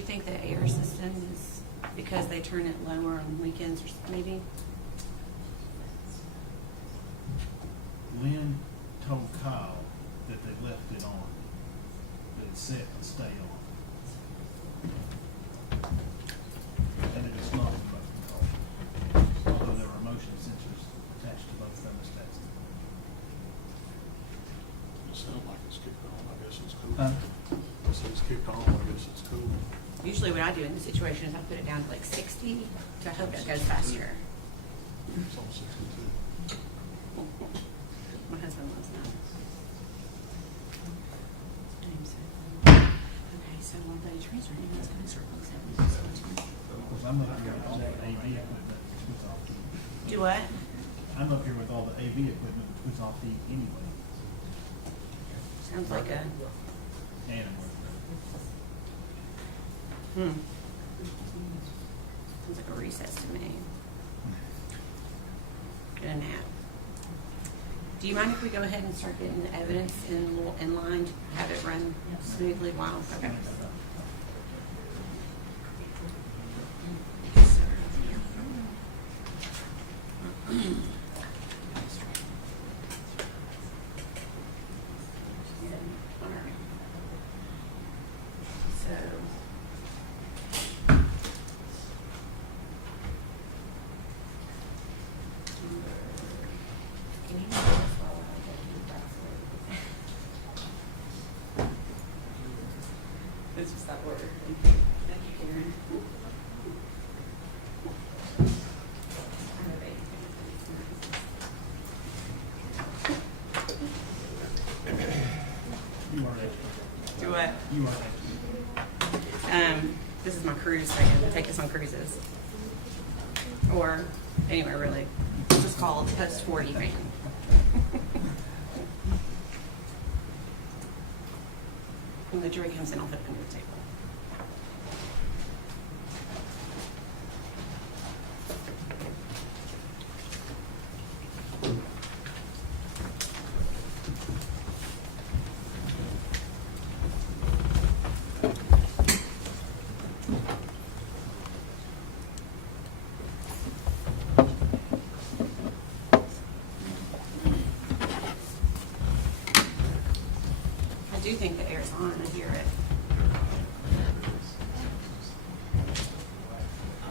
you think the air system is because they turn it lower on weekends or maybe? Lynn told Kyle that they left it on, that it's set to stay on. And if it's not, we must call. Although there are motion sensors attached to both thermostats. It sounds like it's kicked on, I guess it's cool. Huh? It says kicked on, I guess it's cool. Usually what I do in this situation is I put it down to like 60 to hope it goes faster. It's on 62. My husband loves that. Okay, so one of the trees are in, it's going to circle 7. Because I'm up here with all the AV equipment, which puts off heat. Do what? I'm up here with all the AV equipment, which puts off heat anyway. Sounds like a, Animal. sounds like a recess to me. Get a nap. Do you mind if we go ahead and start getting the evidence in line to have it run smoothly while? Okay. It's just that word. Thank you, Karen. You are extra. Do what? You are extra. This is my cruise van. I take us on cruises. Or anywhere really. This is called Post 40 van. When the jury comes in, I'll put it under the table. I do think the air's on. I hear it.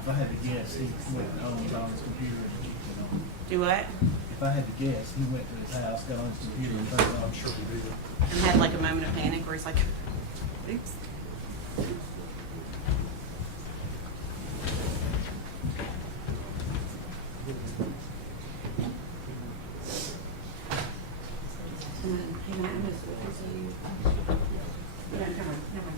If I had to guess, he went home, got on his computer and kicked it on. Do what? If I had to guess, he went to his house, got on his computer and turned it on. I'm sure we did. And had like a moment of panic where he's like, oops. Hang on, I'm just going to yeah, come on, never mind.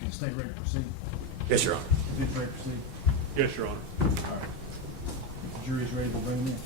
Is the state ready to proceed? Yes, Your Honor. Is it ready to proceed? Yes, Your Honor. All right. If the jury's ready, we'll bring them in.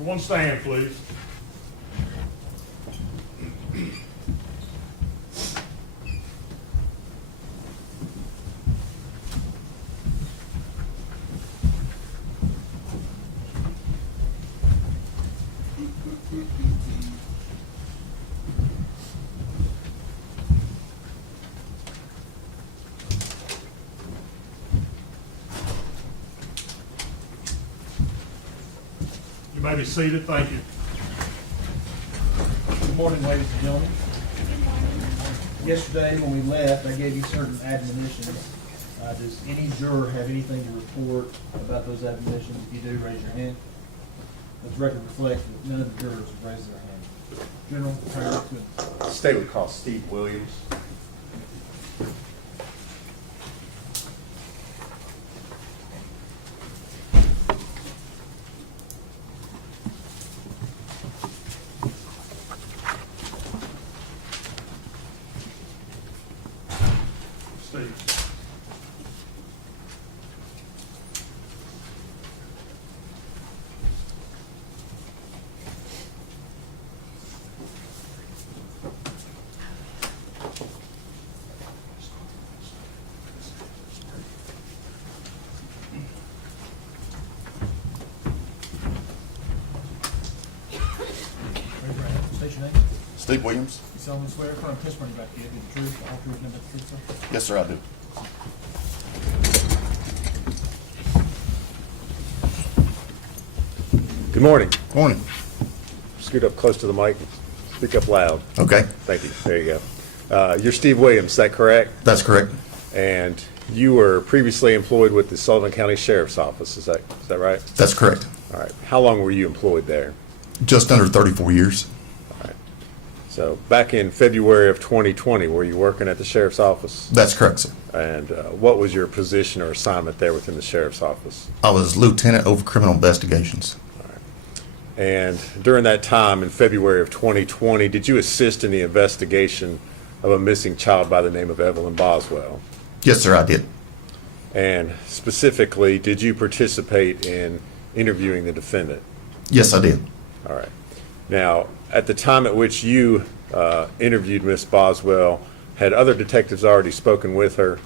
Everyone stand, please. You may be seated. Thank you. Good morning, ladies and gentlemen. Yesterday, when we left, I gave you certain admonitions. Does any juror have anything to report about those admonitions? If you do, raise your hand. Let the record reflect that none of the jurors have raised their hand. General, turn it up to him. State would call Steve Williams. Steve. Raise your hand. State your name. Steve Williams? You solemnly swear affirm testimony about to give you the truth, the whole truth, and nothing but the truth, sir? Yes, sir, I do. Good morning. Morning. Scoot up close to the mic. Speak up loud. Okay, Thank you. There you go. You're Steve Williams, is that correct? that's correct. And you were previously employed with the Sullivan County Sheriff's Office, is that right? That's correct. All right. How long were you employed there? Just under 34 years. All right. So back in February of 2020, were you working at the Sheriff's Office? That's correct, sir. And what was your position or assignment there within the Sheriff's Office? I was lieutenant over criminal investigations. And during that time, in February of 2020, did you assist in the investigation of a missing child by the name of Evelyn Boswell? Yes, sir, I did. And specifically, did you participate in interviewing the defendant? Yes, I did. All right. Now, at the time at which you interviewed Miss Boswell, had other detectives already spoken with her?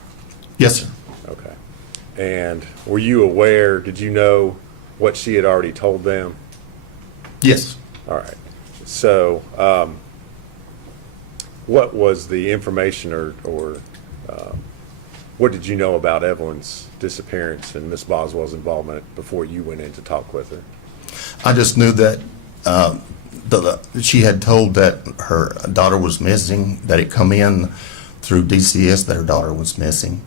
Yes, sir. Okay. And were you aware, did you know what she had already told them? Yes. All right. So, what was the information or what did you know about Evelyn's disappearance and Miss Boswell's involvement before you went in to talk with her? I just knew that she had told that her daughter was missing, that it come in through DCS that her daughter was missing,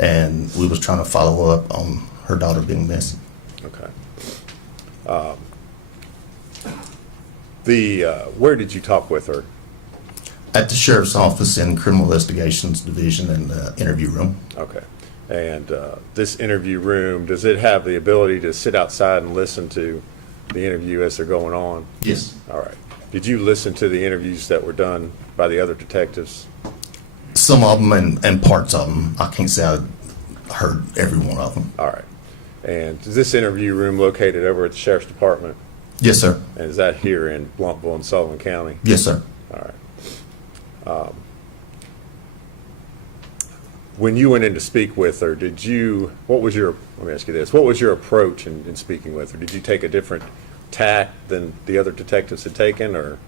and we was trying to follow up on her daughter being missing. Okay. Where did you talk with her? At the sheriff's office in criminal investigations division in the interview room. Okay. And this interview room, does it have the ability to sit outside and listen to the interview as they're going on? Yes. All right. Did you listen to the interviews that were done by the other detectives? Some of them and parts of them. I can't say I heard every one of them. All right. And is this interview room located over at the Sheriff's Department? Yes, sir. And is that here in Blantonville and Sullivan County? Yes, sir. All right. When you went in to speak with her, let me ask you this, what was your approach in speaking with her? Did you take a different tack than the other detectives had taken, or?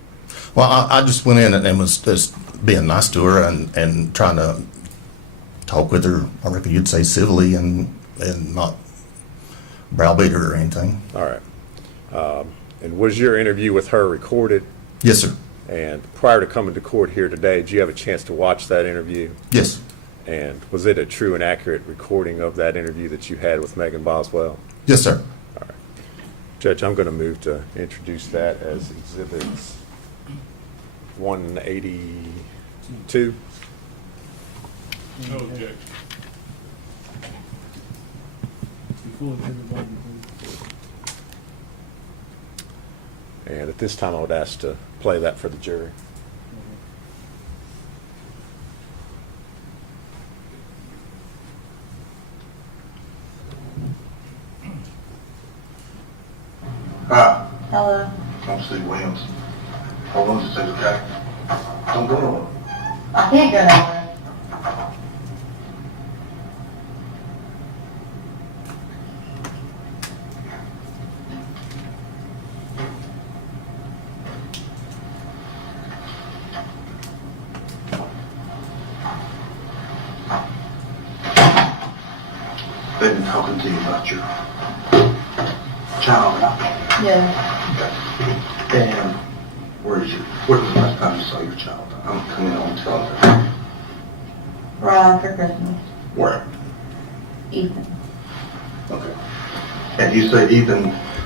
Well, I just went in and was just being nice to her and trying to talk with her, I reckon you'd say civilly and not browbeat her or anything. All right. And was your interview with her recorded? Yes, sir. And prior to coming to court here today, did you have a chance to watch that interview? Yes. And was it a true and accurate recording of that interview that you had with Megan Boswell? Yes, sir. Judge, I'm going to move to introduce that as exhibits 182. No objection. Before exhibit 1, And at this time, I would ask to play that for the jury. Hi, Hello. I'm Steve Williams. Hold on just a second, okay? Don't go nowhere. I can't go nowhere. They've been talking to you about your child, right? Yeah. Okay. And where was the last time you saw your child? I'm coming on television. Right after Christmas. Where? Ethan. Okay. And you say Ethan,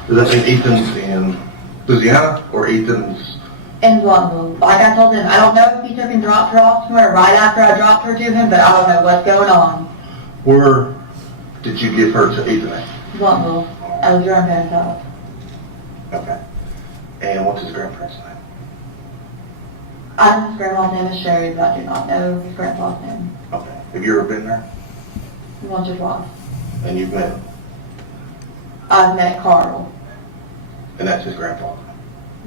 does that mean Ethan's in Louisiana or Ethan's? In Blanton. Like I told him, I don't know if he took and dropped her off somewhere right after I dropped her to him, but I don't know what's going on. Where did you give her to Ethan at? Blanton. At his grandparents' house. Okay. And what's his grandparents' name? I know his grandma's name is Sherry, but I do not know his grandpa's name. Okay. Have you ever been there? Once or twice. And you've met him? I've met Carl. And that's his grandfather?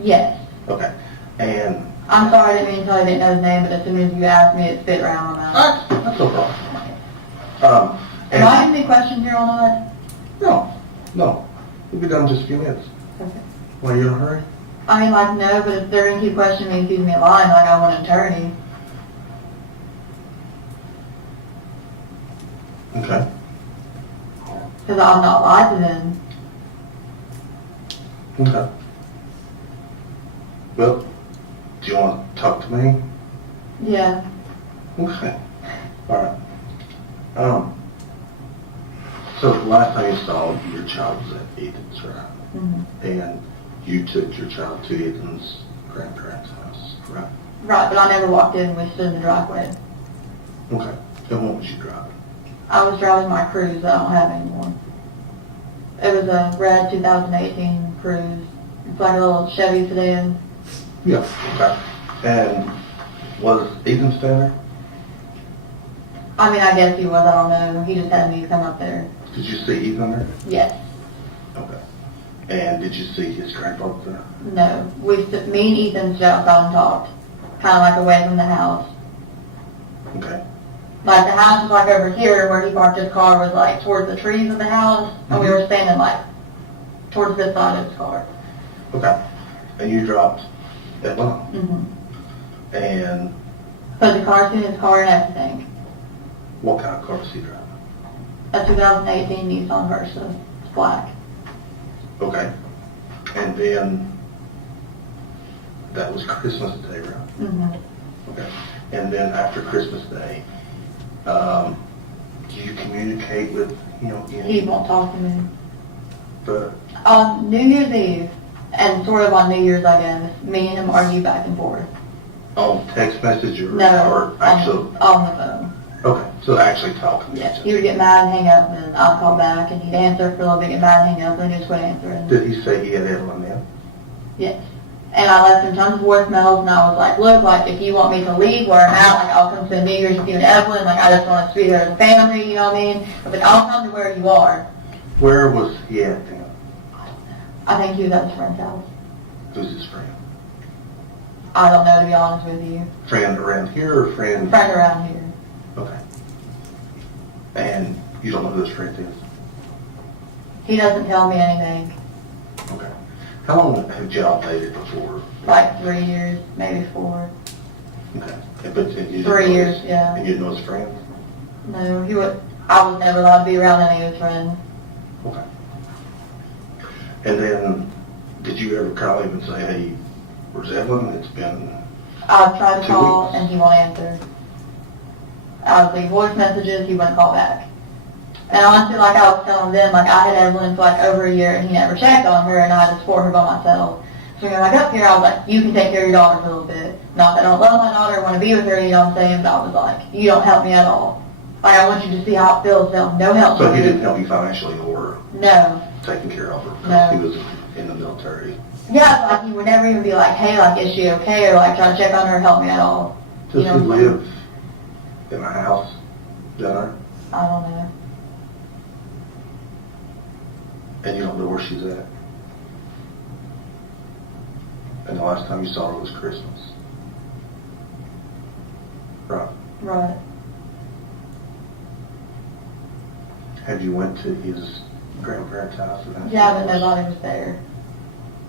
Yes. Okay. And I'm sorry, I didn't mean to tell you I didn't know his name, but as soon as you asked me, it spit right on my mouth. that's no problem. Am I And, asking any questions here or not? no. We'll be done in just a few minutes. Okay. Why, you in a hurry? I mean, like, no, but if they're going to keep questioning me and keeping me lying, like, I want an attorney. Okay. Because I'm not lied to them. Okay. Well, do you want to talk to me? Yeah. Okay. All right. So the last time you saw your child was at Ethan's, right? Mm-hmm. And you took your child to Ethan's grandparents' house, right? Right, but I never walked in. We stood in the driveway. Okay. And what was you driving? I was driving my Cruise that I don't have anymore. It was a red 2018 Cruise. It's like a little Chevy sedan. Yeah. Okay. And was Ethan staying there? I mean, I guess he was. I don't know. He just had me come up there. Did you see Ethan there? Yes. Okay. And did you see his grandfather there? No. Me and Ethan stood outside and talked. Kind of like away from the house. Okay. Like, the house was like over here where he parked his car was like towards the trees of the house. And we were standing like towards this side of his car. Okay. And you dropped Evelyn? Mm-hmm. And Put the car in his car and everything. what kind of car was he driving? A 2018 Nissan Versa. It's black. Okay. And then that was Christmas Day, right? Mm-hmm. Okay. And then after Christmas Day, do you communicate with him again? He won't talk to me. But, On New Year's Eve, and sort of on New Year's, I guess, me and him argue back and forth. on text message or, No, or actual? on the phone. Okay. So actually talking. to Yes. each He would get mad and hang up, and I'd call back, and he'd answer for a little bit, get mad and hang up, and he just quit answering. other. Did he say he had Evelyn then? Yes. And I left him tons of voicemails, and I was like, look, like, if you want me to leave where I'm at, like, I'll come spend New Year's with you and Evelyn, like, I just want to be there as a family, you know what I mean? I was like, I'll come to where you are. Where was he at then? I think he was at his friend's house. Who's his friend? I don't know, to be honest with you. Friend around here or friend? Friend around here. Okay. And you don't know who his friend is? He doesn't tell me anything. Okay. How long have y'all dated before? Like 3 years, maybe 4. Okay. But you didn't 3 know years, his- yeah. And you didn't know his friends? No, I was never allowed to be around any of his friends. Okay. And then, did you ever call him and say, hey, where's Evelyn? It's been I've tried to 2 call weeks. and he won't answer. I would leave voice messages, he wouldn't call back. And honestly, like I was telling them, like I had Evelyn for like over a year and he never checked on her and I had to support her by myself. So when I got up here, I was like, you can take care of your daughter for a little bit. Not that I don't love my daughter, want to be with her, you know what I'm saying, but I was like, you don't help me at all. Like I want you to see how it feels, no help. So from he you. didn't help you financially or No. taking care of her because No. he was in the military? Yeah, like he would never even be like, hey, like, is she okay? Or like try to check on her, help me at all. Does You he know? live in a house down there? I don't know. And you don't know where she's at? And the last time you saw her was Christmas? Right. Right. Have you went to his grandparents' house? And asked Yeah, them but where nobody was there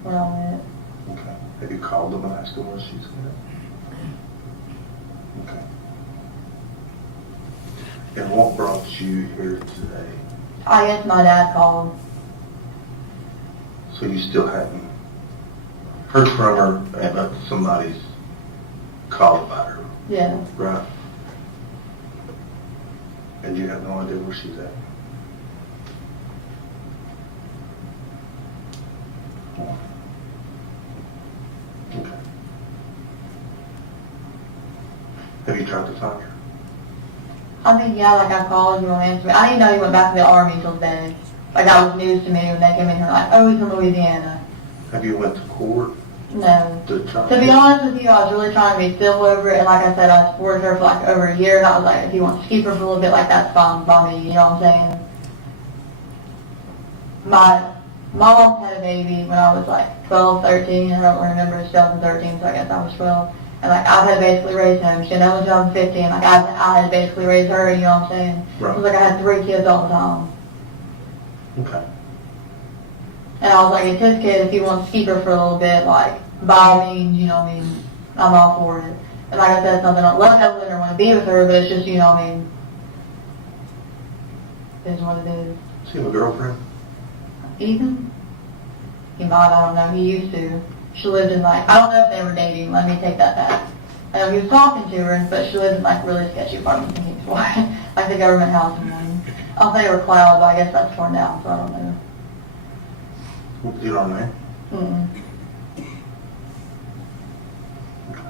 when I went. she- Okay. Have you called them and asked them where she's at? Okay. And what brought you here today? I guess my dad called. So you still hadn't heard from her, but somebody's called about her, Yeah. right? And you have no idea where she's at? Okay. Have you tried to find her? I think, yeah, like I called, you won't answer me. I didn't know he went back to the Army till today. Like that was news to me when they came in here like, oh, he's from Louisiana. Have you went to court No. to try? To be honest with you, I was really trying to be civil over it, and like I said, I supported her for like over a year, and I was like, if he wants to keep her for a little bit, like that's fine by me, you know what I'm saying? My mom had a baby when I was like 12, 13, I don't remember, it's 2013, so I guess I was 12. And like I had to basically raise him. She had no 2015, like I had to basically raise her, you know what I'm saying? Right. It was like I had 3 kids all the time. Okay. And I was like, it's his kid, if he wants to keep her for a little bit, like, by all means, you know what I mean, I'm all for it. And like I said, something I don't love Evelyn or want to be with her, but it's just, you know what I mean, it is what it is. Does he have a girlfriend? Ethan? He might, I don't know, he used to. She lived in like, I don't know if they were dating, let me take that back. I know he was talking to her, but she lived in like really sketchy apartments in Kingsway, like the government housing one. I'll say they were cloud, but I guess that's torn down, so I don't know. You know what I mean? Mm-mm. Okay.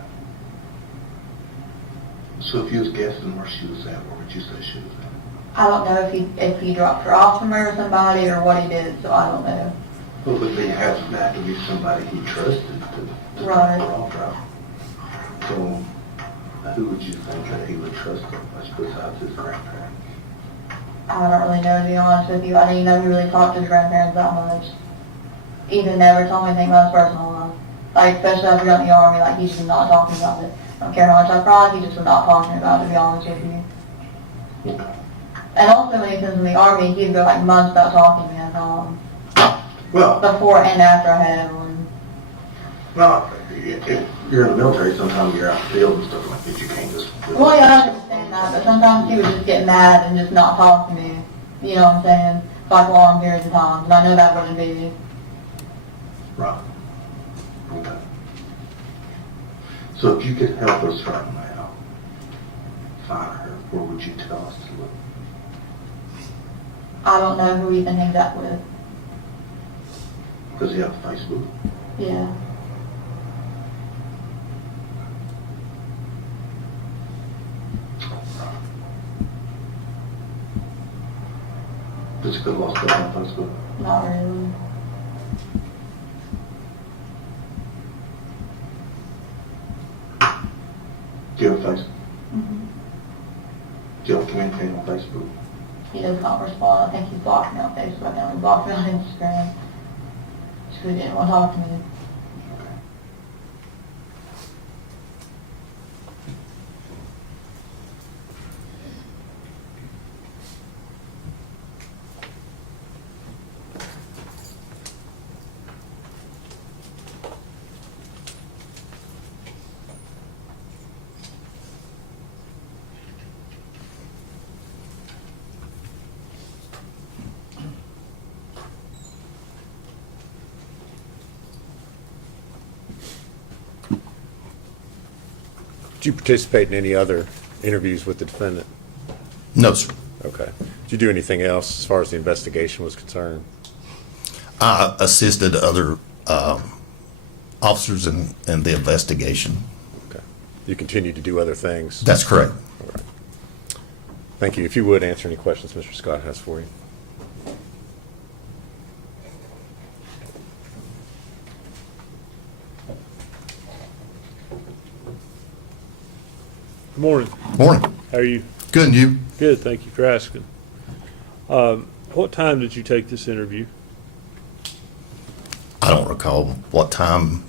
So if you was guessing where she was at, where would you say she was at? I don't know if he dropped her off somewhere or somebody or what he did, so I don't know. Well, but they have to be somebody he trusted to Right. drop her off, right? So who would you think that he would trust so much besides his grandparents? I don't really know, to be honest with you. I didn't know he really talked to his grandparents that much. Ethan never told me anything about his personal life. Like, especially after he got in the Army, like, he just was not talking about it. I don't care how much I cried, he just was not talking about it, to be honest with you. Okay. And also when he was in the Army, he'd go like months without talking to me at all. Well, Before and after I had Evelyn. no, if you're in the military, sometimes you're out in the field and stuff like that. You can't just. Well, yeah, I understand that, but sometimes he would just get mad and just not talk to me. You know what I'm saying? For like long periods of time. And I know that wouldn't be. Right. Okay. So if you could help us right now find her, where would you tell us to look? I don't know who Ethan hangs out with. Does he have Facebook? Yeah. Does he put a lot of stuff on Facebook? Not really. Do you have Facebook? Mm-hmm. Do you have communicate on Facebook? He does not respond. I think he blocked me on Facebook now. He blocked me on Instagram. Because he didn't want to talk to me. Okay. Did you participate in any other interviews with the defendant? No, sir. Okay. Did you do anything else as far as the investigation was concerned? I assisted other officers in the investigation. Okay. You continued to do other things? That's correct. All right. Thank you. If you would answer any questions Mr. Scott has for you. Good morning. Morning. How are you? Good, and you? Good, thank you for asking. What time did you take this interview? I don't recall what time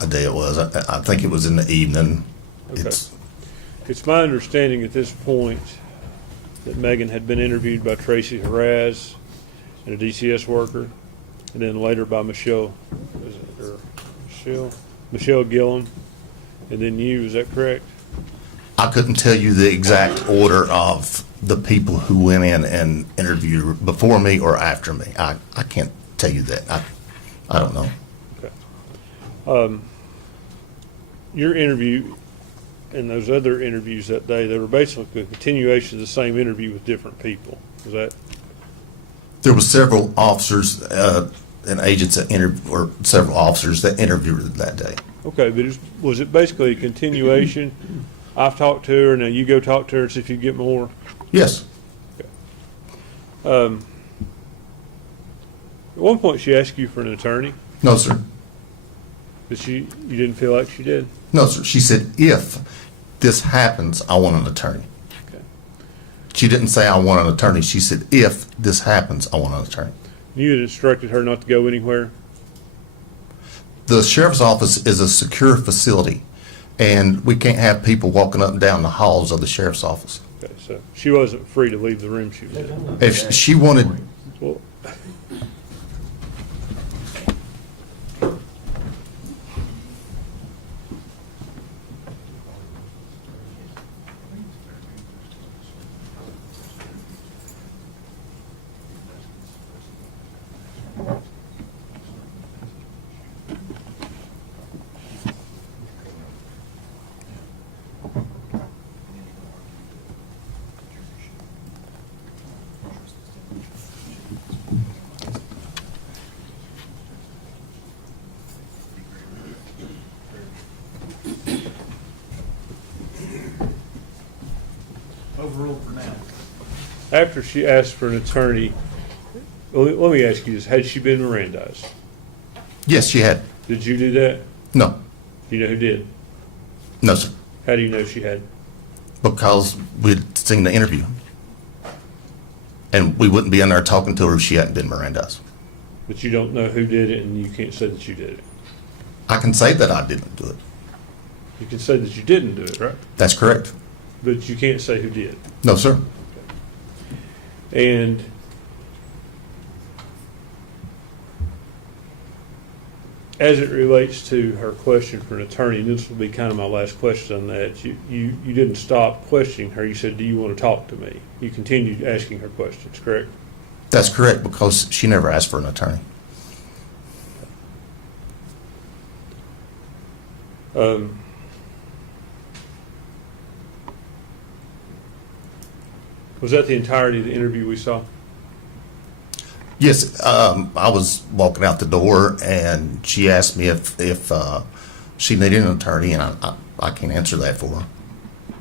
of day it was. I think it was in the evening. Okay. It's my understanding at this point that Megan had been interviewed by Tracy Haraz and a DCS worker, and then later by Michelle Gillum, and then you, is that correct? I couldn't tell you the exact order of the people who went in and interviewed before me or after me. I can't tell you that. I don't know. Okay. Your interview and those other interviews that day, they were basically a continuation of the same interview with different people. Is that? There were several officers and agents that or several officers that interviewed that day. Okay, but was it basically a continuation? I've talked to her, now you go talk to her and see if you get more. Yes. At one point, she asked you for an attorney, No, sir. but you didn't feel like she did. No, sir. She said, if this happens, I want an attorney. Okay. She didn't say I want an attorney. She said, if this happens, I want an attorney. You had instructed her not to go anywhere. The sheriff's office is a secure facility, and we can't have people walking up and down the halls of the sheriff's office. Okay, so she wasn't free to leave the room she was in. If she wanted, Well, Overruled for now. after she asked for an attorney, let me ask you this, had she been Mirandized? yes, she had. Did you do that? No, Do you know who did? no, sir. How do you know she had? Because we'd seen the interview. And we wouldn't be in there talking to her if she hadn't been Mirandized. But you don't know who did it, and you can't say that you did it. I can say that I didn't do it. You can say that you didn't do it, right? That's correct. But you can't say who did. No, sir. And as it relates to her question for an attorney, and this will be kind of my last question on that, you didn't stop questioning her. You said, do you want to talk to me? You continued asking her questions, correct? That's correct, because she never asked for an attorney. Was that the entirety of the interview we saw? Yes, I was walking out the door, and she asked me if she needed an attorney, and I can't answer that for her.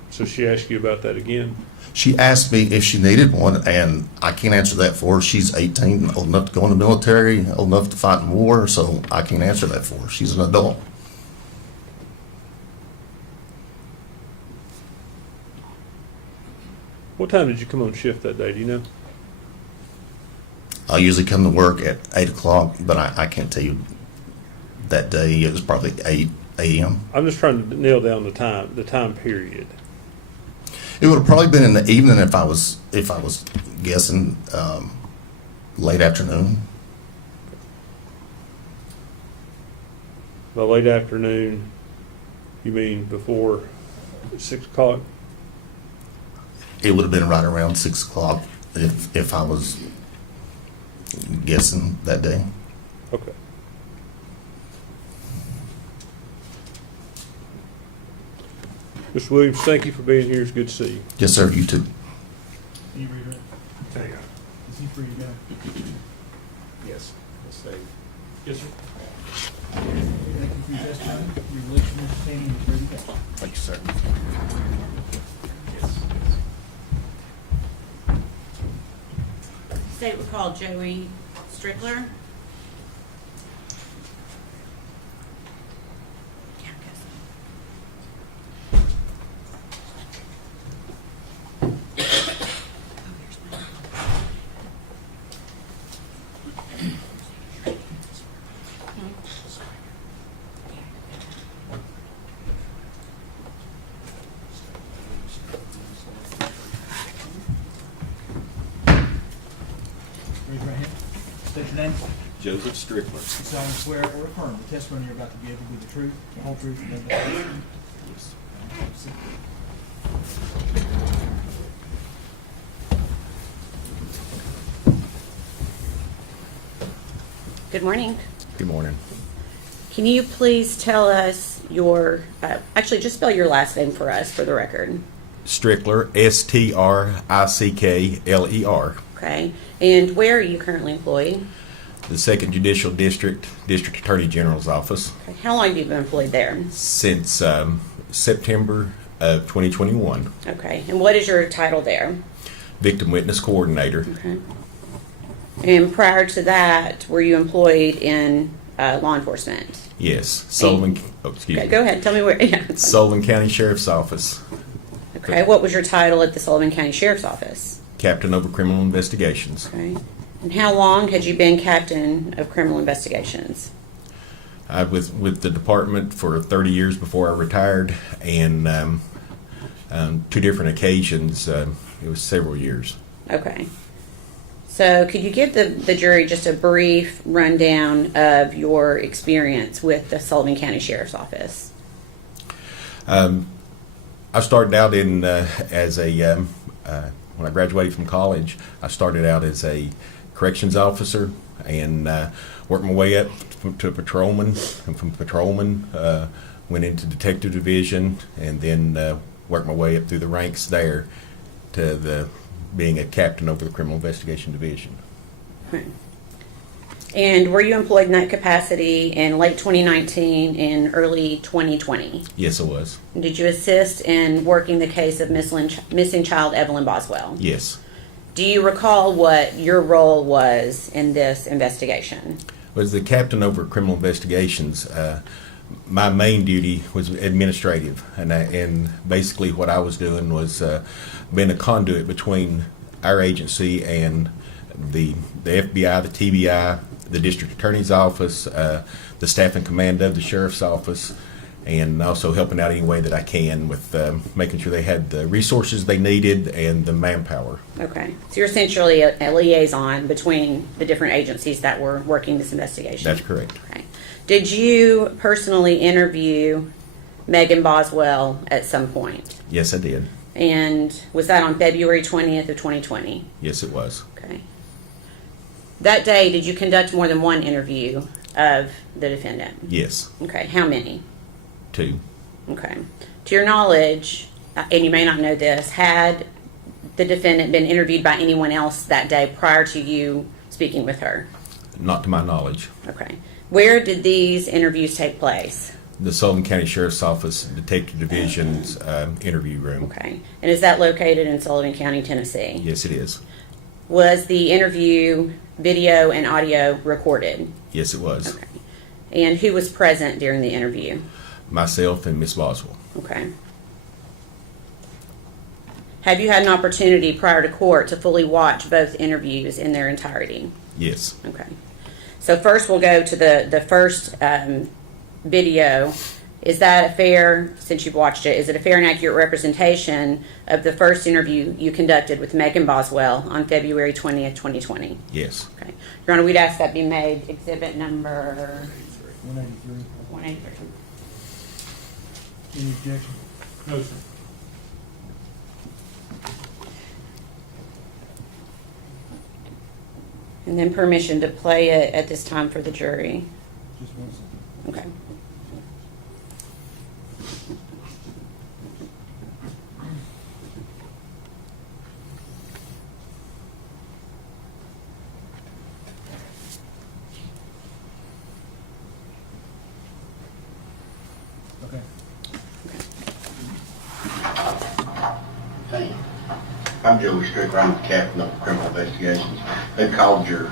So she asked you about that again? She asked me if she needed one, and I can't answer that for her. She's 18, old enough to go in the military, old enough to fight in war, so I can't answer that for her. She's an adult. What time did you come on shift that day? Do you know? I usually come to work at 8 o'clock, but I can't tell you that day. It was probably 8 a.m. I'm just trying to nail down the time period. It would have probably been in the evening if I was guessing, late afternoon. By late afternoon, you mean before 6 o'clock? It would have been right around 6 o'clock if I was guessing that day. Okay. Mr. Williams, thank you for being here. It's good to see you. Yes, sir, you too. Can you read it? There you go. Is he free to go? Yes. Let's say. Yes, sir. Thank you for your testimony. Your election understanding is ready to go. Thank you, sir. State recall Joey Strickler. Raise your right hand. State your name. Joseph Strickler. You solemnly swear or affirm the testimony you're about to give will be the truth, the whole truth, and nothing but the truth. Yes. Good morning. Good morning. Can you please tell us your, actually just spell your last name for us for the record, Strickler, Strickler. okay? And where are you currently employed? The Second Judicial District, District Attorney General's Office, Okay. How long have you been employed there? since September of 2021. Okay. And what is your title there? Victim Witness Coordinator. Okay. And prior to that, were you employed in law enforcement? Yes. Sullivan, excuse Okay, me. go ahead. Tell me where. Yeah. Sullivan County Sheriff's Office, Okay. What was your title at the Sullivan County Sheriff's Office? Captain over Criminal Investigations. Okay. And how long had you been captain of criminal investigations? I was with the department for 30 years before I retired, and two different occasions, it was several years. Okay. So could you give the jury just a brief rundown of your experience with the Sullivan County Sheriff's Office? I started out in as a when I graduated from college. I started out as a corrections officer and worked my way up to a patrolman, and from patrolman went into detective division, and then worked my way up through the ranks there to the being a captain over the criminal investigation division. Okay. And were you employed in that capacity in late 2019 and early 2020? Yes, I was. Did you assist in working the case of missing child Evelyn Boswell? Yes. Do you recall what your role was in this investigation? Was the captain over criminal investigations. My main duty was administrative, and basically what I was doing was being a conduit between our agency and the FBI, the TBI, the district attorney's office, the staff and command of the sheriff's office, and also helping out any way that I can with making sure they had the resources they needed and the manpower. Okay. So you're essentially a liaison between the different agencies that were working this investigation? That's correct. Okay. Did you personally interview Megan Boswell at some point? Yes, I did. And was that on February 20th of 2020? Yes, it was. Okay. That day, did you conduct more than one interview of the defendant? Yes. Okay. How many? 2. Okay. To your knowledge, and you may not know this, had the defendant been interviewed by anyone else that day prior to you speaking with her? Not to my knowledge. Okay. Where did these interviews take place? The Sullivan County Sheriff's Office Detective Division's interview room. Okay. And is that located in Sullivan County, Tennessee? Yes, it is. Was the interview video and audio recorded? Yes, it was. Okay. And who was present during the interview? Myself and Miss Boswell. Okay. Have you had an opportunity prior to court to fully watch both interviews in their entirety? Yes. Okay. So first we'll go to the first video. Is that a fair, since you've watched it, is it a fair and accurate representation of the first interview you conducted with Megan Boswell on February 20th, 2020? Yes. Okay. Your Honor, we'd ask that be made exhibit number 183. 183. Any objection? No, sir. And then permission to play it at this time for the jury. Just 1 second. Okay. I'm Joey Strickler. I'm the captain of criminal investigations. They called your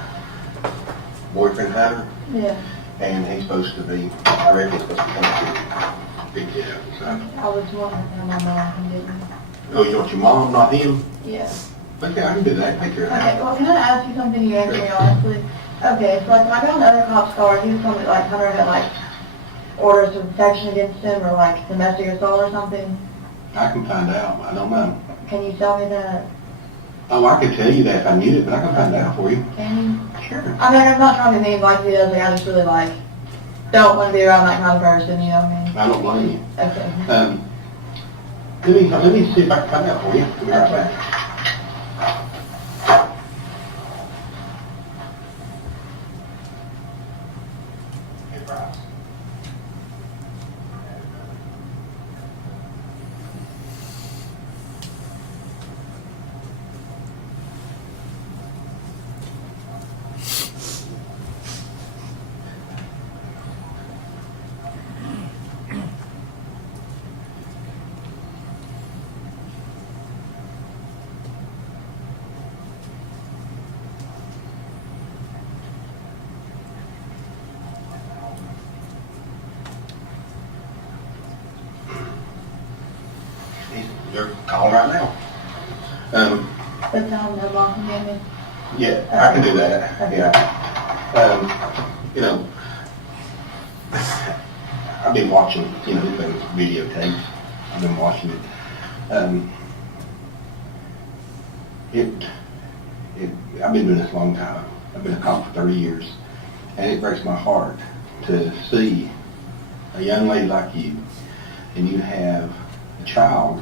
boyfriend Hunter, Yeah. and he's supposed to be, I reckon he's supposed to be coming to pick you up. So, I was wondering how my mom didn't. oh, you want your mom, not him? Yeah. Okay, I can do that. Take care of Okay, that. well, can I ask you something you answer me honestly? Okay, so like when I got on the other cop's car, he was telling me like Hunter had like orders of protection against him or like domestic assault or something. I can find out. I don't know. Can you tell me that? Oh, I could tell you that if I knew it, but I can find out for you. Can you? Sure. I mean, I'm not trying to be mean like he does, like I just really like, don't want to be around that kind of person, you know what I mean? I don't blame you. Okay. Let me see if I can find out for you. Give me right Okay. back. They're calling right now. But tell him that mom can get me. Yeah, I can do that. Okay. Yeah. You know, I've been watching, those videotapes. I've been watching it. I've been doing this a long time. I've been a cop for 30 years, and it breaks my heart to see a young lady like you, and you have a child.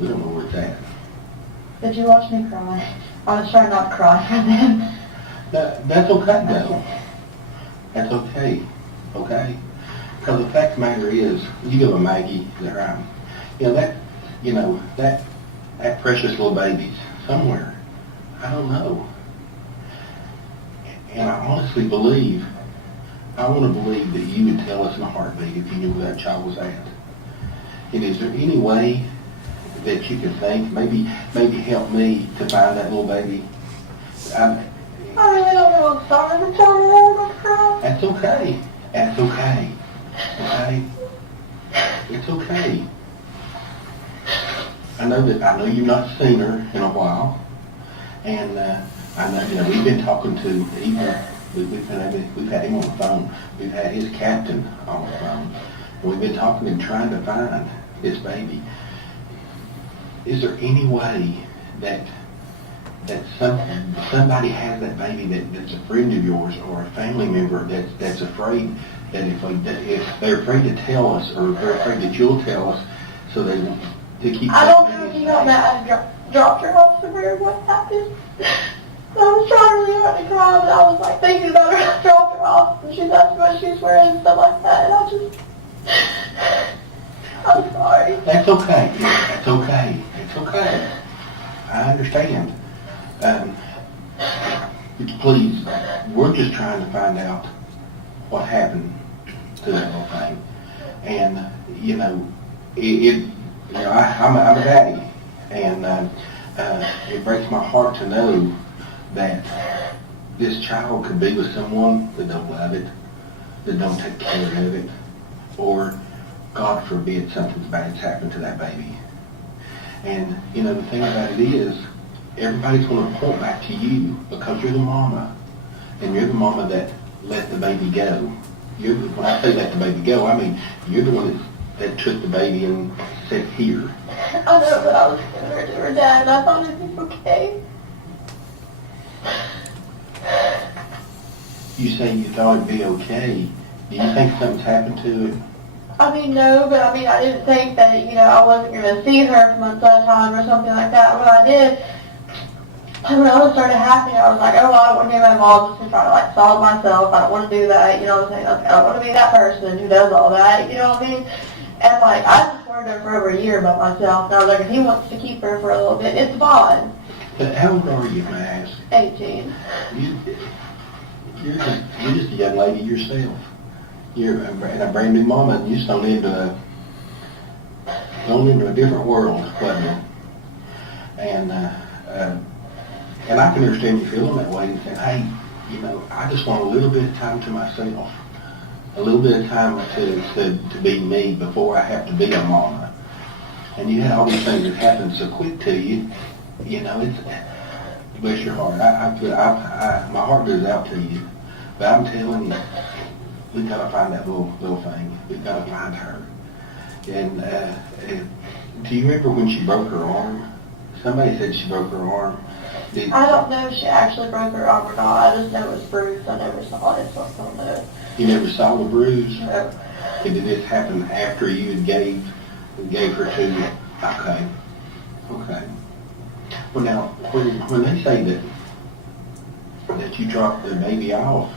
We don't know where it's at. Did you watch me cry? I was trying not to cry for them. That's okay, though. That's okay, okay? Because the fact of the matter is, you give a Maggie, is that right? That precious little baby's somewhere. I don't know. And I honestly believe, I want to believe that you would tell us in a heartbeat if you knew where that child was at. And is there any way that you can think, maybe help me to find that little baby? I really don't know. I'm sorry. I'm sorry. I'm going to cry. That's okay. That's okay. Okay? It's okay. I know you've not seen her in a while, and I know we've been talking to even we've had him on the phone. We've had his captain on the phone, and we've been talking and trying to find this baby. Is there any way that somebody has that baby that's a friend of yours or a family member that's afraid that if they're afraid to tell us or they're afraid that you'll tell us, so they want to keep. I don't know if you know that I dropped her off somewhere. What happened? I was trying really hard to cry, but I was like thinking about her. I dropped her off, and she's asked me what she's wearing and stuff like that, and I'm sorry. That's okay. That's okay. It's okay. I understand. Please, we're just trying to find out what happened to that little thing, and I'm a daddy, and it breaks my heart to know that this child could be with someone that don't love it, that don't take care of it, or God forbid something bad's happened to that baby. And the thing about it is, everybody's going to point back to you because you're the mama, and you're the mama that let the baby go. When I say let the baby go, I mean you're the one that took the baby and said, here. I know, but I was giving her to her dad, and I thought it'd be okay. You say you thought it'd be okay. Do you think something's happened to it? I mean, no, but I mean, I didn't think that, I wasn't going to see her for months at a time or something like that. What I did, when all this started happening, I was like, oh, well, I don't want to be my mom just to try to, solve myself. I don't want to do that, you know what I'm saying? I don't want to be that person who does all that, you know what I mean? And, I just worried her for over a year about myself. And I was like, if he wants to keep her for a little bit, it's fine. But how old are you, may I ask? 18. You're just a young lady yourself. You're a brand new mama, and you're thrown into a different world, wasn't you? And I can understand you feeling that way and saying, hey, you know, I just want a little bit of time to myself, a little bit of time to be me before I have to be a mama. And you had all these things that happen so quick to you, you know, it's, bless your heart. My heart goes out to you. But I'm telling you, we've got to find that little thing. We've got to find her. And do you remember when she broke her arm? Somebody said she broke her arm. I don't know if she actually broke her arm or not. I just know it was bruised. I never saw it, so I don't know. You never saw the bruise? No. Did this happen after you had gave her to? Okay. Okay. Well, now, when they say that you dropped the baby off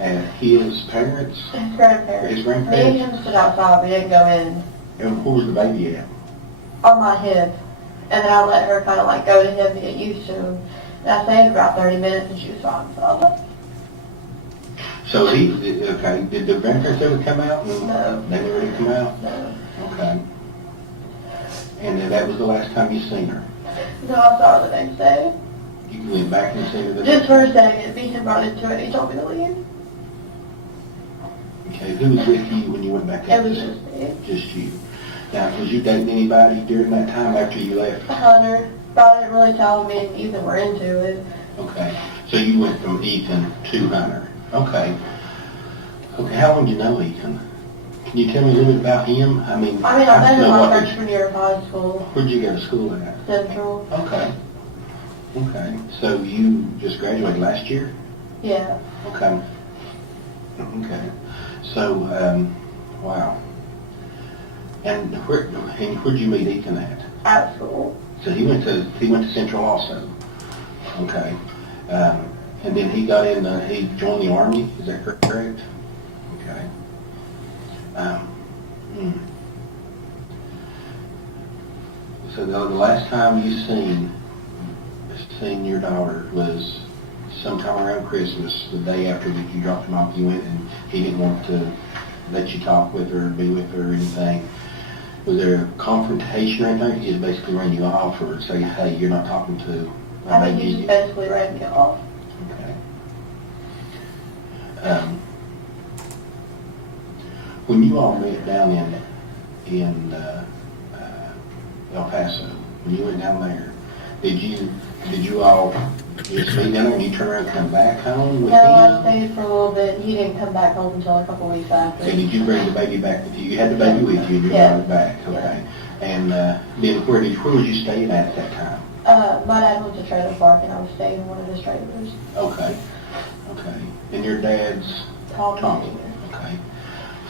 at his parents, His grandparents. His grandparents? Me and him stood outside. We didn't go in. and where was the baby at? On my hip. And then I let her kind of like go to him to get used to him. And I stayed about 30 minutes and she was fine. So I left. So okay, did the grandparents ever come out? No. They never did come out? No. Okay. And then that was the last time you seen her? No, I saw her the next day. You went back and seen her the Just next for a second. Beaton brought into it. He told me to leave. Okay, who was with you when you went back It out was there? just me. Just you. Now, was you dating anybody during that time after you left? Hunter. But I didn't really tell me and Ethan were into it. Okay, so you went from Ethan to Hunter. Okay. Okay, how long did you know Ethan? Can you tell me a little bit about him? I mean, I met him know my what freshman year of high school. Where'd you go to school at? Central. Okay. Okay, so you just graduated last year? Yeah. Okay. Okay. So, wow. And where'd you meet Ethan at? At school. So he went to Central also. Okay. And then he got in. He joined the Army. Is that correct? Okay. So the last time you seen your daughter was sometime around Christmas, the day after that you dropped him off. You went and he didn't want to let you talk with her, or be with her, or anything. Was there a confrontation or anything? He just basically ran you off, or say, hey, you're not talking to my I think he just basically ran me off. Okay. When you all met down in El Paso, when you went down there, did you all just meet down there and you turn around and come back home with No, I him? stayed for a little bit. He didn't come back home until a couple weeks after. So did you bring the baby back with you? You had the baby with you and you Yeah. brought it back, okay. And then where was you staying at that time? My dad went to trailer park and I was staying in one of his trailers. Okay, okay. And your dad's? Tommy. Okay.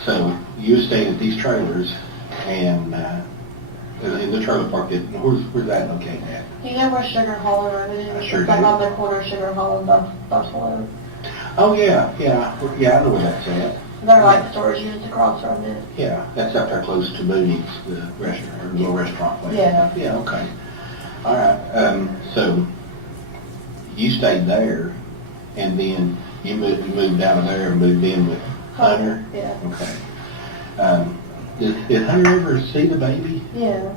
So you were staying at these trailers and in the trailer park, where's that located at? Do you know where Sugar Hollow Road is? I sure It's like do. on the corner of Sugar Hollow and Buffalo. Oh, yeah, I know where that's at. They're like storage units across from it. Yeah, that's up there close to Mooney's, the restaurant, or the little restaurant place. Yeah. Yeah, okay. All right, so you stayed there, and then you moved out of there and moved in with Hunter? Yeah. Okay. Did Hunter ever see the baby? Yeah.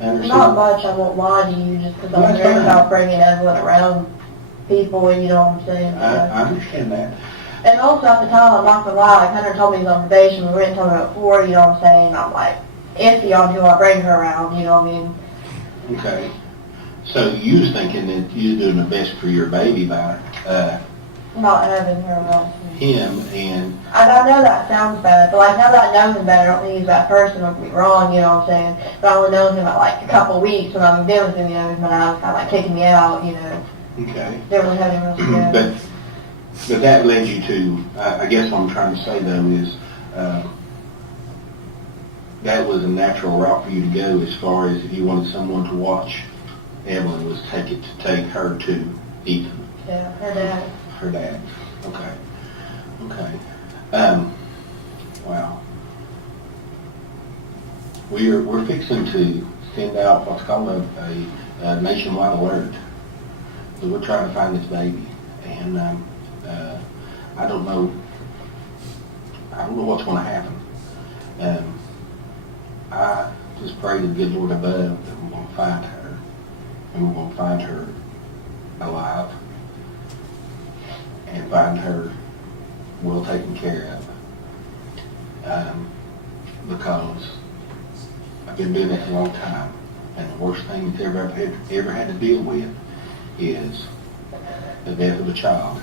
Hunter see Not it? much, I won't lie to you, just because Well, I'm that's worried fine. about bringing Evelyn around people, and you know what I'm saying? I understand that. And also at the time, I'm not gonna lie, like Hunter told me he's on probation, we went talking about before, you know what I'm saying? I'm like iffy on who I bring her around, you know what I mean? Okay. So you was thinking that you were doing the best for your baby by Not having her around me. him, and I know that sounds bad, but like now that I know him better, I don't think he's that person, don't get me wrong, you know what I'm saying? But I only known him at like a couple weeks when I moved in with him, you know, when I was kind of like kicking me out, you know. okay. Didn't really have anyone else to go. But that led you to, I guess what I'm trying to say though is, that was a natural route for you to go as far as if you wanted someone to watch Evelyn, was take her to Ethan, Yeah, her dad. her dad. Okay. Okay. Wow. We're fixing to send out what's called a nationwide alert. So we're trying to find this baby, and I don't know what's going to happen. I just pray to the good Lord above that we're going to find her, and we're gonna find her alive and find her well taken care of. Because I've been doing this a long time, and the worst thing that's ever had to deal with is the death of a child,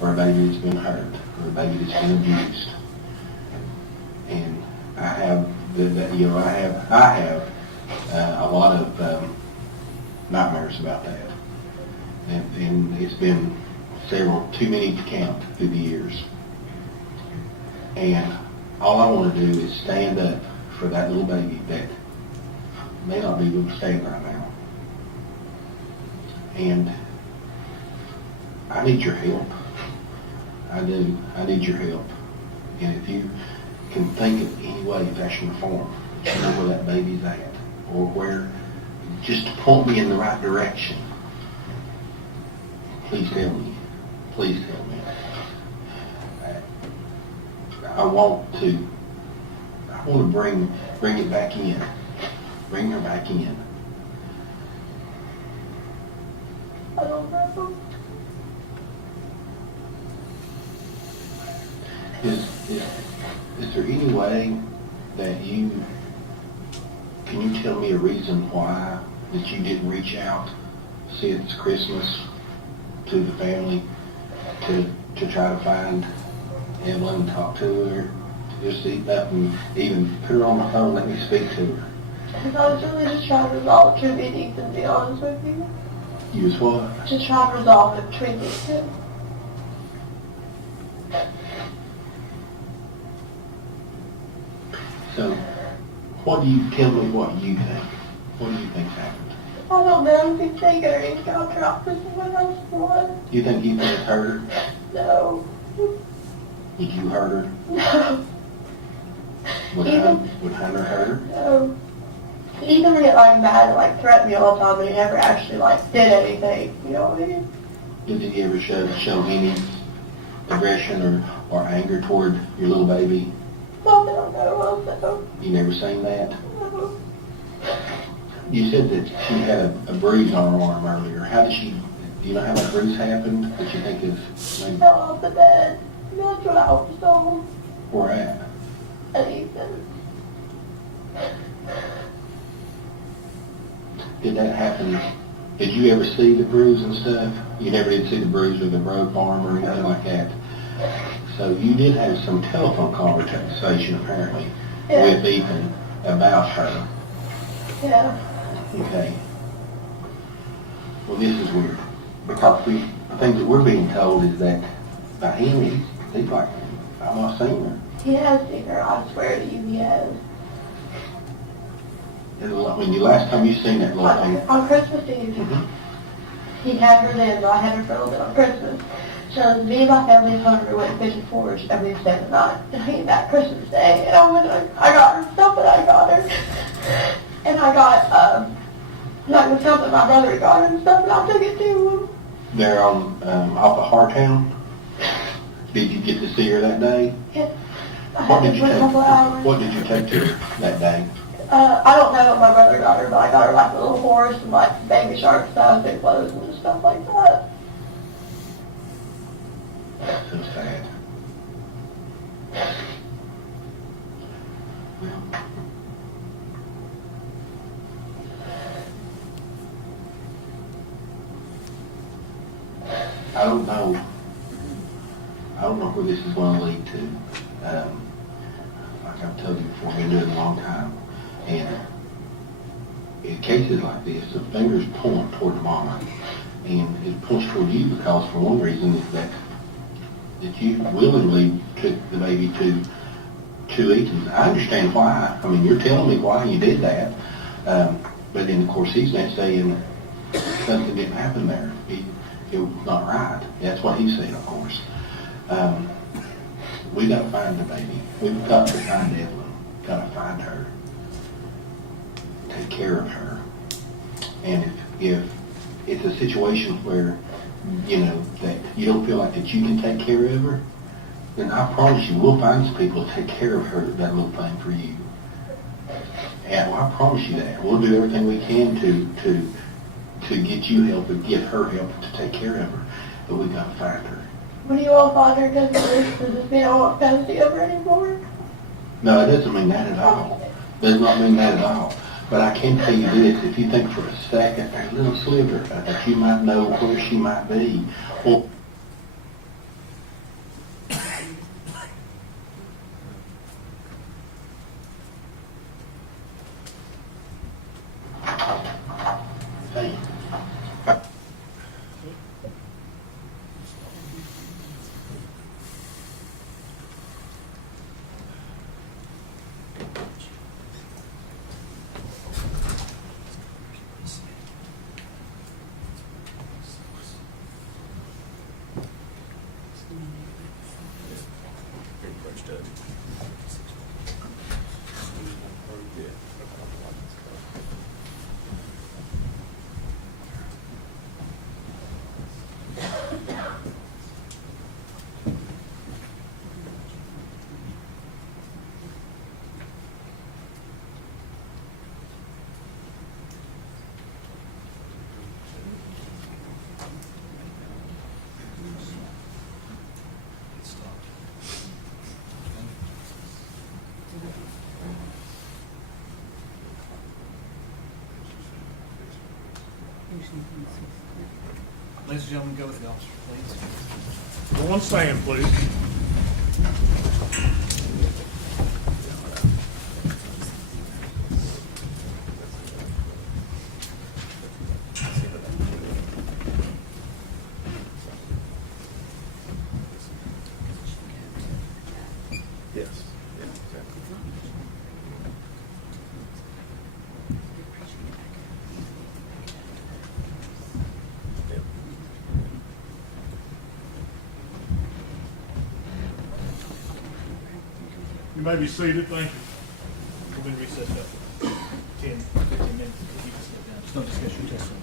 or a baby that's been hurt, or a baby that's been abused. And I have a lot of nightmares about that, and it's been too many to count through the years. And all I want to do is stand up for that little baby that may not be able to stand right now. And I need your help. I do. I need your help. And if you can think of any way, fashion, or form, that you know where that baby's at, or where, just to point me in the right direction, please tell me. Please tell me. I want to bring it back in. Bring her back in. I don't know. Is there any way that can you tell me a reason why that you didn't reach out since Christmas to the family to try to find Evelyn and talk to her, just eat up and even put her on the phone and let me speak to her? Because I was really just trying to resolve it between me and Ethan, to be honest with you. You was what? Just trying to resolve it between me and him. So, tell me what you think. What do you think happened? I don't know if he's taken her in contract for someone else for one. You think you could have hurt her? No. Did you hurt her? No. Would Hunter hurt her? No. He even would get like mad and like threaten me all the time, but he never actually like did anything. You know what I mean? Did he ever show any aggression or anger toward your little baby? Not that I know of, no. You never seen that? No. You said that she had a bruise on her arm earlier. Do you know how that bruise happened that you think is maybe? Fell off the bed. That's what I was told. Where at? And Ethan. Did that happen? Did you ever see the bruise and stuff? You never did see the bruise or the broke arm or anything like that? So you did have some telephone conversation apparently with Ethan about her. Yeah. Okay. Well, this is weird because the things that we're being told is that by him, he's like, I've not seen her. He has seen her, I swear to you, he has. When the last time you seen that little thing? On Christmas Eve. He had her then, but I had her for a little bit on Christmas. So me and my family and Hunter went fishing for her every day the night. And I came back Christmas Day, and I got her stuff that I got her. And I got, like the stuff that my brother got her and stuff, and I took it to him. There on, off of Hartown? Did you get to see her that day? Yeah. I What had did her you for a couple hours. take? What did you take to her that day? I don't know what my brother got her, but I got her like a little horse and like baby shark stuff and clothes and stuff like that. So sad. Well, I don't know. I don't know where this is going to lead to. Like I've told you before, I've been doing it a long time. And in cases like this, the fingers point toward the mama. And it points toward you because, for one reason, is that you willingly took the baby to Ethan. I understand why. I mean, you're telling me why you did that. But then, of course, he's not saying something didn't happen there. It was not right. That's what he's saying, of course. We got to find the baby. We've got to find Evelyn. Got to find her. Take care of her. And if it's a situation where, you know, that you don't feel like that you can take care of her, then I promise you, we'll find some people to take care of her, that little thing for you. And I promise you that. We'll do everything we can to get you help and get her help to take care of her, but we gotta find her. When you all find her, does this mean I won't come see her anymore? No, it doesn't mean that at all. Does not mean that at all. But I can tell you this, if you think for a second, that little sliver that you might know where she might be, well, hey, Ladies and gentlemen, go with the officer, please. Everyone stand, please. Yes. You may be seated, thank you. We've been recessed up 10, 15 minutes. If you can sit down. Just don't discuss your testimony.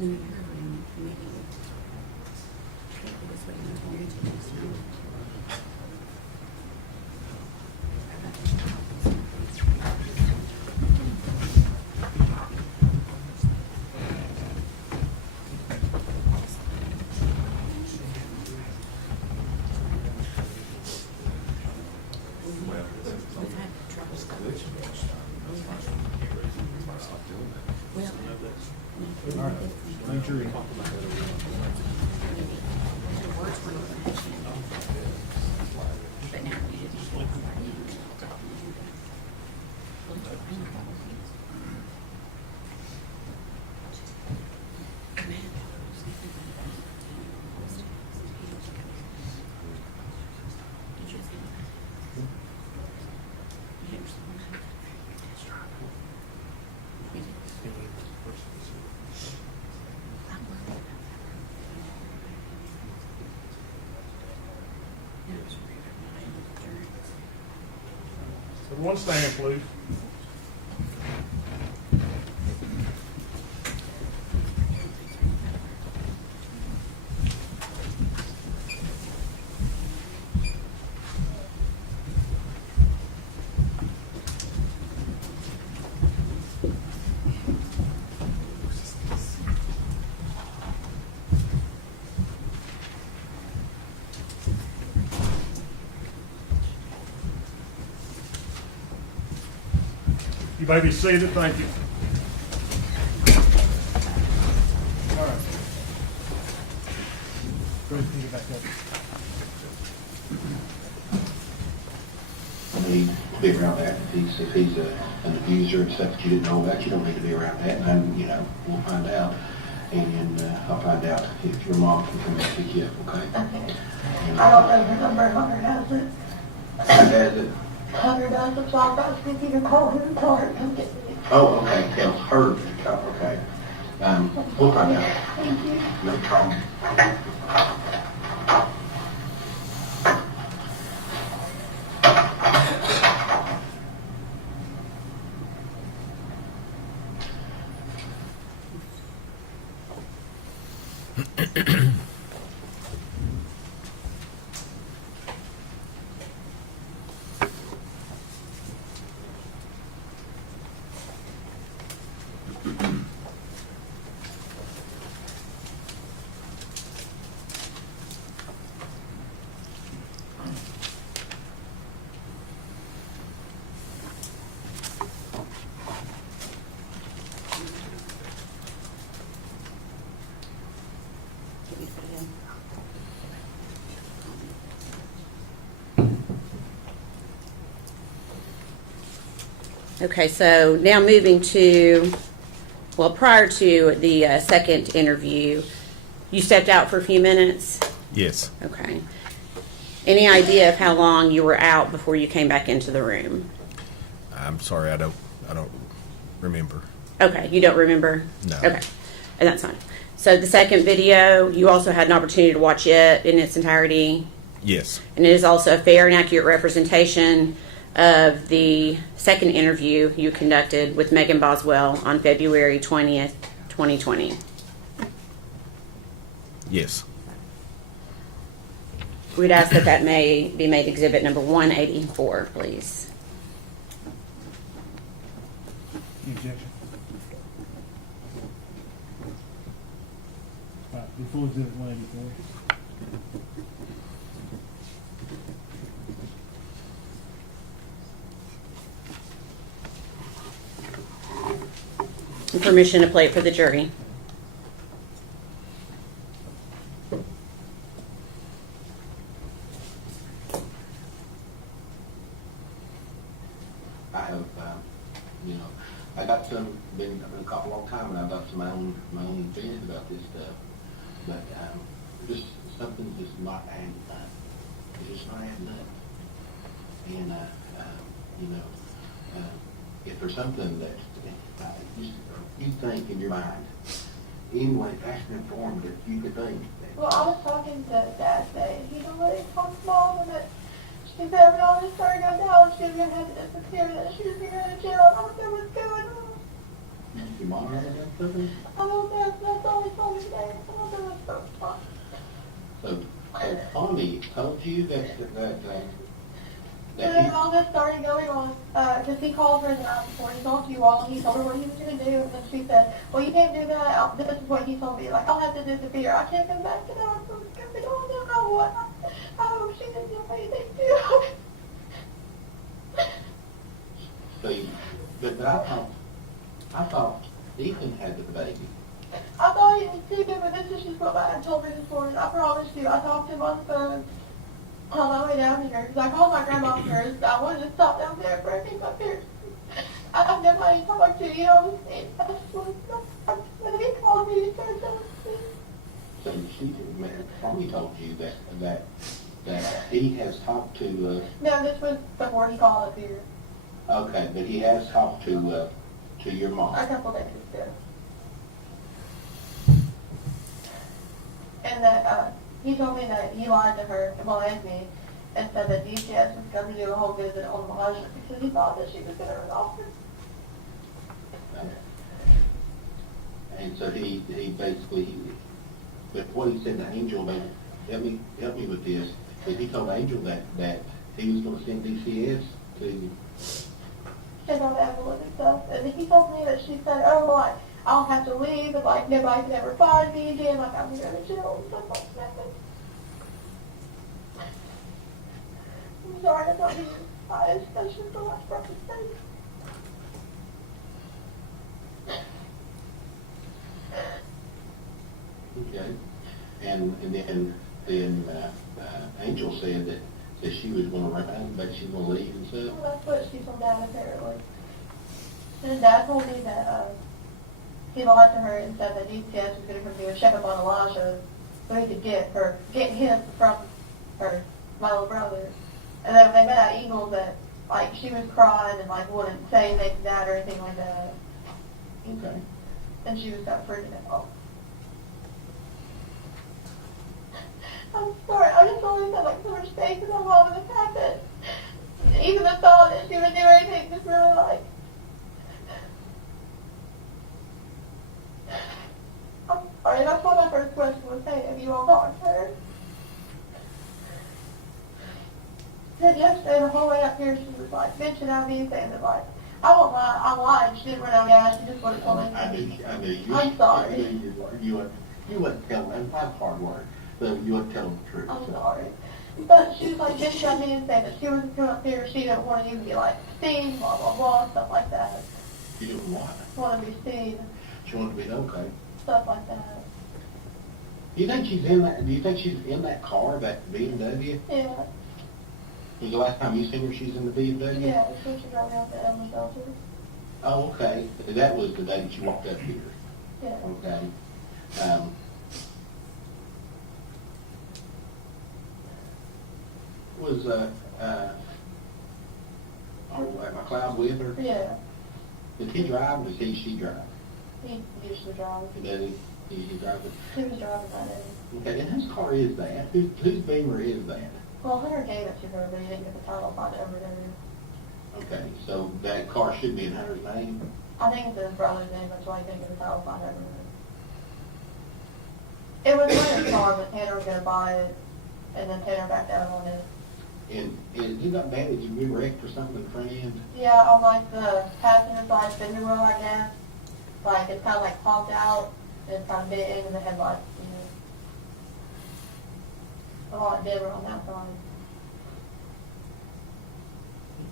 All right, make sure you. Everyone stand, please. You may be seated. Thank you. All right. Go ahead and pick it back up. I need to be around that. If he's an abuser and stuff that you didn't know about, you don't need to be around that. And, you know, we'll find out. And I'll find out if your mom can come and pick you up, okay? Okay. And, I don't know her number, Hunter has it. has it? Hunter does, so I'll probably speak to your call him and tell her to come get me. Oh, okay, tell her, okay. We'll find out. Thank you. No problem. Okay, so now moving to, well, prior to the second interview, you stepped out for a few minutes? Yes. Okay. Any idea of how long you were out before you came back into the room? I'm sorry, I don't remember. Okay, you don't remember? No. Okay, and that's fine. So the second video, you also had an opportunity to watch it in its entirety? Yes. And it is also a fair and accurate representation of the second interview you conducted with Megan Boswell on February 20th, 2020. Yes. We'd ask that that may be made exhibit number 184, please. Any objection? All right, before exhibit 184. And permission to play it for the jury. I have, you know, I got some, been a couple long time, and I've got some my own opinions about this stuff. But just something just not adding up. It's just not adding up. And you know, if there's something that you think in your mind, anyone that's been informed that you could think. Well, I was talking to Dad today, and he don't let it talk to Mom, and that she's having all this story go down, she's gonna have to disappear, that she's gonna go to jail, and I don't know what's going on. your mom ever done something? I don't know, that's all he told me today. I don't know what's going on. So Tommy told you that And then all this started going on, because he called her the night before, he talked to you all, and he told her what he was going to do, and then she said, well, you can't do that, this is what he told me, like, I'll have to disappear, I can't come back to the hospital, I don't know what, I hope she didn't do anything too. See, but I thought Ethan had the baby. I thought he was too, but this is just what I told me this morning, I promise you, I talked to him on the phone, on my way down here, because I called my grandma first. I wanted to stop down there for a few my parents. I have nobody to talk to, you know. I just wanted to, when he called me, he started telling me. So Tommy told you that he has talked to. No, this was before he called up here, Okay, but he has talked to your mom. a couple days ago. And that, he told me that he lied to her, well, and me, and said that DCS was going to do a whole visit on Elijah because he thought that she was going to run off her. And so he basically, but what he said to Angel, man, help me with this. But he told Angel that he was going to send DCS to. Check on Evelyn and stuff, and he told me that she said, oh, like, I'll have to leave, and like nobody can ever find me again, like I'm going to jail and stuff like that. I'm sorry, I'm not being biased, that's just the last part to say. Okay, and then Angel said that she was going to run, but she was going to leave and stuff. Well, that's what she told Dad apparently. And Dad told me that he lied to her and said that DCS was going to come do a checkup on Elijah so he could get him from her, my little brother. And then when they met at Eagles, that like she was crying and like wouldn't say anything to Dad or anything like that. Okay. And she was kind of freaking out. I'm sorry, I just always had like so much faith in my mom and the fact that even the thought that she would do anything just really like. I'm sorry, that's what my first question was saying. Have you all talked to her? Then yesterday, the whole way up here, she was like bitching at me, saying that like, I won't lie, I lied. She didn't run out of gas. She just wanted to tell me. I knew. I'm sorry. You wouldn't tell them. That's hard work. So you wouldn't tell them the truth. I'm so. sorry. But she was like bitching at me and saying that she wasn't coming up here. She didn't want you to be like seen, blah, blah, blah, stuff like that. She didn't want it. Want to be seen, She wanted to be okay. stuff like that. Do you think she's in that? Do you think she's in that car, that BMW? Yeah. Was the last time you seen her? She's in the BMW. Yeah, so she brought me out to Evelyn Boswell. Oh, okay. That was the day that you walked up here. Yeah. Okay. Was McLeod with her? Yeah. Did he drive or did she drive? He usually drives. Did he usually drive it? He was driving that day. Okay, and whose car is that? Whose Beamer is that? Well, Hunter gave it to her, but he didn't get the title on it over there. Okay, so that car should be in Hunter's name? I think it's his brother's name, that's why he didn't get the title on it over there. It was Hunter's car, but Tanner was going to buy it, and then Tanner backed out on it. And you got bad, did you be wrecked or something in the front end? Yeah, on like the passenger side fender well, I guess. Like, it's kind of like popped out, and it's kind of bit into the headlights, you know. A lot dimmer on that side.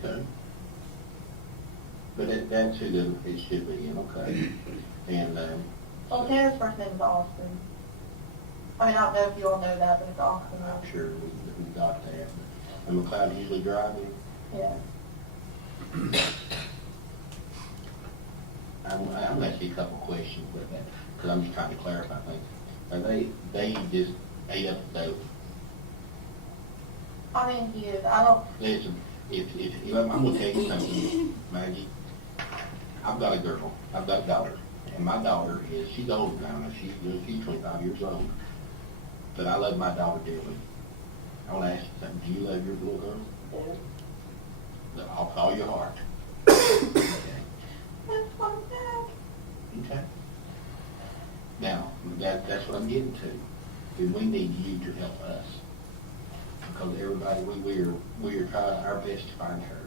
Okay. But that's who it should be in, okay. And, Well, Tanner's first name is Austin. I mean, I don't know if you all know that, but it's Austin. I'm sure we got that. And McLeod usually driving? Yeah. I'm going to ask you a couple questions with that, because I'm just trying to clarify things. Are they just ate up the dope? I mean, he is. I don't. Listen, if I'm going to tell you something, Maggie. I've got a girl. I've got a daughter. And my daughter she's old now. She's 25 years old. But I love my daughter dearly. I want to ask you something. Do you love your little girl? Yeah. Off all your heart. Okay. That's my dad. Okay? Now, that's what I'm getting to, is we need you to help us. Because everybody, we are trying our best to find her.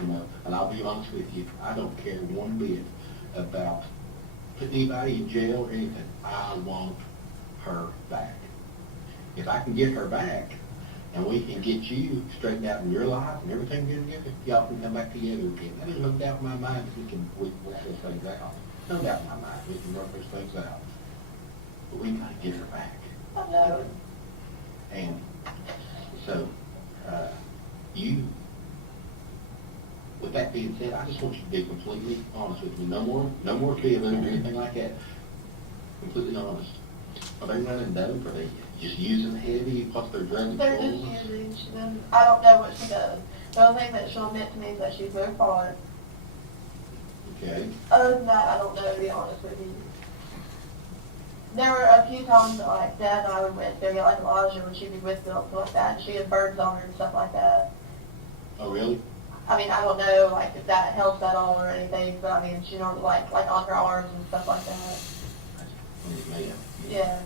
You know, and I'll be honest with you, I don't care one bit about putting anybody in jail or anything. I want her back. If I can get her back, and we can get you straightened out in your life and everything good together, y'all can come back together again. There's no doubt in my mind that we can work those things out. No doubt in my mind we can work those things out. But we gotta get her back. I know. And so, with that being said, I just want you to be completely honest with me. No more fibbing or anything like that. Completely honest. Are they running dope? Are they just using heavy? What's their drug They're just using, I don't know what she does. The only thing that she'll admit to me is that she's moved forward. Okay. Other than that, I don't know, to be honest with you. There were a few times that, like, Dad and I would went there, get like Elijah when she'd be with them, something like that, and she had birds on her and stuff like that. Oh, really? I mean, I don't know, like, if that helps at all or anything, but I mean, she don't like on her arms and stuff like that. Man. Yeah.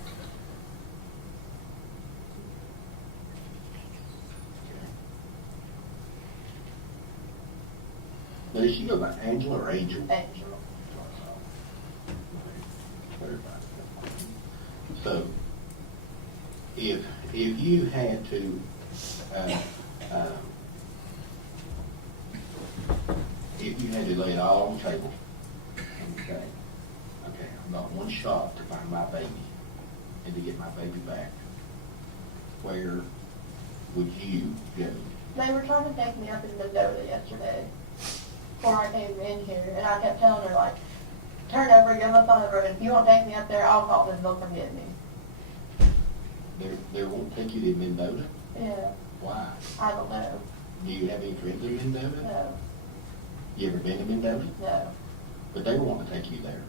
Now, does she go by Angela or Angel? Angel. So, if you had to, if you had to lay it all on the table, okay, I've got one shot to find my baby and to get my baby back, where would you go? They were trying to take me up in Mendoza yesterday before I came in here, and I kept telling her, like, turn over, go on the side of the road. If you won't take me up there, I'll call them, they'll come get me. They won't take you to Mendoza? Yeah, Why? I don't know. Do you have any friends in Mendoza? No, You ever been to Mendoza? no. But they want to take you there.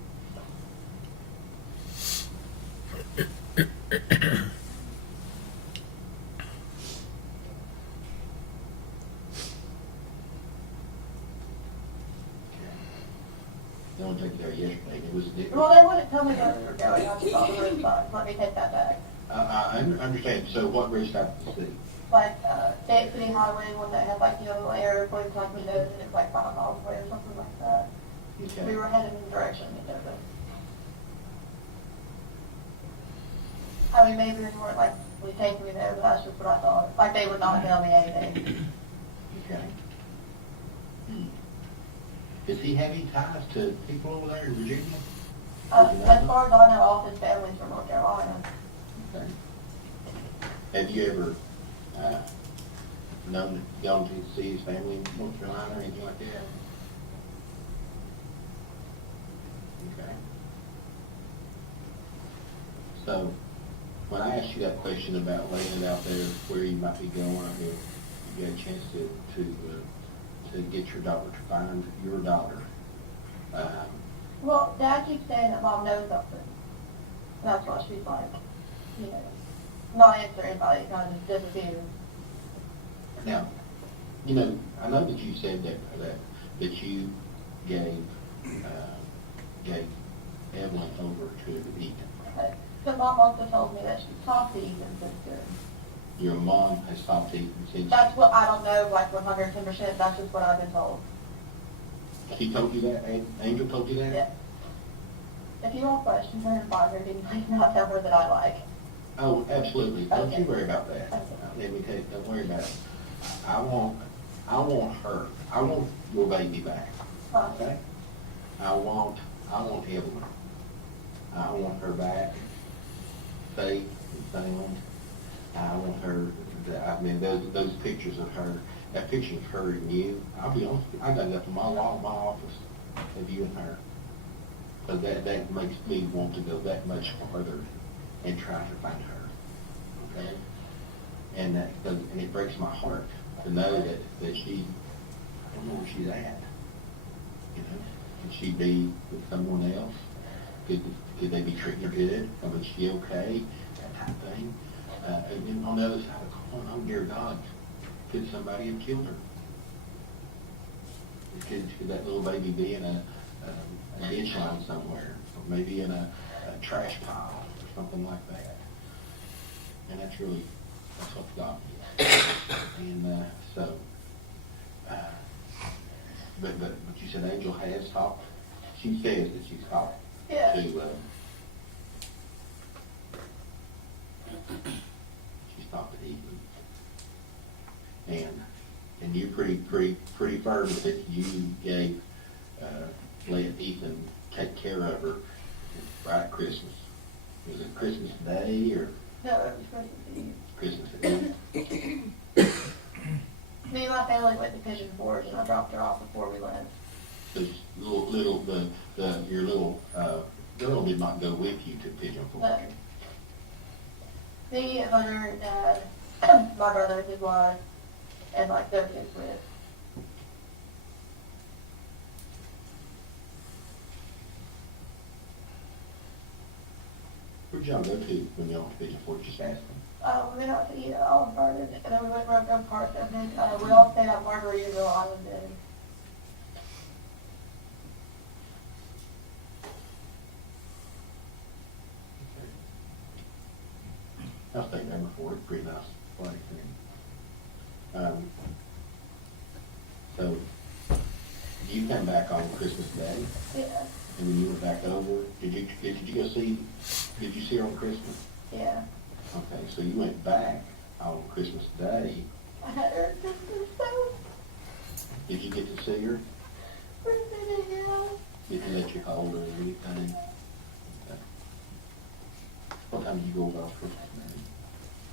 They want to take you there yesterday. It was different. Well, they wouldn't tell me where they were going. I just saw the road sign. Let me take that back. I understand. So what route stop did you see? Like, State City Highway, one that had, like, you know, the airplanes like Mendoza, and it was like 5 miles away or something like that. Okay. We were headed in the direction of Mendoza. I mean, maybe they weren't, like, really taking me there, but that's just what I thought. Like, they would not tell me anything. Okay. Does he have any ties to people over there in Virginia? As far as I know, all his family's from North Carolina. Okay. Have you ever gone to see his family in North Carolina or anything like that? Okay. So, when I asked you that question about laying it out there where you might be going, I mean, you got a chance to get your daughter, to find your daughter. Well, Dad keeps saying that Mom knows something. That's what she's like, you know, not answering anybody, kind of just disappears. Now, you know, I know that you said that you gave Evelyn over to Ethan. Okay. But Mom also told me that she talked to Ethan sister. Your mom has talked to Ethan since. That's what, I don't know, like 110%, that's just what I've been told. She told you that? Angel told you that? Yeah. If you want questions her and find her, please not tell her that I like. Oh, absolutely. Don't Okay. you worry about that. Okay. Let me tell you, don't worry about it. I want her. I want your baby back. Okay? I want Evelyn. I want her back, safe and sound. I want her, I mean, those pictures of her, that picture of her and you, I'll be honest with you, I got it up on my wall in my office of you and her. But that makes me want to go that much farther and try to find her. Okay? And it breaks my heart to know that she, I don't know where she's at. You know? Could she be with someone else? Could they be treating her good? I mean, is she okay? That type of thing. And then on the other side of the coin, oh dear God, could somebody have killed her? Could that little baby be in a a ditch line somewhere, or maybe in a trash pile or something like that. And that's what God did. And so, but you said Angel has talked. She says that she's talked Yeah. to. She's talked to Evelyn. And you're pretty firm that you gave let Ethan take care of her right at Christmas. Was it Christmas Day or No, it was Christmas Eve. Christmas Eve? Me and my family went to Pigeon Forge, and I dropped her off before we left. Your little girl did not go with you to Pigeon Forge. No. Me, Hunter, and Dad, my brother, his wife, and like their kids went. Where'd y'all go to when y'all went to Pigeon Forge? Just ask them. We went out to eat at Olive Garden, and then we went to Rocco Park, and then we all stayed at Margaritaville Island Inn. I've stayed there before. It's a pretty nice place. So you came back on Christmas Day, Yeah, and then you went back over. Did you go see? Did you see her on Christmas? yeah. Okay, so you went back on Christmas Day. I had her at Christmas, so Did you get to see her? we're sitting out. Did they let you hold her or anything? Okay. What time did you go about Christmas Day?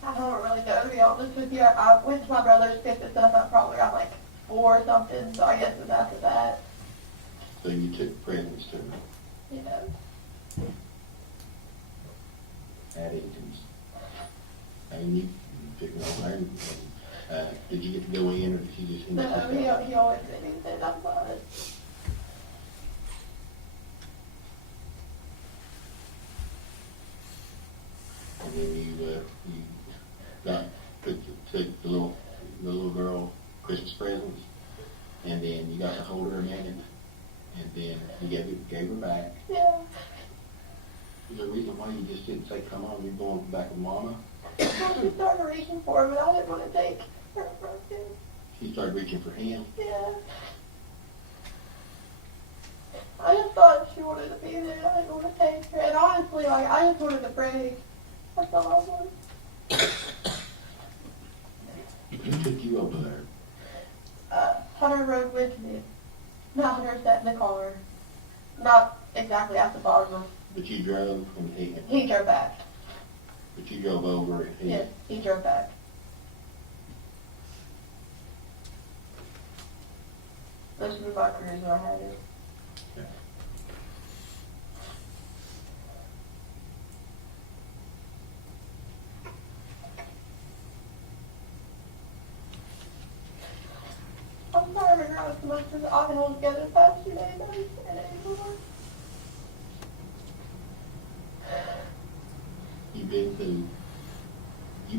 I don't really know, to be honest with you. I went to my brother's, picked this up, I probably got like 4 or something, so I guess it was after that, So you took presents to her you know. at Eaton's. And you took it over there, and did you get to go in, or did you just? No, he always said he said I'm fine. And then you took the little girl Christmas presents, and then you got to hold her Megan, and then you gave her back. Yeah. Is there a reason why you just didn't say, come on, you're going back with Mama? Well, she started reaching for him, and I didn't want to take her from him. She started reaching for him. Yeah. I just thought she wanted to be there. I didn't want to take her. And honestly, like, I just wanted to pray. That's all I wanted. Who took you over there? Hunter rode with me. Not Hunter sat in the car. Not exactly at the bottom. But you drove, and He drove back. but you drove over, and he. Yes, he drove back. This was my cruise when I had it. Okay. I'm sorry to grow so much as I've been holding together the past 2 days. I just can't anymore. You've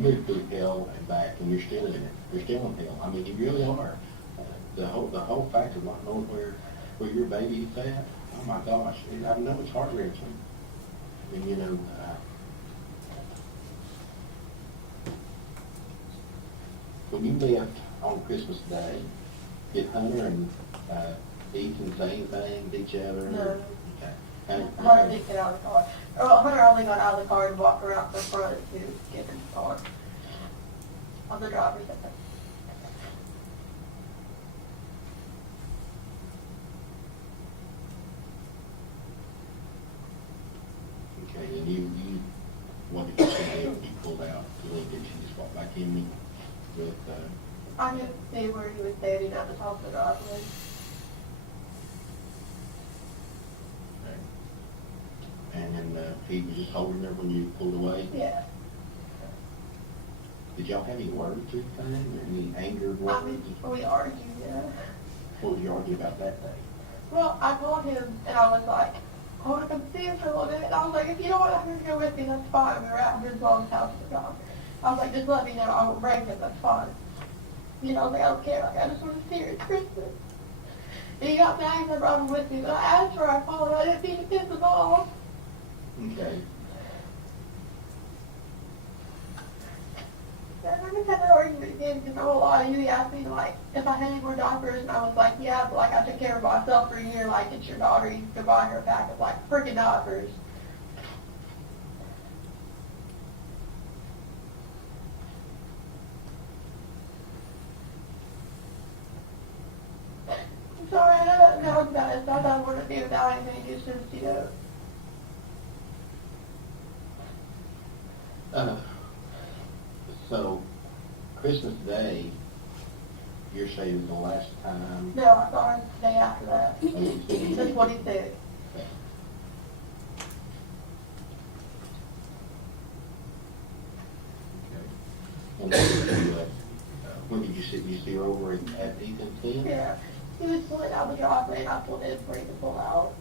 been through hell and back, and you're still in it. You're still in hell. I mean, you really are. The whole fact of not knowing where your baby is at, oh my gosh, I know it's heart-wrenching. And when you left on Christmas Day, did Hunter and Ethan say anything to each other? No. Okay. And- Hunter didn't get out of the car. Well, Hunter only got out of the car and walked around the front to get in the car. On the driver's side. Okay, and you what did you say when you pulled out? Did she just walk back in with, I could see where he was standing at the top of the driveway. and then he was just holding her when you pulled away? Yeah. Did y'all have any words or anything, or any anger I words? mean, we argued, yeah. What did you argue about that day? Well, I called him and I was like, I want to come see him for a little bit. And I was like, if you don't want to go with me, that's fine. We were at his mom's house at the time. I was like, just let me know. I won't break him. That's fine. You know, I was like, I don't care. Like, I just want to see her at Christmas. And he got mad because I brought him with me, but I asked for I called him. I didn't mean to piss him off. Okay. And I just had that argument again because I'm a lot of you. He asked me to, like, if I had any more diapers, and I was like, yeah, but like I took care of myself for a year. Like, it's your daughter, you can buy her a pack of like freaking diapers. I'm sorry, I know that sounds bad. It's not that I want to do without anything. It's just, you know. So, Christmas Day, you're saying was the last time? No, I saw him the day after that. That's what he said. And when did you see her over at Ethan's den? Yeah. He was pulling out the driveway and I pulled in for him to pull out.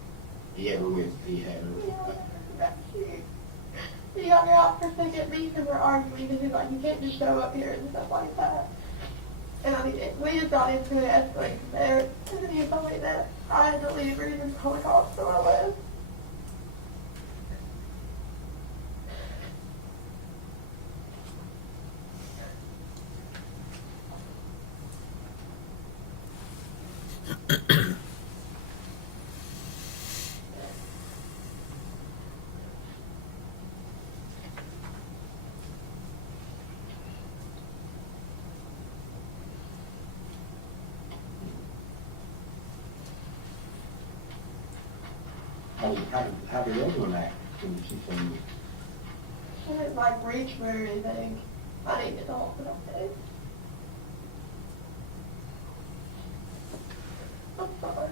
He had her with, he had her. Yeah, that's cute. He got me out for second me because we're arguing and he's like, you can't just show up here and stuff like that. And I mean, we just got into an escalation there. And then he told me that I had to leave or even call the cops, so I left. How did the other one act when she seen you? She didn't like reach for anything. I didn't get the whole thing okay. I'm sorry.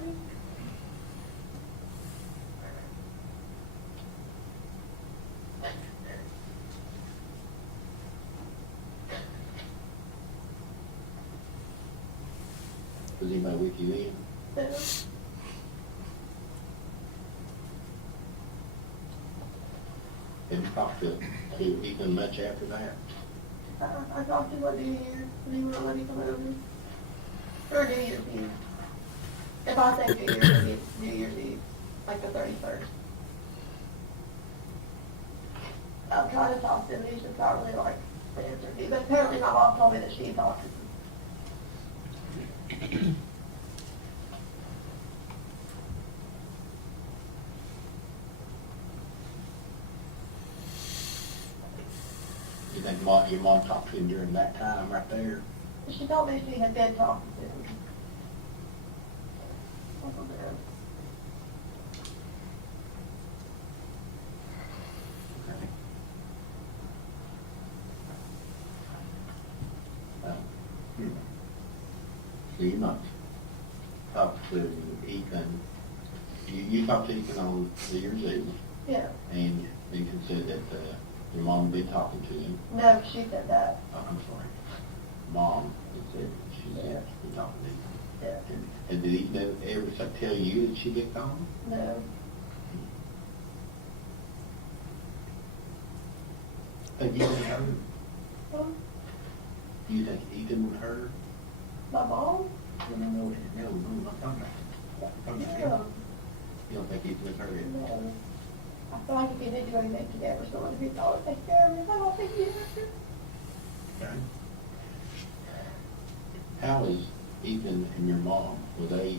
Was anybody with you in? No. Have you talked to Ethan much after that? I talked to him on New Year's, and he wouldn't let me come over. Or New Year's Eve. If I say New Year's Eve, New Year's Eve, like the 31st. I'm trying to talk to him, he's just not really like to answer me. But apparently my mom told me that she talked to him. You think your mom talked to him during that time right there? She told me she had been talking to him. Wasn't there? Okay. So you not talked to Ethan, you talked to Ethan on New Year's Eve, Yeah. and Ethan said that your mom had been talking to him. No, she said that. Oh, I'm sorry. Mom had said she had been talking to Ethan. Yeah. And did Ethan ever tell you that she get gone? No. Think Ethan heard? Huh? Do you think Ethan would heard? My mom? No, I'm not talking about that. Yeah. You don't think Ethan would heard it? No. I feel like if he didn't do anything today for someone, he'd always take care of me. I don't think he did. Okay. How is Ethan and your mom? Were they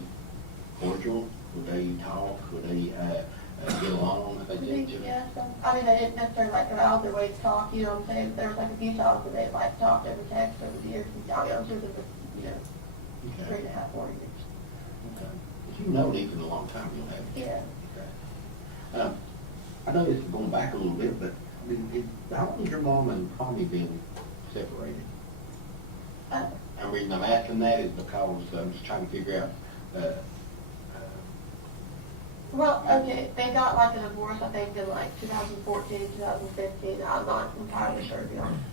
cordial? Would they talk? Would they get along? I think they did. Yeah, I mean, they didn't necessarily like go out their way to talk, you know what I'm saying? But there was like a few times where they like talked over text over the years. And I was with them for, you know, 3.5, 4 years. Okay. But you know Ethan a long time, you'll have. Yeah. Okay. I know this is going back a little bit, but I mean, how long has your mom and Tommy been separated? The reason I'm asking that is because I'm just trying to figure out. Well, okay, they got like a divorce, I think, in like 2014, 2015. I'm not entirely sure, to be honest.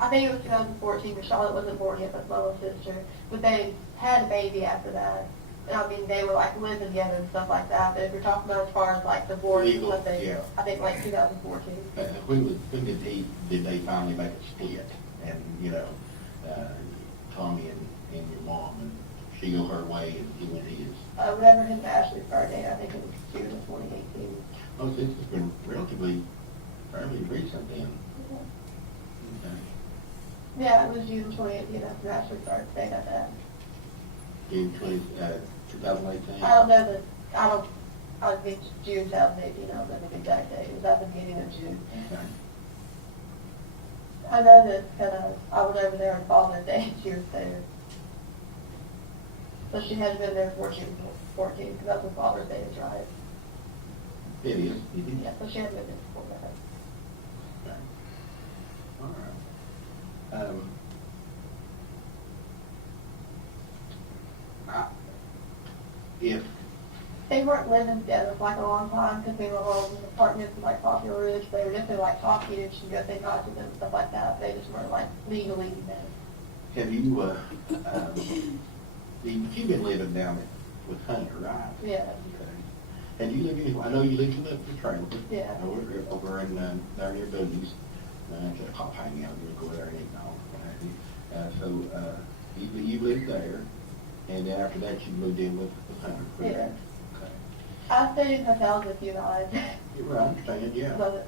I think it was 2014, but Charlotte wasn't born yet, but my little sister. But they had a baby after that. And I mean, they were like living together and stuff like that. But if you're talking about as far as like divorce and Legal, something, yeah. I think like 2014. When did they finally make a split? And, you know, Tommy and your mom, and she go her way and he went his? whatever his bachelor's birthday, I think it was June of 2018. Oh, so it's been relatively, fairly recent then. Okay. Yeah, it was June 2018, that's the bachelor's birthday, at that. June 2018? I don't know the, I think June 2018, I don't know the exact date, it was at the beginning of June. Okay. I know that, because I was over there on Father's Day, and she was there. So she had been there before she was 14, because that's when Father's Day is, right? It is. Yeah, so she had been there before that. Okay. All right. If, They weren't living together for like a long time, because they were all in apartments in like Popular Ridge. They were definitely like talking, and she'd go say hi to them and stuff like that. They just weren't like legally together. have you, you've been living down with Hunter, right? Yeah. Okay. And you live in, I know you live in the trailer. Yeah. Over in, there near Boone's. It's a hot hangout, you go there and eat and all, what have you. So, you lived there, and then after that you moved in with Hunter, correct? Yeah. Okay. I stayed in hotels with you guys. You're right, I understand, yeah. But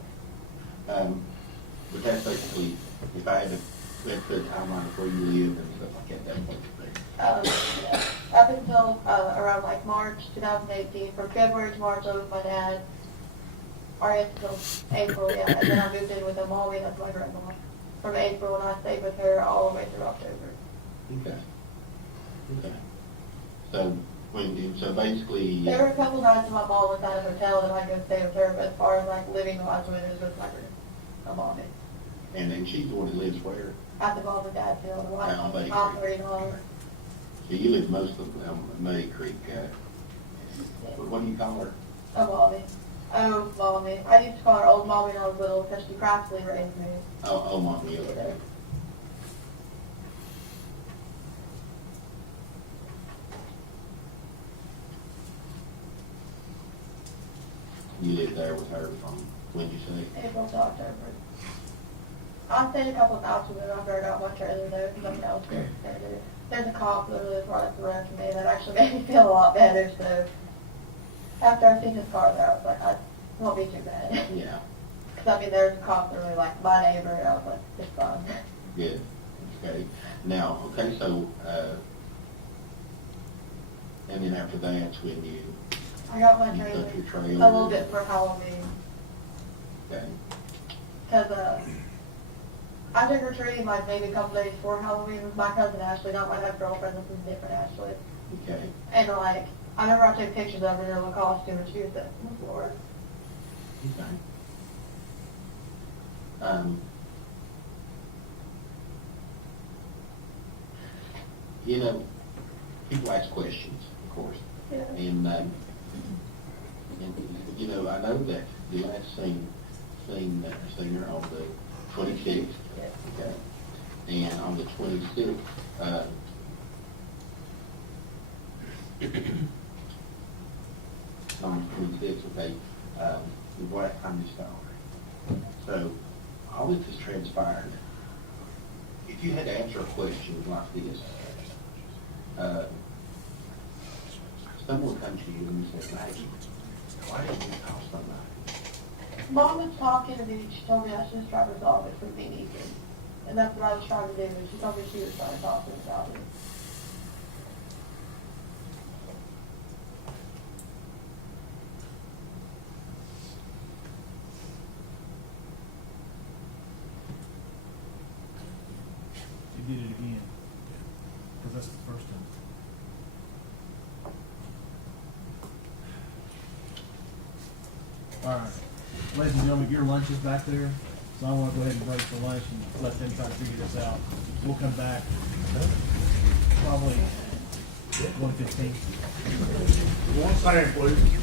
But that's basically, if I had to, let's put a timeline of where you lived and stuff like that, that's what it's yeah. Up until around like March 2018, from February to March, I was with my dad. Or until April, yeah, and then I moved in with a mommy, that's my grandma. From April, and I stayed with her all the way through October. Okay. Okay. So, so basically. There were a couple nights when my mom was at a hotel that I'd go stay with her, but as far as like living wise with it was my mommy. And then she's the one that lives where? At the mom and dad field, like Down Muddy operating on. So you live most of Muddy Creek, what do you call her? Oh, mommy. Oh, mommy. I used to call her old mommy when I was little because she practically raised me. Oh, Mommy, okay. You lived there with her from, when'd you say? April to October. I stayed a couple of nights with her after I got my trailer though, because I'm downstairs. There's a cop that lives right up the road from me that actually made me feel a lot better, so after I seen his car there, I was like, it won't be too bad. Yeah, Because I mean, there's a cop that really like my neighbor, and I was like, it's fun. good, okay. Now, okay, so, and then after that's when you I got my took trailer your trailer. a little bit for Halloween. Okay, Because I took her tree like maybe a couple days before Halloween with my cousin Ashley, not my ex-girlfriend, this is a different Ashley. okay, And like, I remember I took pictures of her in her little costume and she was sitting on the floor. okay. You know, people ask questions, of course. Yeah. And you know, I know that the last seen her on the 26th, okay, and on the 26th, on the 26th, okay, your wife, I'm just her. So, all this has transpired. If you had to answer a question like this, someone comes to you and says, Maggie, why did you call somebody? Mom was talking to me, she told me I should just try to resolve it for me and Ethan. And that's what I was trying to do, and she told me she was trying to talk to me about it. You did it again, because that's the first time. All right, ladies and gentlemen, your lunch is back there, so I want to go ahead and break for lunch and let them try to figure this out. We'll come back probably 1:15. One second, please.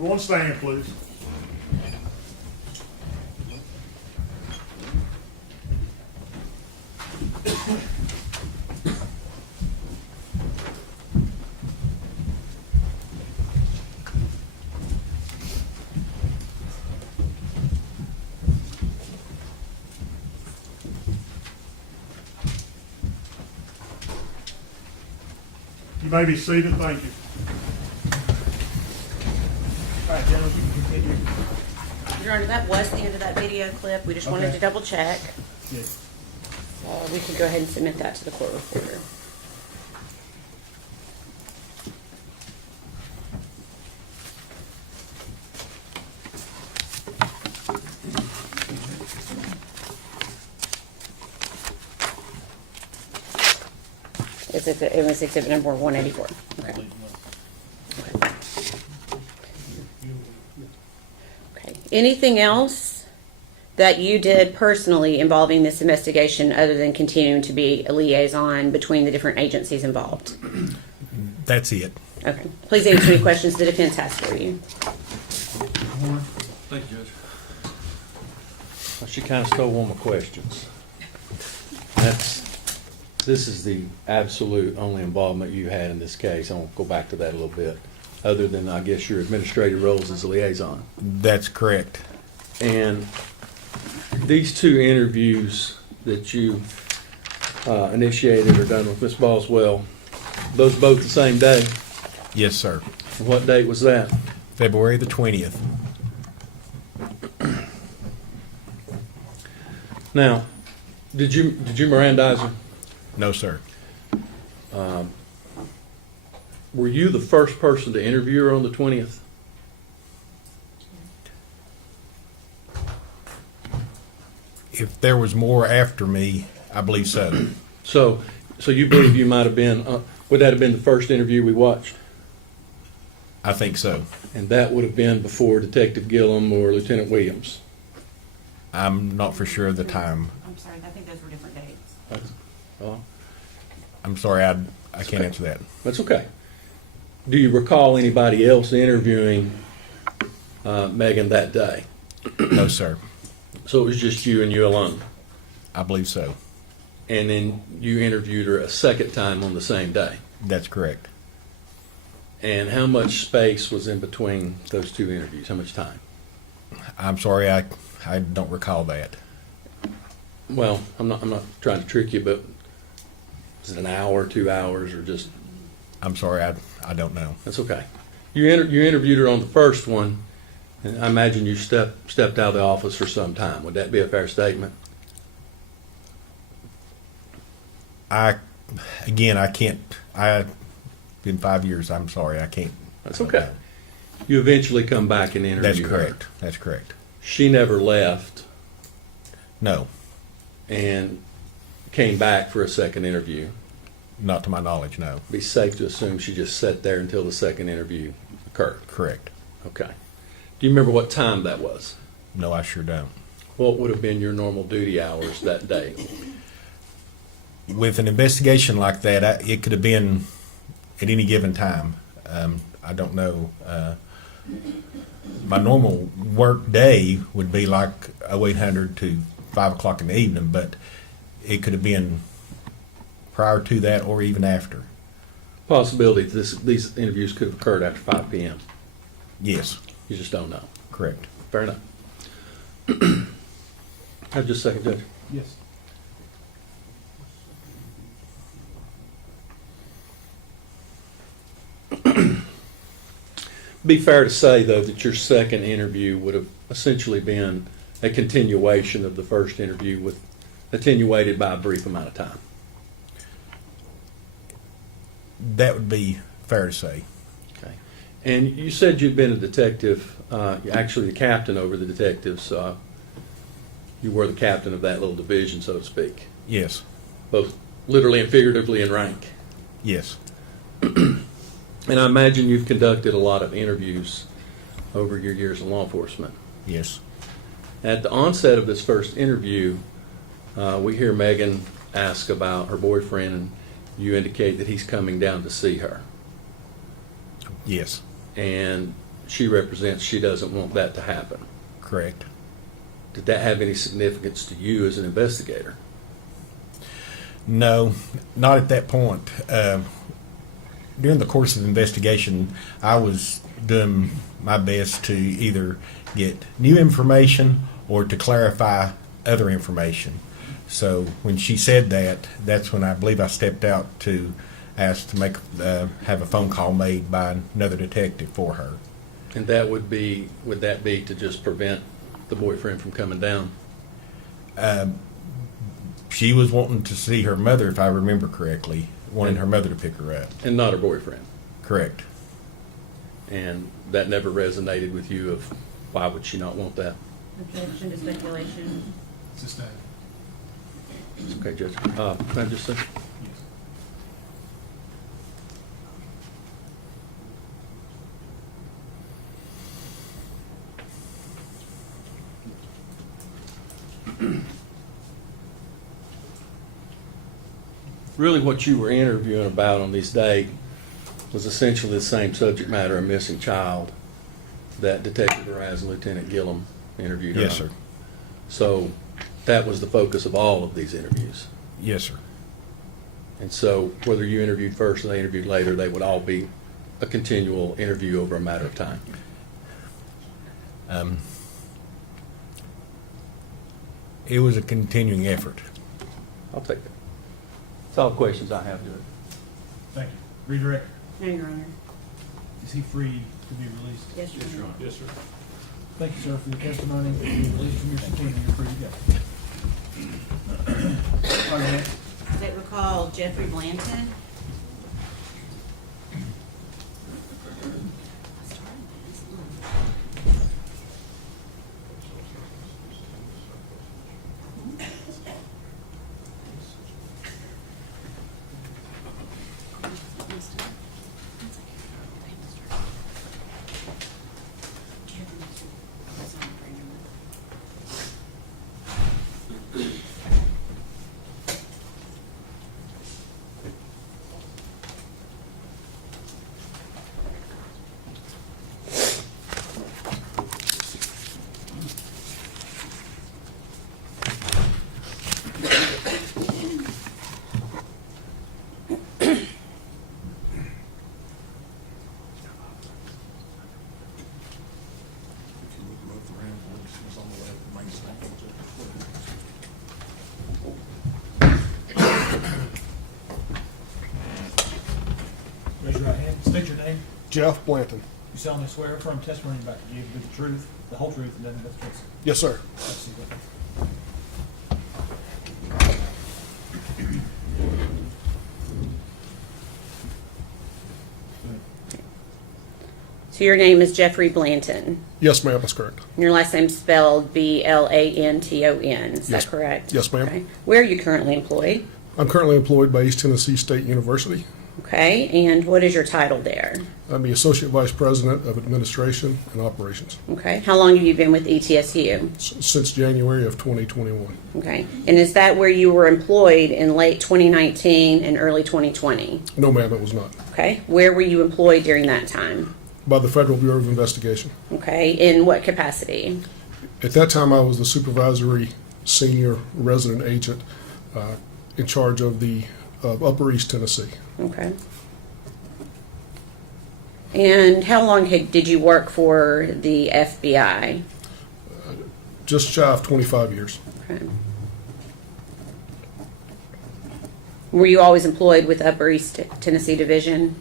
Everyone stand, please. You may be seated. Thank you. All right, gentlemen, you can continue. Your Honor, that was the end of that video clip. We just wanted Okay. to double check. Yes. We can go ahead and submit that to the court reporter. It was exhibit number 184. Okay. Okay. Anything else that you did personally involving this investigation other than continuing to be a liaison between the different agencies involved? That's it. Okay. Please answer any questions the defense has for you. Thank you, Judge. Well, she kind of stole one of my questions. This is the absolute only involvement you had in this case. I won't go back to that a little bit, other than, I guess, your administrative roles as a liaison. That's correct. And these two interviews that you initiated or done with Ms. Boswell, those both the same day? Yes, sir. And what date was that? February the 20th. Now, did you Mirandize her? No, sir. Were you the first person to interview her on the 20th? If there was more after me, I believe so. So you believe you might have been, would that have been the first interview we watched? I think so. And that would have been before Detective Gillum or Lieutenant Williams? I'm not for sure of the time. I'm sorry, I think those were different dates. Well, I'm sorry, I can't answer that. that's okay. Do you recall anybody else interviewing Megan that day? No, sir. So it was just you and you alone? I believe so. And then you interviewed her a second time on the same day? That's correct. And how much space was in between those two interviews? How much time? I'm sorry, I don't recall that. Well, I'm not trying to trick you, but was it an hour, 2 hours, or just? I'm sorry, I don't know. That's okay. You interviewed her on the first one, and I imagine you stepped out of the office for some time. Would that be a fair statement? I can't, been 5 years, I'm sorry, I can't. That's okay. You eventually come back and interview That's her. correct. That's correct. She never left No, and came back for a second interview. not to my knowledge, no. Be safe to assume she just sat there until the second interview occurred. Correct. Okay. Do you remember what time that was? No, I sure don't. What would have been your normal duty hours that day? With an investigation like that, it could have been at any given time. I don't know. My normal work day would be like 0800 to 5 o'clock in the evening, but it could have been prior to that or even after. Possibility these interviews could have occurred after 5 p.m. Yes, You just don't know. correct. Fair enough. Have just a second, Judge. Yes. Be fair to say, though, that your second interview would have essentially been a continuation of the first interview, with attenuated by a brief amount of time. That would be fair to say. Okay. And you said you'd been a detective, actually the captain over the detectives. You were the captain of that little division, so to speak, Yes, both literally and figuratively in rank. yes, And I imagine you've conducted a lot of interviews over your years in law enforcement. yes. At the onset of this first interview, we hear Megan ask about her boyfriend, and you indicate that he's coming down to see her. Yes, And she represents, she doesn't want that to happen. Correct. Did that have any significance to you as an investigator? No, not at that point. During the course of the investigation, I was doing my best to either get new information or to clarify other information. So when she said that, that's when I believe I stepped out to ask to have a phone call made by another detective for her. And would that be to just prevent the boyfriend from coming down? She was wanting to see her mother, if I remember correctly, wanting her mother to pick her up. And not her boyfriend? Correct. And that never resonated with you of why would she not want that? Objection to speculation. Sustained. Okay, Judge. Can I just say? Really what you were interviewing about on this day was essentially the same subject matter, a missing child, that Detective Raz and Lieutenant Gillum interviewed her Yes, on. sir. So that was the focus of all of these interviews. Yes, sir. And so whether you interviewed first or they interviewed later, they would all be a continual interview over a matter of time. It was a continuing effort. I'll take that. That's all the questions I have, Judge. Thank you. Redirect, No, Your Honor. is he free to be released? Yes, Your Honor. Yes, sir. Thank you, sir, for your testimony. You're released from your subpoena. You're free to go. All right, next. Does it recall Jeffrey Blanton? Raise your right hand. State your name. Jeff Blanton. You solemnly swear affirm testimony you're about to give the truth, the whole truth, and nothing but the truth. Yes, sir. Let's see what- So your name is Jeffrey Blanton. Yes, ma'am, that's correct. And your last name's spelled Blanton. Is Yes. that correct? Yes, ma'am. Okay. Where are you currently employed? I'm currently employed by East Tennessee State University. Okay. And what is your title there? I'm the Associate Vice President of Administration and Operations Okay. How long have you been with ETSU? since January of 2021. Okay. And is that where you were employed in late 2019 and early 2020? No, ma'am, it was not. Okay. Where were you employed during that time? By the Federal Bureau of Investigation. Okay. In what capacity? At that time, I was the Supervisory Senior Resident Agent in charge of the Upper East Tennessee. Okay. And how long did you work for the FBI? Just shy of 25 years. Okay. Were you always employed with Upper East Tennessee Division?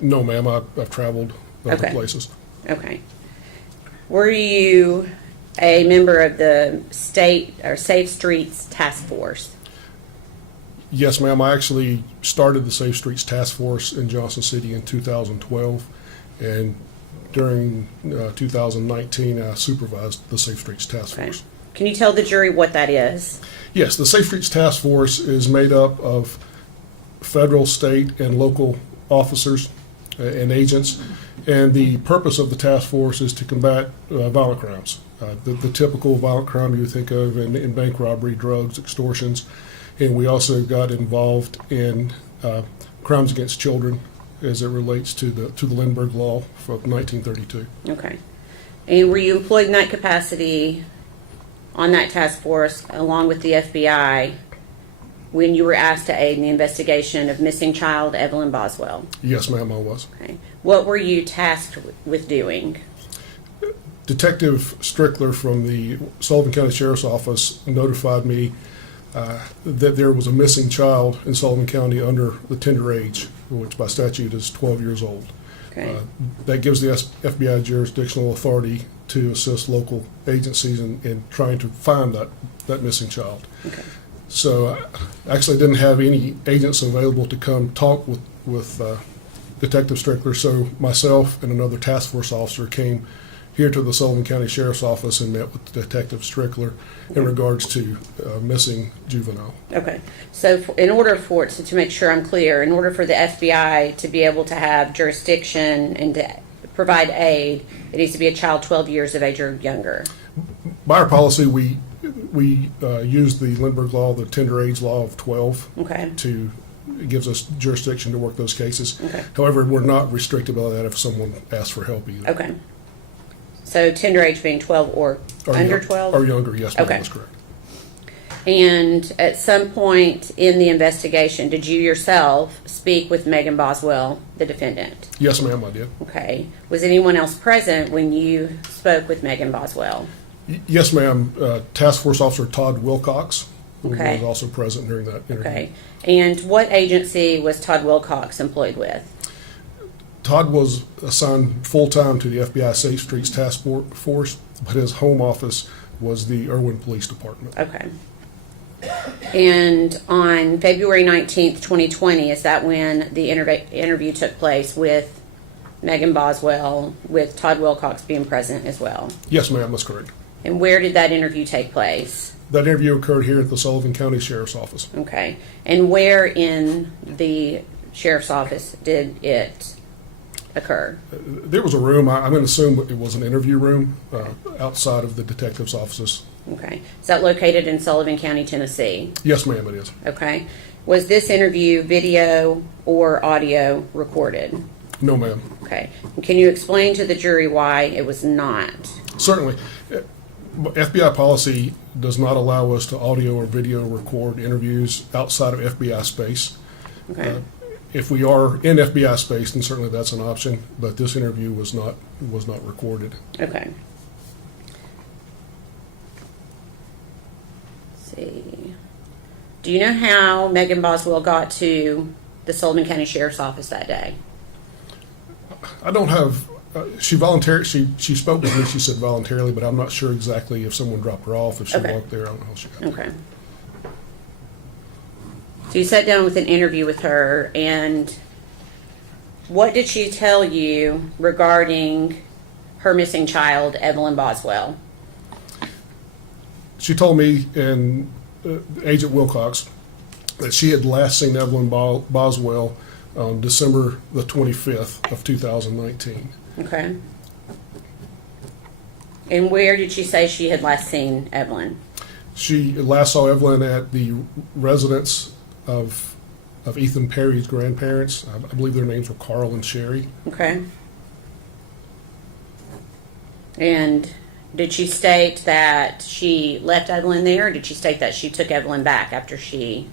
No, ma'am, I've traveled other Okay. places. Okay. Were you a member of the state or Safe Streets Task Force? Yes, ma'am. I actually started the Safe Streets Task Force in Johnson City in 2012, and during 2019, I supervised the Safe Streets Task Okay. Force. Can you tell the jury what that is? Yes, the Safe Streets Task Force is made up of federal, state, and local officers and agents, and the purpose of the task force is to combat violent crimes. The typical violent crime you would think of in bank robbery, drugs, extortions. And we also got involved in crimes against children as it relates to the Lindbergh Law from 1932. Okay. And were you employed in that capacity on that task force along with the FBI when you were asked to aid in the investigation of missing child Evelyn Boswell? Yes, ma'am, I was. Okay. What were you tasked with doing? Detective Strickler from the Sullivan County Sheriff's Office notified me that there was a missing child in Sullivan County under the tender age, which by statute is 12 years old. Okay. That gives the FBI jurisdictional authority to assist local agencies in trying to find that missing child. Okay. So I actually didn't have any agents available to come talk with Detective Strickler, so myself and another task force officer came here to the Sullivan County Sheriff's Office and met with Detective Strickler in regards to missing juvenile. Okay. So in order for it, to make sure I'm clear, in order for the FBI to be able to have jurisdiction and to provide aid, it needs to be a child 12 years of age or younger. By our policy, we use the Lindbergh Law, the tender age law of 12. Okay. It gives us jurisdiction to work those cases. Okay. However, we're not restricted by that if someone asks for help either. Okay. So tender age being 12 or under 12? Or younger, yes, ma'am, Okay. that's correct. And at some point in the investigation, did you yourself speak with Megan Boswell, the defendant? Yes, ma'am, I did. Okay. Was anyone else present when you spoke with Megan Boswell? Yes, ma'am. Task Force Officer Todd Wilcox Okay. was also present during that interview. Okay. And what agency was Todd Wilcox employed with? Todd was assigned full-time to the FBI Safe Streets Task Force, but his home office was the Irwin Police Department. Okay. And on February 19th, 2020, is that when the interview took place with Megan Boswell, with Todd Wilcox being present as well? Yes, ma'am, that's correct. And where did that interview take place? That interview occurred here at the Sullivan County Sheriff's Office. Okay. And where in the sheriff's office did it occur? There was a room, I'm going to assume it was an interview room outside of the detective's offices. Okay. Is that located in Sullivan County, Tennessee? Yes, ma'am, it is. Okay. Was this interview video or audio recorded? No, ma'am. Okay. And can you explain to the jury why it was not? Certainly. FBI policy does not allow us to audio or video record interviews outside of FBI space. Okay. If we are in FBI space, then certainly that's an option, but this interview was not recorded. Okay. Let's see. Do you know how Megan Boswell got to the Sullivan County Sheriff's Office that day? I don't have, she spoke with me, she said voluntarily, but I'm not sure exactly if someone dropped her off, if she Okay. walked there, I don't know how she got there. Okay. So you sat down with an interview with her, and what did she tell you regarding her missing child, Evelyn Boswell? She told me and Agent Wilcox that she had last seen Evelyn Boswell on December the 25th of 2019. Okay. And where did she say she had last seen Evelyn? She last saw Evelyn at the residence of Ethan Perry's grandparents. I believe their names were Carl and Sherry. Okay. And did she state that she left Evelyn there, or did she state that she took Evelyn back after she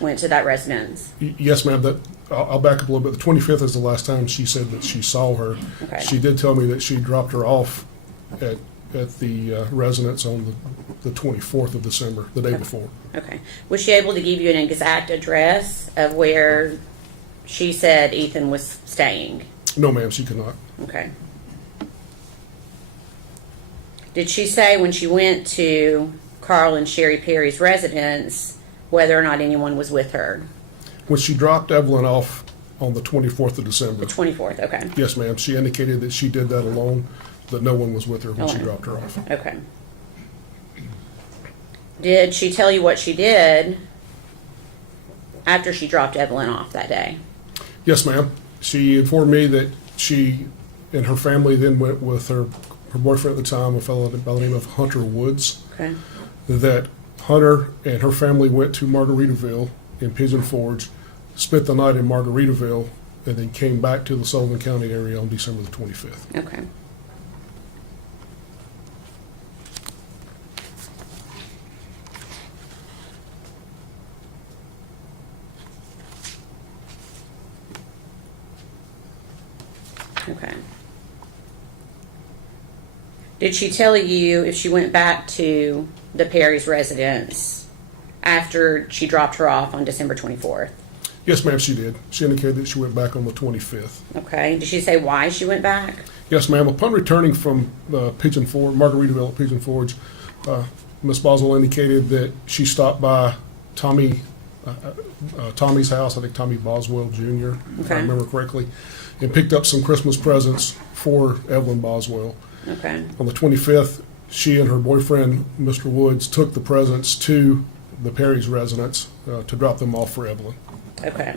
went to that residence? Yes, ma'am. I'll back up a little bit. The 25th is the last time she said that she saw her. Okay. She did tell me that she dropped her off at the residence on the 24th of December, the day before. Okay. Was she able to give you an exact address of where she said Ethan was staying? No, ma'am, she could not. Okay. Did she say when she went to Carl and Sherry Perry's residence whether or not anyone was with her? When she dropped Evelyn off on the 24th of December. The 24th, okay. Yes, ma'am. She indicated that she did that alone, that no one was with her when she Alone. dropped her off. Okay. Did she tell you what she did after she dropped Evelyn off that day? Yes, ma'am. She informed me that she and her family then went with her boyfriend at the time, a fellow by the name of Hunter Woods. Okay. That Hunter and her family went to Margaritaville in Pigeon Forge, spent the night in Margaritaville, and then came back to the Sullivan County area on December the 25th. Okay. Okay. Did she tell you if she went back to the Perry's residence after she dropped her off on December 24th? Yes, ma'am, she did. She indicated that she went back on the 25th. Okay. Did she say why she went back? Yes, ma'am. Upon returning from Pigeon Forge, Margaritaville at Pigeon Forge, Ms. Boswell indicated that she stopped by Tommy's house, I think Tommy Boswell Jr., if I Okay. remember correctly, and picked up some Christmas presents for Evelyn Boswell. Okay. On the 25th, she and her boyfriend, Mr. Woods, took the presents to the Perry's residence to drop them off for Evelyn. Okay.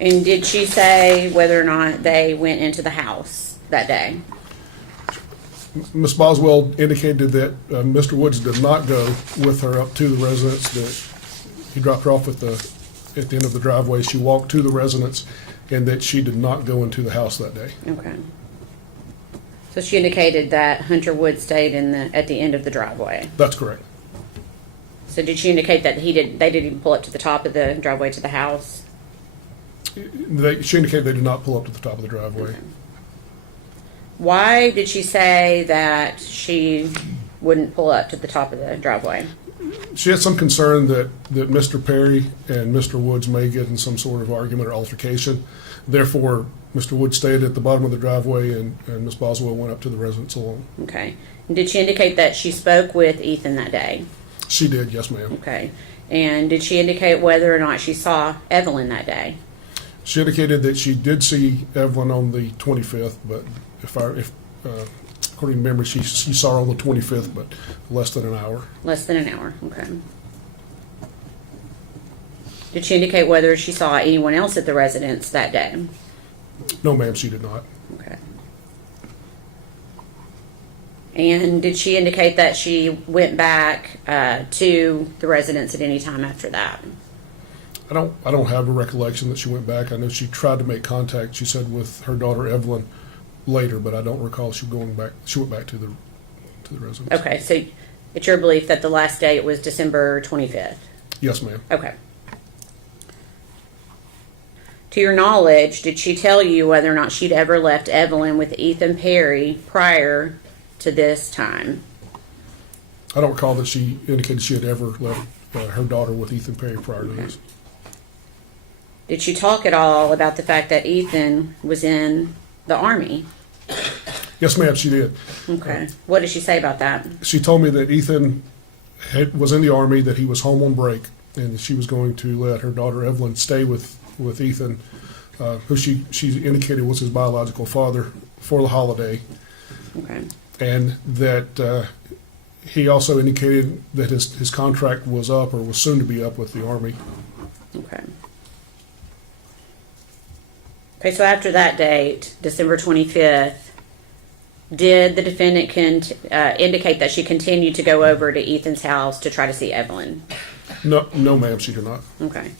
And did she say whether or not they went into the house that day? Ms. Boswell indicated that Mr. Woods did not go with her up to the residence, that he dropped her off at the end of the driveway. She walked to the residence, and that she did not go into the house that day. Okay. So she indicated that Hunter Wood stayed at the end of the driveway. That's correct. So did she indicate that they didn't even pull up to the top of the driveway to the house? She indicated they did not pull up to the top of the driveway. Why did she say that she wouldn't pull up to the top of the driveway? She had some concern that Mr. Perry and Mr. Woods may get in some sort of argument or altercation. Therefore, Mr. Woods stayed at the bottom of the driveway, and Ms. Boswell went up to the residence alone. Okay. And did she indicate that she spoke with Ethan that day? She did, yes, ma'am. Okay. And did she indicate whether or not she saw Evelyn that day? She indicated that she did see Evelyn on the 25th, but according to memory, she saw her on the 25th, but less than an hour. Less than an hour. Okay. Did she indicate whether she saw anyone else at the residence that day? No, ma'am, she did not. Okay. And did she indicate that she went back to the residence at any time after that? I don't have a recollection that she went back. I know she tried to make contact, she said, with her daughter Evelyn later, but I don't recall she went back to the residence. Okay, so it's your belief that the last date was December 25th? Yes, ma'am. Okay. To your knowledge, did she tell you whether or not she'd ever left Evelyn with Ethan Perry prior to this time? I don't recall that she indicated she had ever left her daughter with Ethan Perry prior to this. Did she talk at all about the fact that Ethan was in the Army? Yes, ma'am, she did. Okay. What did she say about that? She told me that Ethan was in the Army, that he was home on break, and that she was going to let her daughter Evelyn stay with Ethan, who she indicated was his biological father, for the holiday. Okay. And that he also indicated that his contract was up, or was soon to be up, with the Army. Okay. Okay, so after that date, December 25th, did the defendant indicate that she continued to go over to Ethan's house to try to see Evelyn? No, ma'am, she did not. Okay.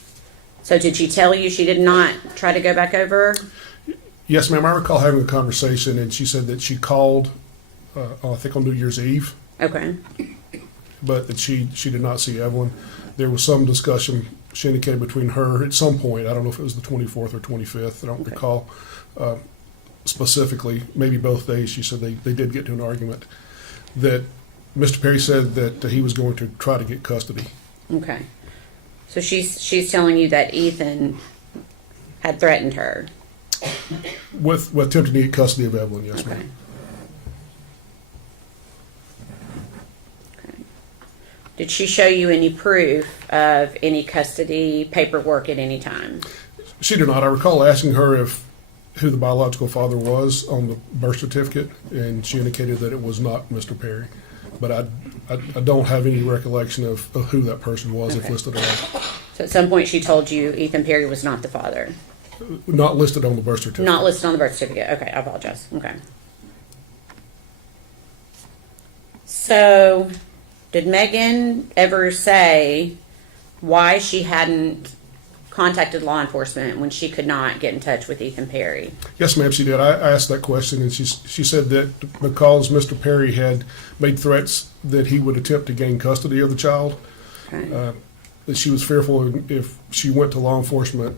So did she tell you she did not try to go back over? Yes, ma'am, I recall having a conversation, and she said that she called, I think on New Year's Eve, Okay. but that she did not see Evelyn. There was some discussion, she indicated, between her at some point. I don't know if it was the 24th or 25th. I don't recall specifically. Maybe both days. She said they did get to an argument that Mr. Perry said that he was going to try to get custody. Okay. So she's telling you that Ethan had threatened her. With attempting to get custody of Evelyn, yes, Okay. ma'am. Okay. Did she show you any proof of any custody paperwork at any time? She did not. I recall asking her who the biological father was on the birth certificate, and she indicated that it was not Mr. Perry. But I don't have any recollection of who that person was, if Okay. listed on. So at some point she told you Ethan Perry was not the father. Not listed on the birth certificate. Not listed on the birth certificate. Okay, I apologize. Okay. So, did Megan ever say why she hadn't contacted law enforcement when she could not get in touch with Ethan Perry? Yes, ma'am, she did. I asked that question, and she said that because Mr. Perry had made threats that he would attempt to gain custody of the child, Okay. that she was fearful if she went to law enforcement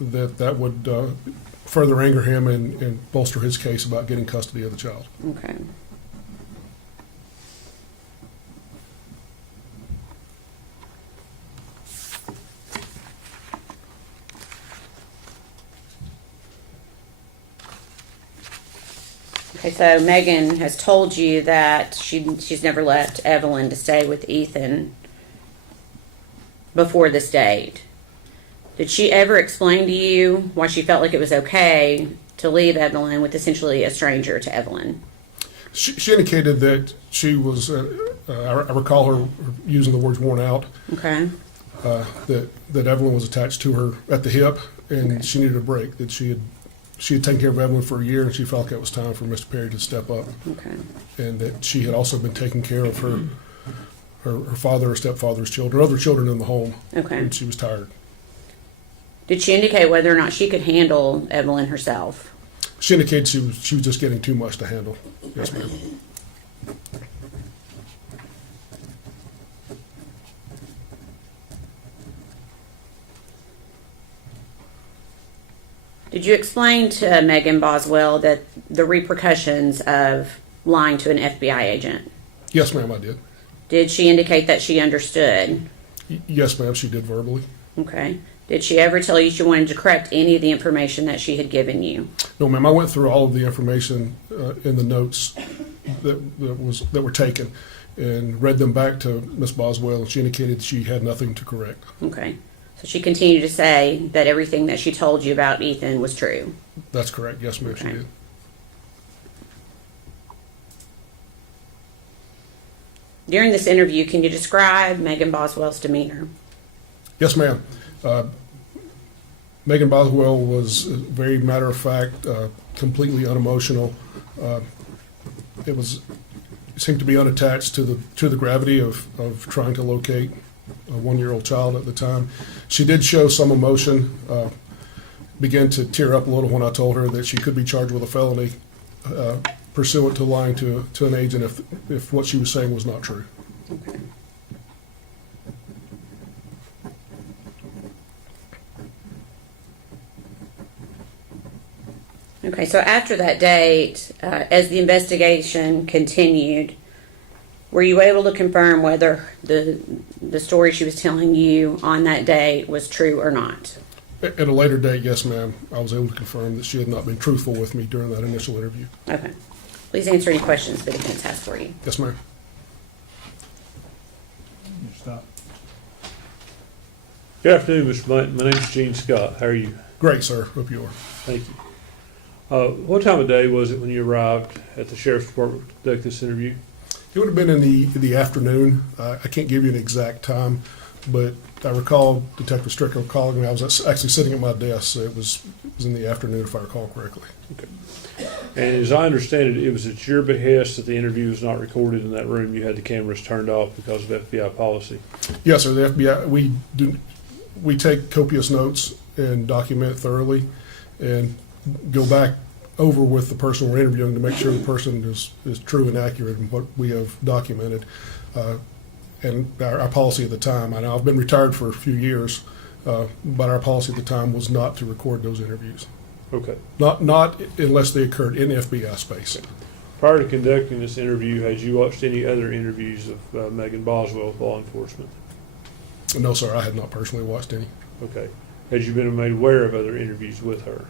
that would further anger him and bolster his case about getting custody of the child. Okay. Okay, so Megan has told you that she's never left Evelyn to stay with Ethan before this date. Did she ever explain to you why she felt like it was okay to leave Evelyn with essentially a stranger to Evelyn? She indicated that she was, I recall her using the words worn out, Okay. that Evelyn was attached to her at the hip and she needed a break, that she had taken care of Evelyn for a year and she felt like it was time for Mr. Perry to step up. Okay. And that she had also been taking care of her father or stepfather's children, other children in the home. Okay. And she was tired. Did she indicate whether or not she could handle Evelyn herself? She indicated she was just getting too much to handle. Yes, ma'am. Did you explain to Megan Boswell that the repercussions of lying to an FBI agent? Yes, ma'am, I did. Did she indicate that she understood? Yes, ma'am, she did verbally. Okay. Did she ever tell you she wanted to correct any of the information that she had given you? No, ma'am, I went through all of the information in the notes that were taken and read them back to Miss Boswell, and she indicated she had nothing to correct. Okay. So she continued to say that everything that she told you about Ethan was true. That's correct. Yes, ma'am, she Okay. did. During this interview, can you describe Megan Boswell's demeanor? Yes, ma'am. Megan Boswell was very matter of fact, completely unemotional. It seemed to be unattached to the gravity of trying to locate a 1-year-old child at the time. She did show some emotion, began to tear up a little when I told her that she could be charged with a felony pursuant to lying to an agent if what she was saying was not true. Okay. Okay, so after that date, as the investigation continued, were you able to confirm whether the story she was telling you on that date was true or not? At a later date, yes, ma'am, I was able to confirm that she had not been truthful with me during that initial interview. Okay. Please answer any questions the defense has for you. Yes, ma'am. You stop. Good afternoon, Mr. Blanton. My name's Gene Scott. How are you? Great, sir. Hope you are. Thank you. What time of day was it when you arrived at the sheriff's department to conduct this interview? It would have been in the afternoon. I can't give you an exact time, but I recall Detective Strickler calling me. I was actually sitting at my desk, so it was in the afternoon, if I recall correctly. Okay. And as I understand it, it was at your behest that the interview was not recorded in that room. You had the cameras turned off because of FBI policy. Yes, sir. The FBI, we take copious notes and document thoroughly and go back over with the person we're interviewing to make sure the person is true and accurate in what we have documented. And our policy at the time, I know I've been retired for a few years, but our policy at the time was not to record those interviews. Okay. Not unless they occurred in FBI space. Prior to conducting this interview, had you watched any other interviews of Megan Boswell with law enforcement? No, sir, I had not personally watched any. Okay. Had you been made aware of other interviews with her?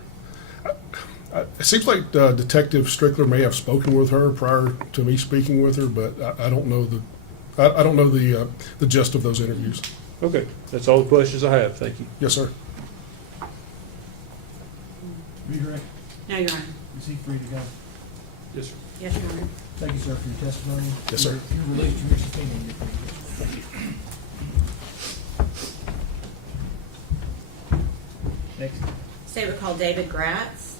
It seems like Detective Strickler may have spoken with her prior to me speaking with her, but I don't know the gist of those interviews. Okay. That's all the questions I have. Thank you. Yes, sir. Redirect. No, Your Honor. Is he free to go? Yes, sir. Yes, Your Honor. Thank you, sir, for your testimony. Yes, sir. You're released from your subpoena. Next. State would call David Gratz.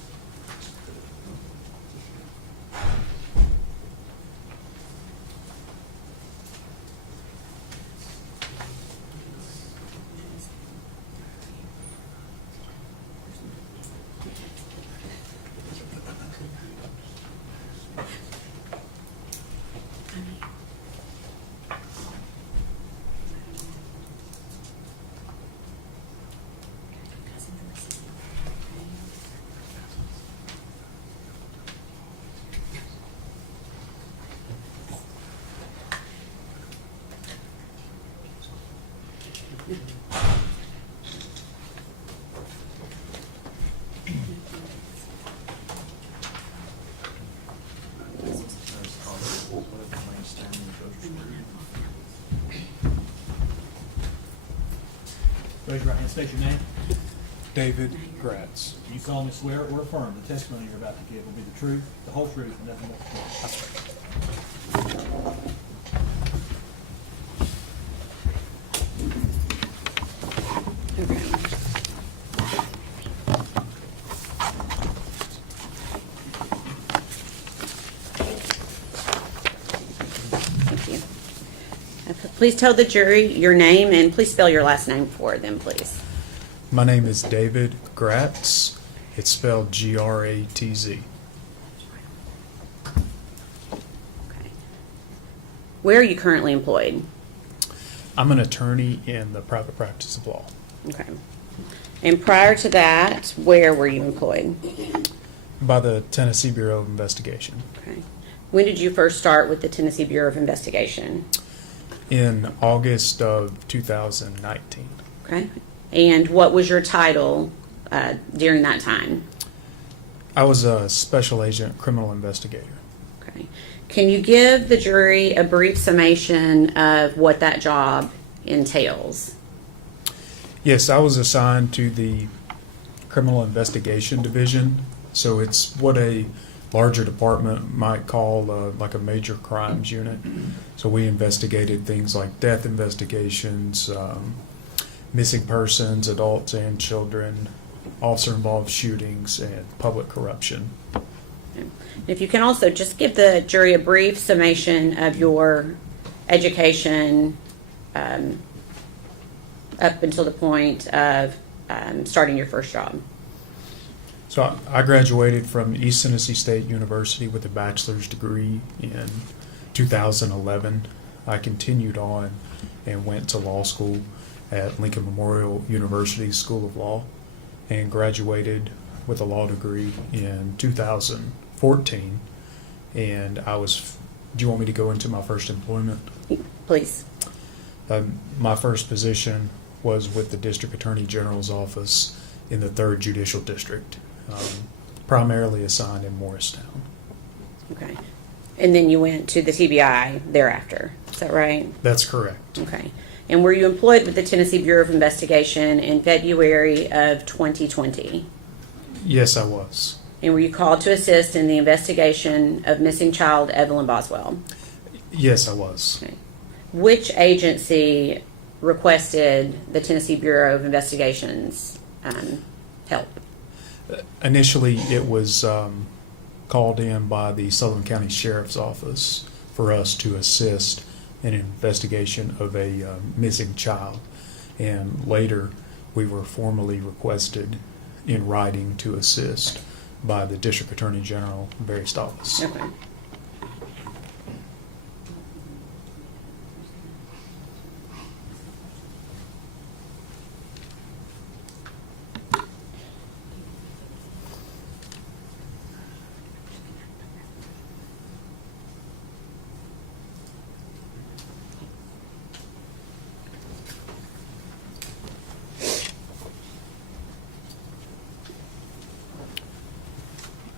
Raise your right hand, state your name. David Gratz. Do you solemnly swear or affirm the testimony you're about to give will be the truth, the whole truth, and nothing but the truth? Thank you. Please tell the jury your name and please spell your last name for them, please. My name is David Gratz. It's spelled Gratz. Okay. Where are you currently employed? I'm an attorney in the private practice of law. Okay. And prior to that, where were you employed? By the Tennessee Bureau of Investigation. Okay. When did you first start with the Tennessee Bureau of Investigation? In August of 2019. Okay. And what was your title during that time? I was a special agent criminal investigator. Okay. Can you give the jury a brief summation of what that job entails? Yes, I was assigned to the criminal investigation division. So it's what a larger department might call like a major crimes unit. So we investigated things like death investigations, missing persons, adults and children, officer-involved shootings, and public corruption. If you can also just give the jury a brief summation of your education up until the point of starting your first job. So I graduated from East Tennessee State University with a bachelor's degree in 2011. I continued on and went to law school at Lincoln Memorial University School of Law and graduated with a law degree in 2014. And do you want me to go into my first employment? Please. My first position was with the District Attorney General's office in the 3rd Judicial District, primarily assigned in Morristown. Okay. And then you went to the TBI thereafter. Is that right? That's correct. Okay. And were you employed with the Tennessee Bureau of Investigation in February of 2020? Yes, I was. And were you called to assist in the investigation of missing child Evelyn Boswell? Yes, I was. Okay. Which agency requested the Tennessee Bureau of Investigation's help? Initially, it was called in by the Sullivan County Sheriff's Office for us to assist in an investigation of a missing child. And later, we were formally requested in writing to assist by the District Attorney General various office. Okay.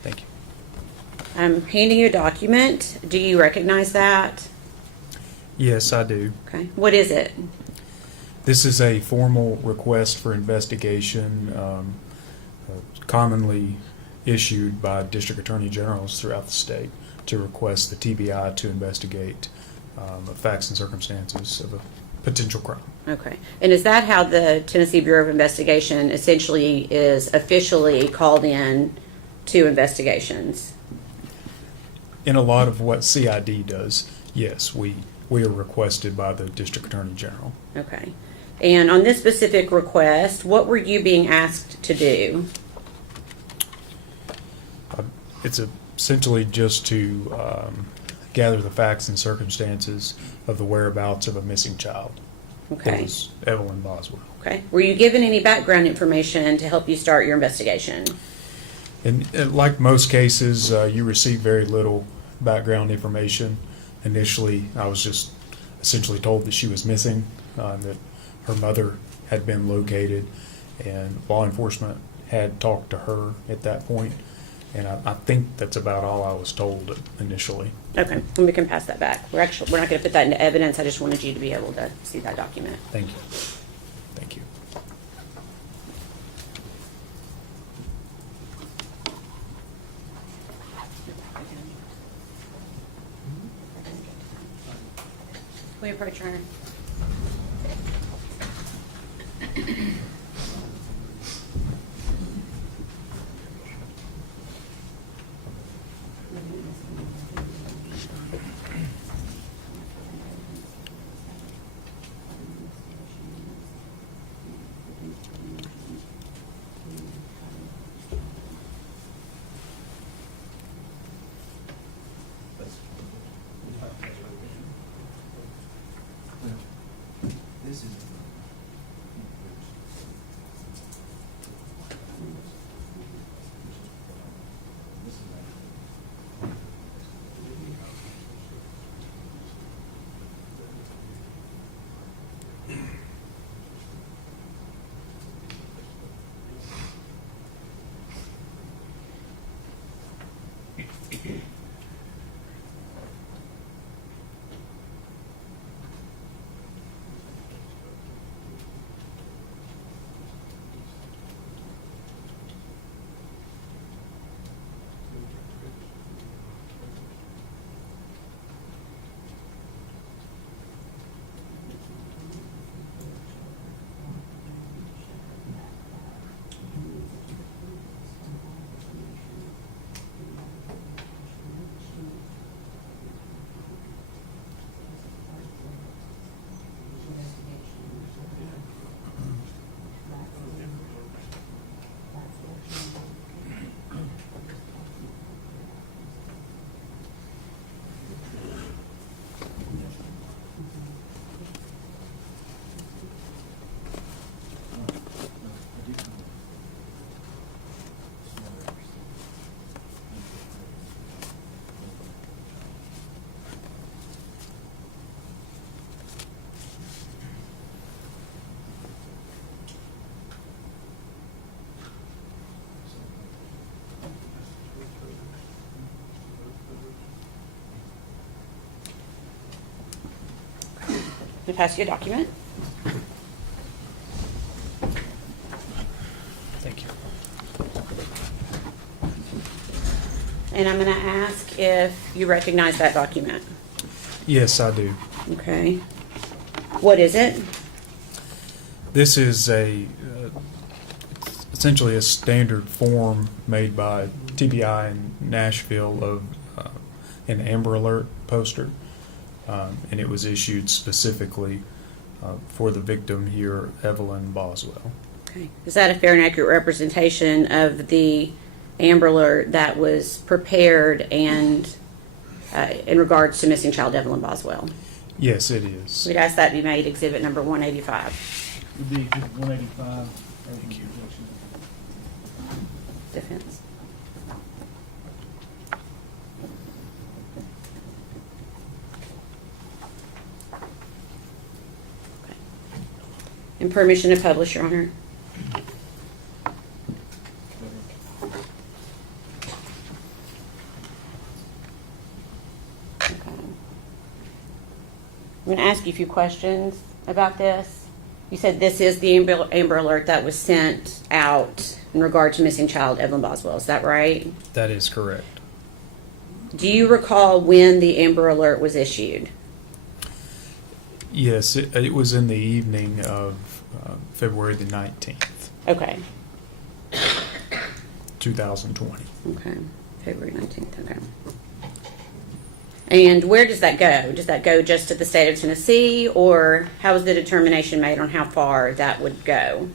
Thank you. I'm handing you a document. Do you recognize that? Yes, I do. Okay. What is it? This is a formal request for investigation, commonly issued by district attorney generals throughout the state to request the TBI to investigate facts and circumstances of a potential crime. Okay. And is that how the Tennessee Bureau of Investigation essentially is officially called in to investigations? In a lot of what CID does, yes, we are requested by the district attorney general. Okay. And on this specific request, what were you being asked to do? It's essentially just to gather the facts and circumstances of the whereabouts of a missing child. Okay. It was Evelyn Boswell. Okay. Were you given any background information to help you start your investigation? And like most cases, you receive very little background information. Initially, I was just essentially told that she was missing, that her mother had been located, and law enforcement had talked to her at that point. And I think that's about all I was told initially. Okay, and we can pass that back. We're not going to put that into evidence. I just wanted you to be able to see that document. Thank you. Thank you. Can we approach her? This is. Let me pass you a document. Thank you. And I'm going to ask if you recognize that document. Yes, I do. Okay. What is it? This is essentially a standard form made by TBI in Nashville of an Amber Alert poster. And it was issued specifically for the victim here, Evelyn Boswell. Okay. Is that a fair and accurate representation of the Amber Alert that was prepared and in regards to missing child Evelyn Boswell? Yes, it is. We'd ask that be made exhibit number 185. Would be exhibit 185. Thank you. Defense. And permission to publish, Your Honor. Okay. I'm going to ask you a few questions about this. You said this is the Amber Alert that was sent out in regard to missing child Evelyn Boswell. Is that right? That is correct. Do you recall when the Amber Alert was issued? Yes, it was in the evening of February the 19th, Okay. 2020. Okay. February 19th. Okay. And where does that go? Does that go just to the state of Tennessee, or how was the determination made on how far that would go?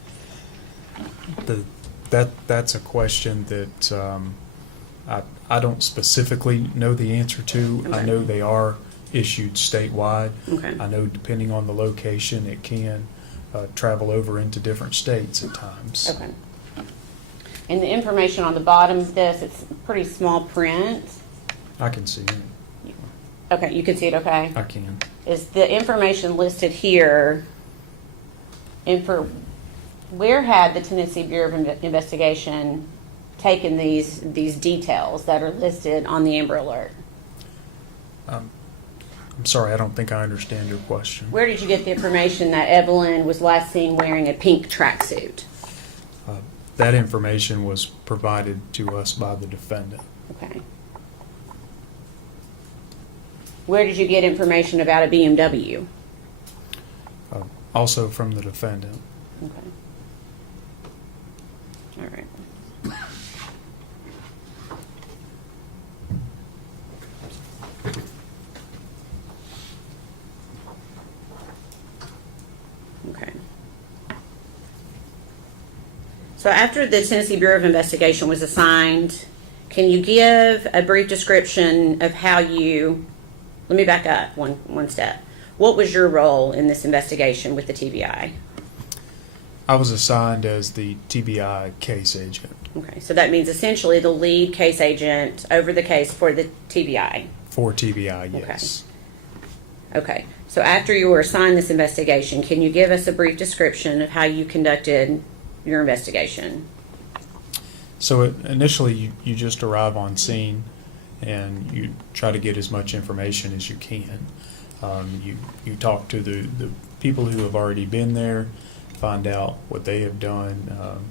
That's a question that I don't specifically know the answer to. Okay. I know they are issued statewide. Okay. I know depending on the location, it can travel over into different states at times. Okay. And the information on the bottom of this, it's pretty small print. I can see it. Okay, you can see it okay? I can. Is the information listed here And where had the Tennessee Bureau of Investigation taken these details that are listed on the Amber Alert? I'm sorry, I don't think I understand your question. Where did you get the information that Evelyn was last seen wearing a pink tracksuit? That information was provided to us by the defendant. Okay. Where did you get information about a BMW? Also from the defendant. Okay. All right. Okay. So after the Tennessee Bureau of Investigation was assigned, can you give a brief description of how you, let me back up one step. What was your role in this investigation with the TBI? I was assigned as the TBI case agent Okay, so that means essentially the lead case agent over the case for the TBI. for TBI, yes. Okay, so after you were assigned this investigation, can you give us a brief description of how you conducted your investigation? So initially, you just arrive on scene and you try to get as much information as you can. You talk to the people who have already been there, find out what they have done.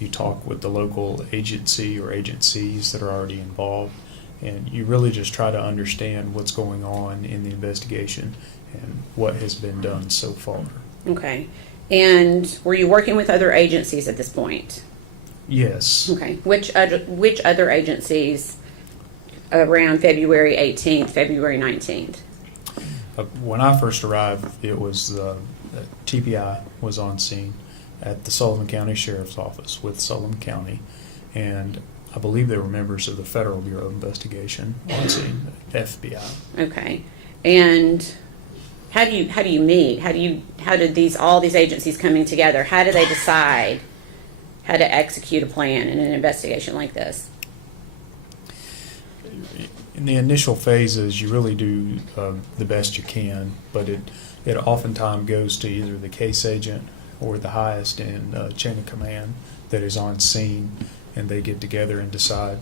You talk with the local agency or agencies that are already involved, and you really just try to understand what's going on in the investigation and what has been done so far. Okay, and were you working with other agencies at this point? Yes. Okay, which other agencies around February 18th, February 19th? When I first arrived, it was TBI was on scene at the Sullivan County Sheriff's Office with Sullivan County, and I believe there were members of the Federal Bureau of Investigation on scene, FBI. Okay, and how do you meet? How did all these agencies coming together? How do they decide how to execute a plan in an investigation like this? In the initial phases, you really do the best you can, but it oftentimes goes to either the case agent or the highest in chain of command that is on scene, and they get together and decide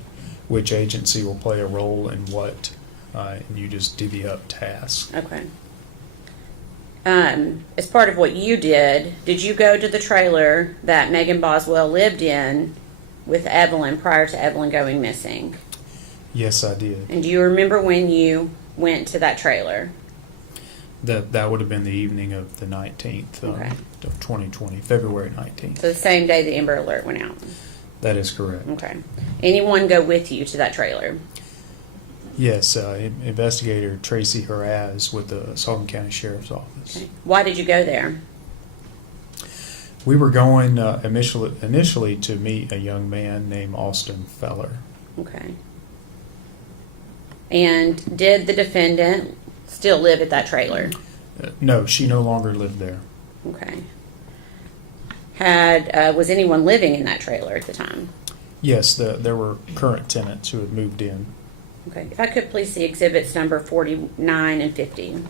which agency will play a role in what, and you just divvy up tasks. Okay. As part of what you did you go to the trailer that Megan Boswell lived in with Evelyn prior to Evelyn going missing? Yes, I did. And do you remember when you went to that trailer? That would have been the evening of the 19th Okay. of 2020, February 19th. So the same day the Amber Alert went out? That is correct. Okay. Anyone go with you to that trailer? Yes, investigator Tracy Haraz with the Sullivan County Sheriff's Office. Okay. Why did you go there? We were going initially to meet a young man named Austin Feller. Okay. And did the defendant still live at that trailer? No, she no longer lived there. Okay. Was anyone living in that trailer at the time? Yes, there were current tenants who had moved in. Okay. If I could please see exhibits number 49 and 50.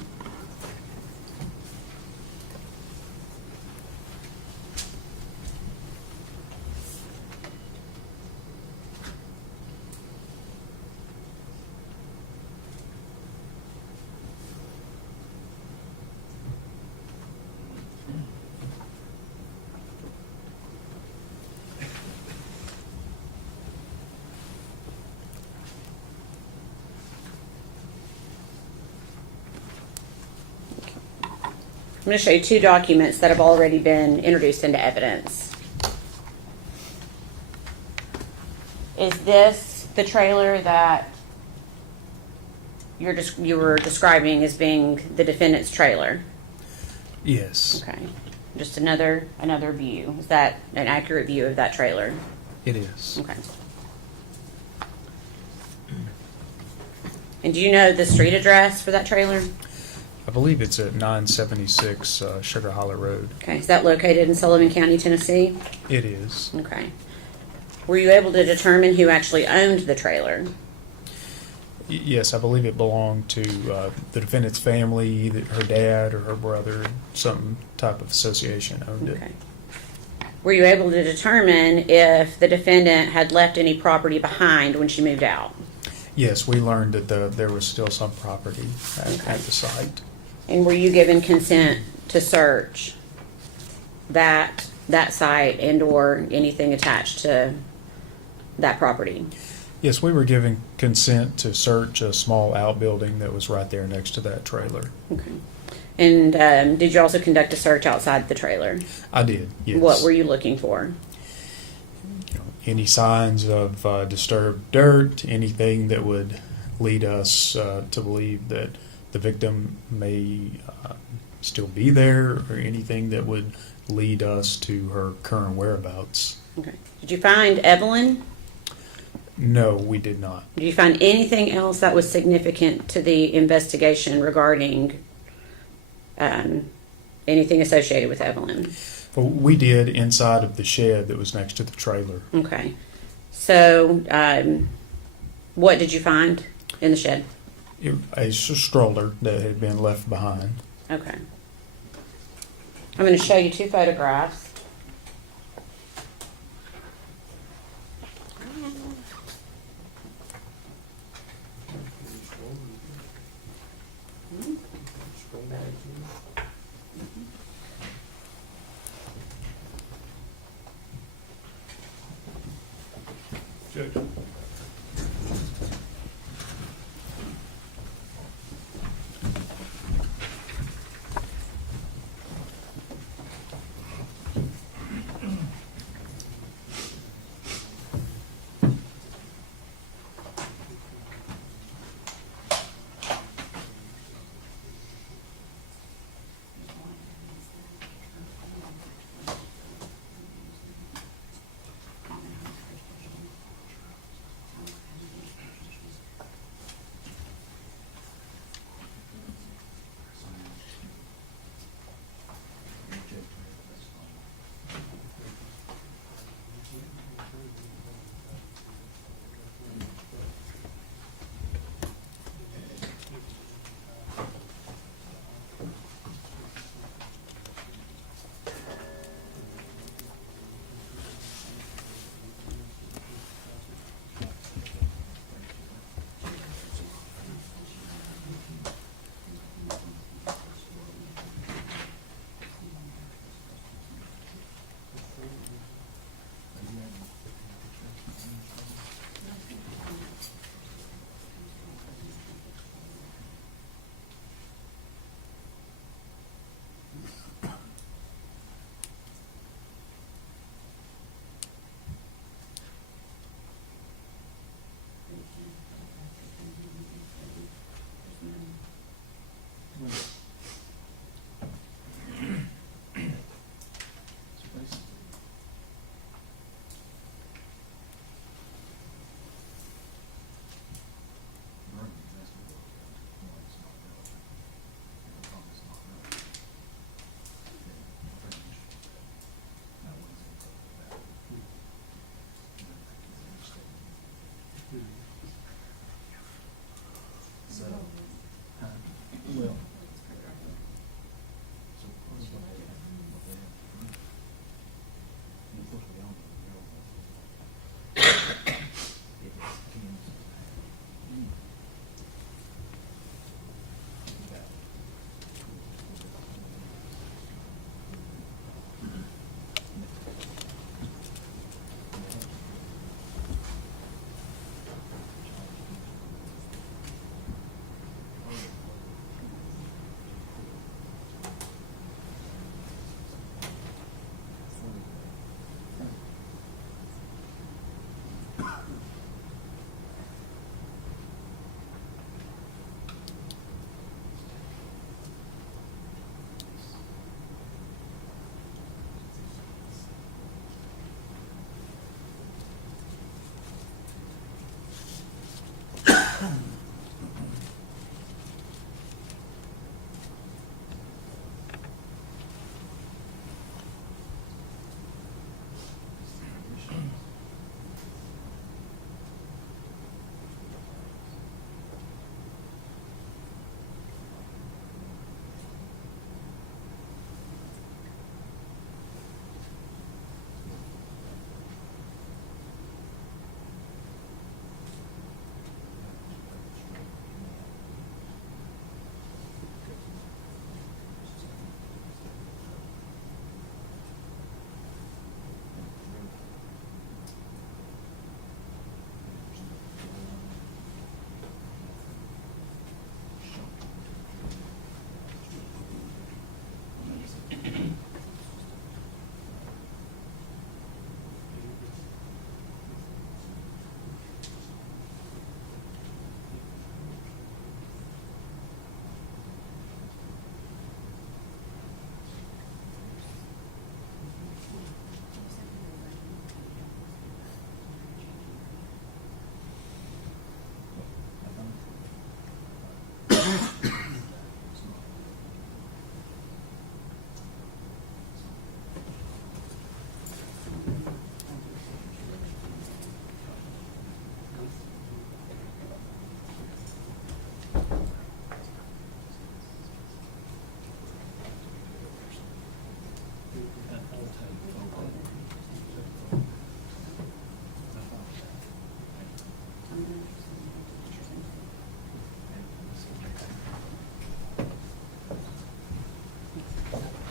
I'm going to show you two documents that have already been introduced into evidence. Is this the trailer that you were describing as being the defendant's trailer? Yes, Okay. Just another view. Is that an accurate view of that trailer? it is. Okay. And do you know the street address for that trailer? I believe it's at 976 Sugar Hollow Road. Okay. Is that located in Sullivan County, Tennessee? It is. Okay. Were you able to determine who actually owned the trailer? Yes, I believe it belonged to the defendant's family, either her dad or her brother, some type of association owned it. Okay. Were you able to determine if the defendant had left any property behind when she moved out? Yes, we learned that there was still some property Okay. at the site. And were you given consent to search that site and/or anything attached to that property? Yes, we were given consent to search a small outbuilding that was right there next to that trailer. Okay. And did you also conduct a search outside the trailer? I did, yes. What were you looking for? Any signs of disturbed dirt, anything that would lead us to believe that the victim may still be there, or anything that would lead us to her current whereabouts. Okay. Did you find Evelyn? No, we did not. Did you find anything else that was significant to the investigation regarding anything associated with Evelyn? But we did inside of the shed that was next to the trailer. Okay. So, what did you find in the shed? A stroller that had been left behind. Okay. I'm going to show you two photographs. Objection.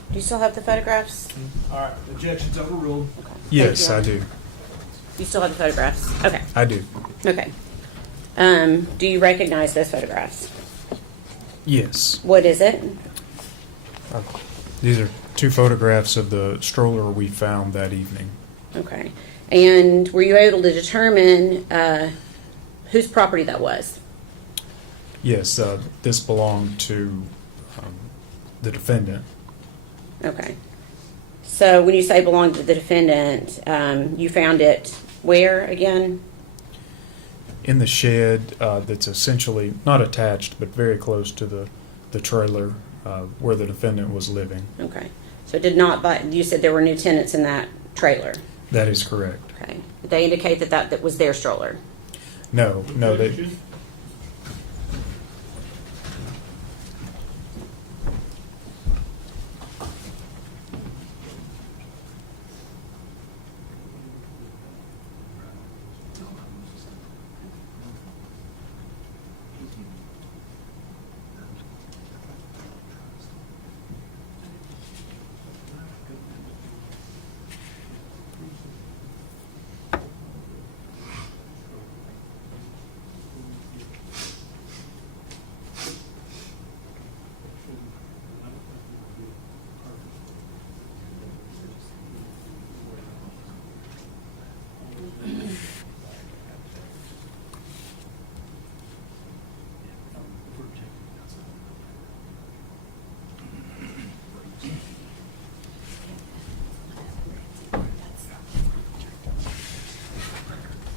Do you still have the photographs? All right, objection's overruled. Yes, Thank I you. do. You still have the photographs? Okay. I do. Okay. Do you recognize those photographs? Yes. What is it? These are two photographs of the stroller we found that evening. Okay. And were you able to determine whose property that was? Yes, this belonged to the defendant. Okay. So when you say belonged to the defendant, you found it where again? In the shed that's essentially not attached, but very close to the trailer where the defendant was living. Okay. So it did not buy, you said there were new tenants in that trailer. That is correct. Okay. Did they indicate that was their stroller? No, they.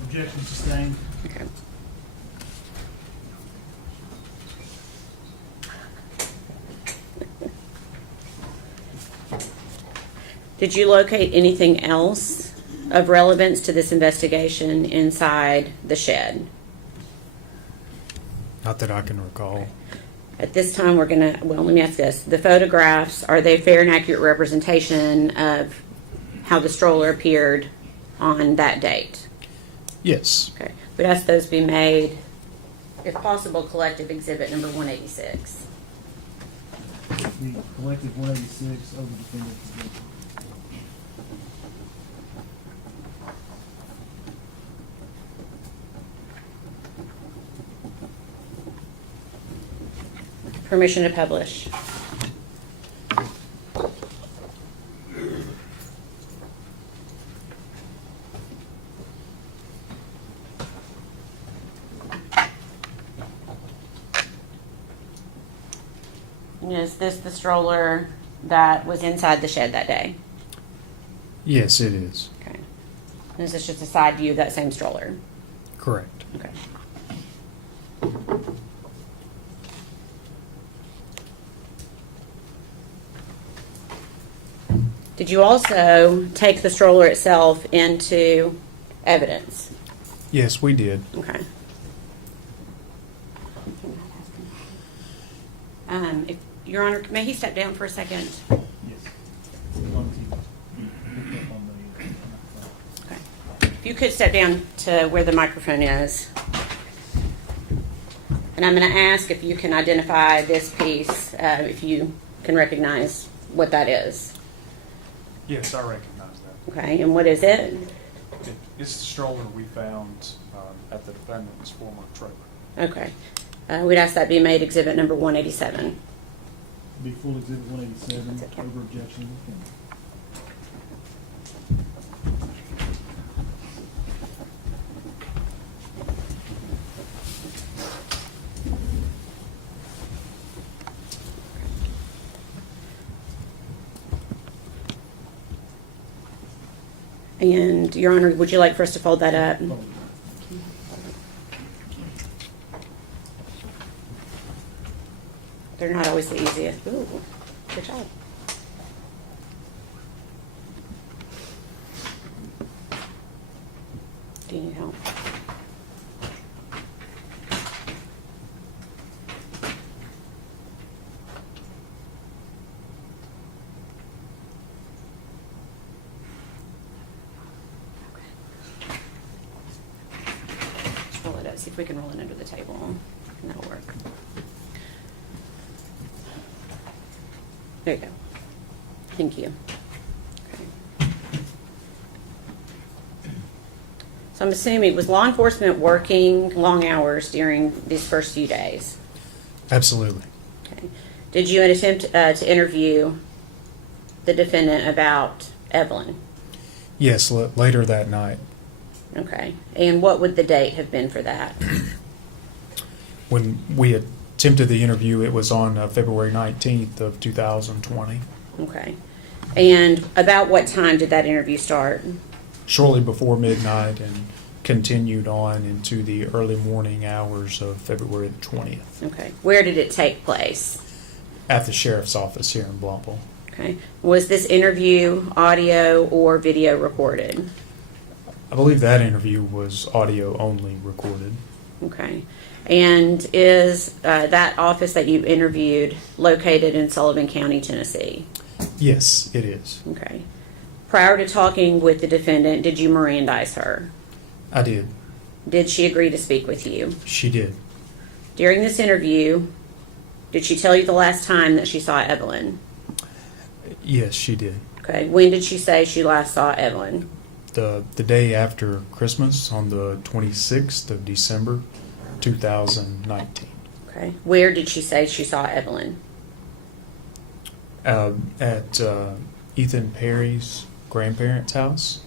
Objection sustained. Okay. Did you locate anything else of relevance to this investigation inside the shed? Not that I can recall. At this time, we're gonna, well, let me ask this. The photographs, are they fair and accurate representation of how the stroller appeared on that date? Yes. Okay. We'd ask those be made, if possible, collective exhibit number 186. The collective 186 over defendant's objection. Permission to publish. And is this the stroller that was inside the shed that day? Yes, it is. Okay. And is this just a side view of that same stroller? Correct. Okay. Did you also take the stroller itself into evidence? Yes, we did. Okay. If, Your Honor, may he step down for a second? Yes. On TV. Picked up on the- Okay. If you could step down to where the microphone is. And I'm going to ask if you can identify this piece, if you can recognize what that is. Yes, I recognize that. Okay, and what is it? It's the stroller we found at the defendant's former trailer. Okay. We'd ask that be made exhibit number 187. Be full exhibit 187 That's okay. over objection. to defendant. And, Your Honor, would you like for us to fold that up? They're not always the easiest. Ooh, good job. Do you need help? if we can roll it under the table. That'll work. There you go. Thank you. Okay. So I'm assuming, was law enforcement working long hours during these first few days? Absolutely. Okay. Did you attempt to interview the defendant about Evelyn? Yes, later that night. Okay. And what would the date have been for that? When we attempted the interview, it was on February 19th of 2020. Okay. And about what time did that interview start? Shortly before midnight and continued on into the early morning hours of February the 20th Okay. Where did it take place? at the sheriff's office here in Blanton. Okay. Was this interview audio or video recorded? I believe that interview was audio only recorded. Okay. And is that office that you interviewed located in Sullivan County, Tennessee? Yes, it is. Okay. Prior to talking with the defendant, did you Mirandize her? I did. Did she agree to speak with you? She did. During this interview, did she tell you the last time that she saw Evelyn? Yes, she did. Okay. When did she say she last saw Evelyn? The day after Christmas, on the 26th of December, 2019. Okay. Where did she say she saw Evelyn? At Ethan Perry's grandparents' house.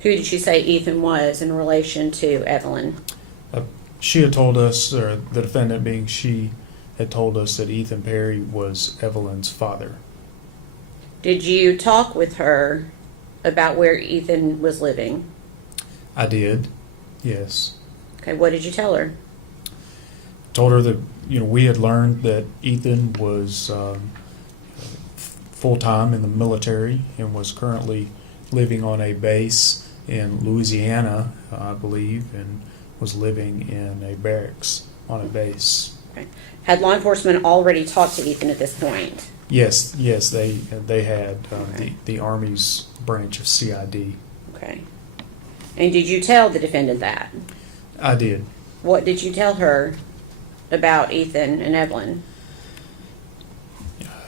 Who did she say Ethan was in relation to Evelyn? She had told us, or the defendant being she, had told us that Ethan Perry was Evelyn's father. Did you talk with her about where Ethan was living? I did, yes. Okay, what did you tell her? Told her that, we had learned that Ethan was full-time in the military and was currently living on a base in Louisiana, I believe, and was living in a barracks on a base. Okay. Had law enforcement already talked to Ethan at this point? Yes, they had Okay. the Army's branch of CID. Okay. And did you tell the defendant that? I did. What did you tell her about Ethan and Evelyn?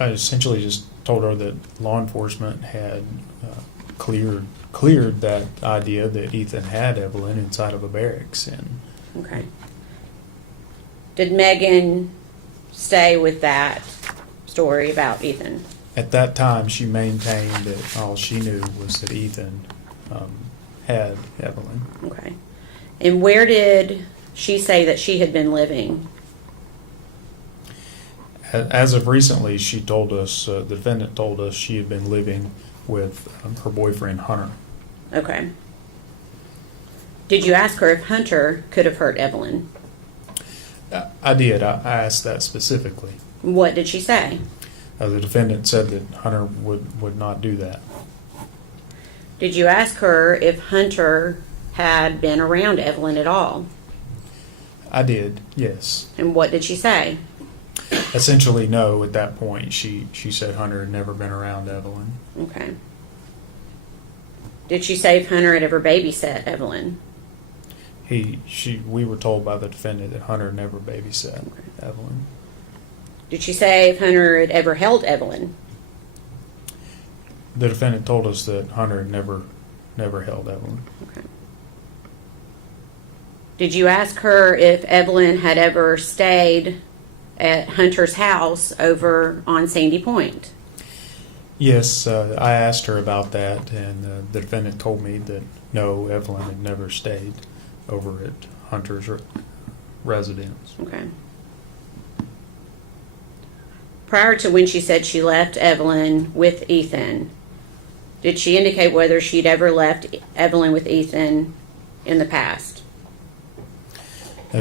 I essentially just told her that law enforcement had cleared that idea that Ethan had Evelyn inside of a barracks. And Okay. Did Megan stay with that story about Ethan? at that time, she maintained that all she knew was that Ethan had Evelyn. Okay. And where did she say that she had been living? As of recently, she told us, the defendant told us she had been living with her boyfriend, Hunter. Okay. Did you ask her if Hunter could have hurt Evelyn? I did. I asked that specifically. What did she say? The defendant said that Hunter would not do that. Did you ask her if Hunter had been around Evelyn at all? I did, yes. And what did she say? Essentially, no. At that point, she said Hunter had never been around Evelyn. Okay. Did she say if Hunter had ever babysat Evelyn? We were told by the defendant that Hunter never babysat Evelyn. Did she say if Hunter had ever held Evelyn? The defendant told us that Hunter had never held Evelyn. Okay. Did you ask her if Evelyn had ever stayed at Hunter's house over on Sandy Point? Yes, I asked her about that, and the defendant told me that no, Evelyn had never stayed over at Hunter's residence. Okay. Prior to when she said she left Evelyn with Ethan, did she indicate whether she'd ever left Evelyn with Ethan in the past?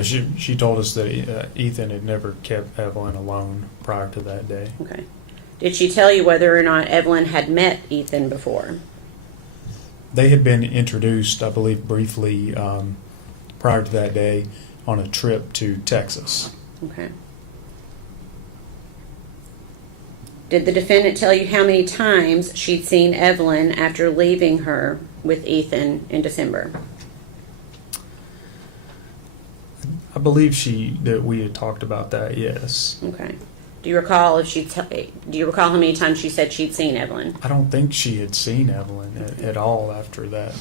She told us that Ethan had never kept Evelyn alone prior to that day. Okay. Did she tell you whether or not Evelyn had met Ethan before? They had been introduced, I believe, briefly prior to that day on a trip to Texas. Okay. Did the defendant tell you how many times she'd seen Evelyn after leaving her with Ethan in December? believe that we had talked about that, yes. Okay. Do you recall how many times she said she'd seen Evelyn? I don't think she had seen Evelyn at all after that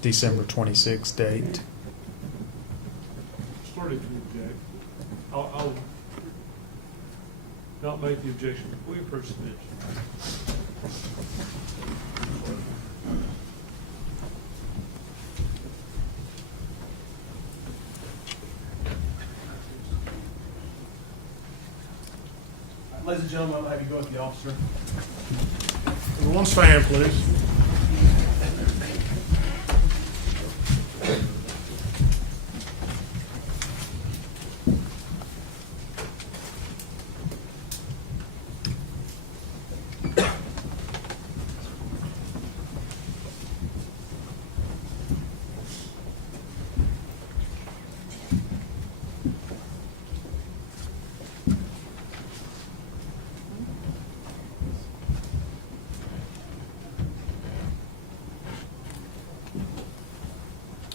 December 26th date. Started to object. I'll not make the objection. We approach the bench. Ladies and gentlemen, I'll have you go with the officer. Everyone stand, please.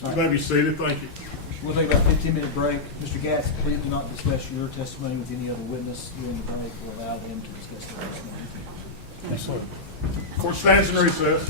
You may be seated, thank you. We'll take about a 15-minute break. Mr. Gratz, please do not discuss your testimony with any other witness during the break. We'll allow them to discuss their testimony. Yes, sir. Court stands in recess.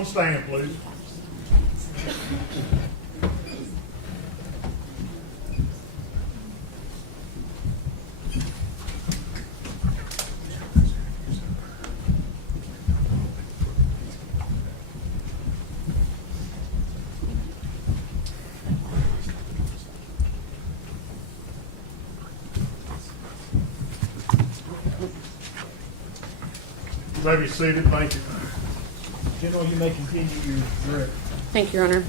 Everyone stand, please. You may be seated. Thank you. General, you may continue your direct. Thank you, Your Honor.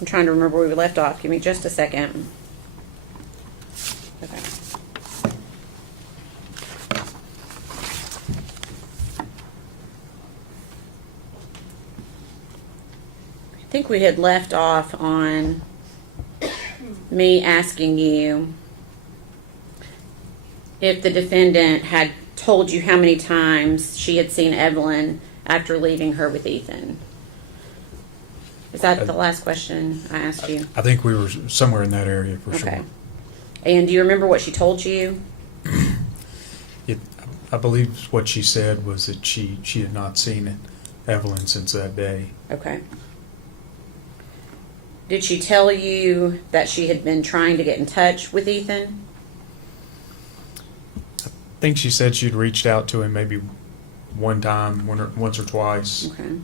I'm trying to remember where we left off. Give me just a second. Okay. I think we had left off on me asking you if the defendant had told you how many times she had seen Evelyn after leaving her with Ethan. Is that the last question I asked you? I think we were somewhere in that area for Okay. sure. And do you remember what she told you? I believe what she said was that she had not seen Evelyn since that day. Okay. Did she tell you that she had been trying to get in touch with Ethan? I think she said she'd reached out to him maybe one time, once or twice. Okay.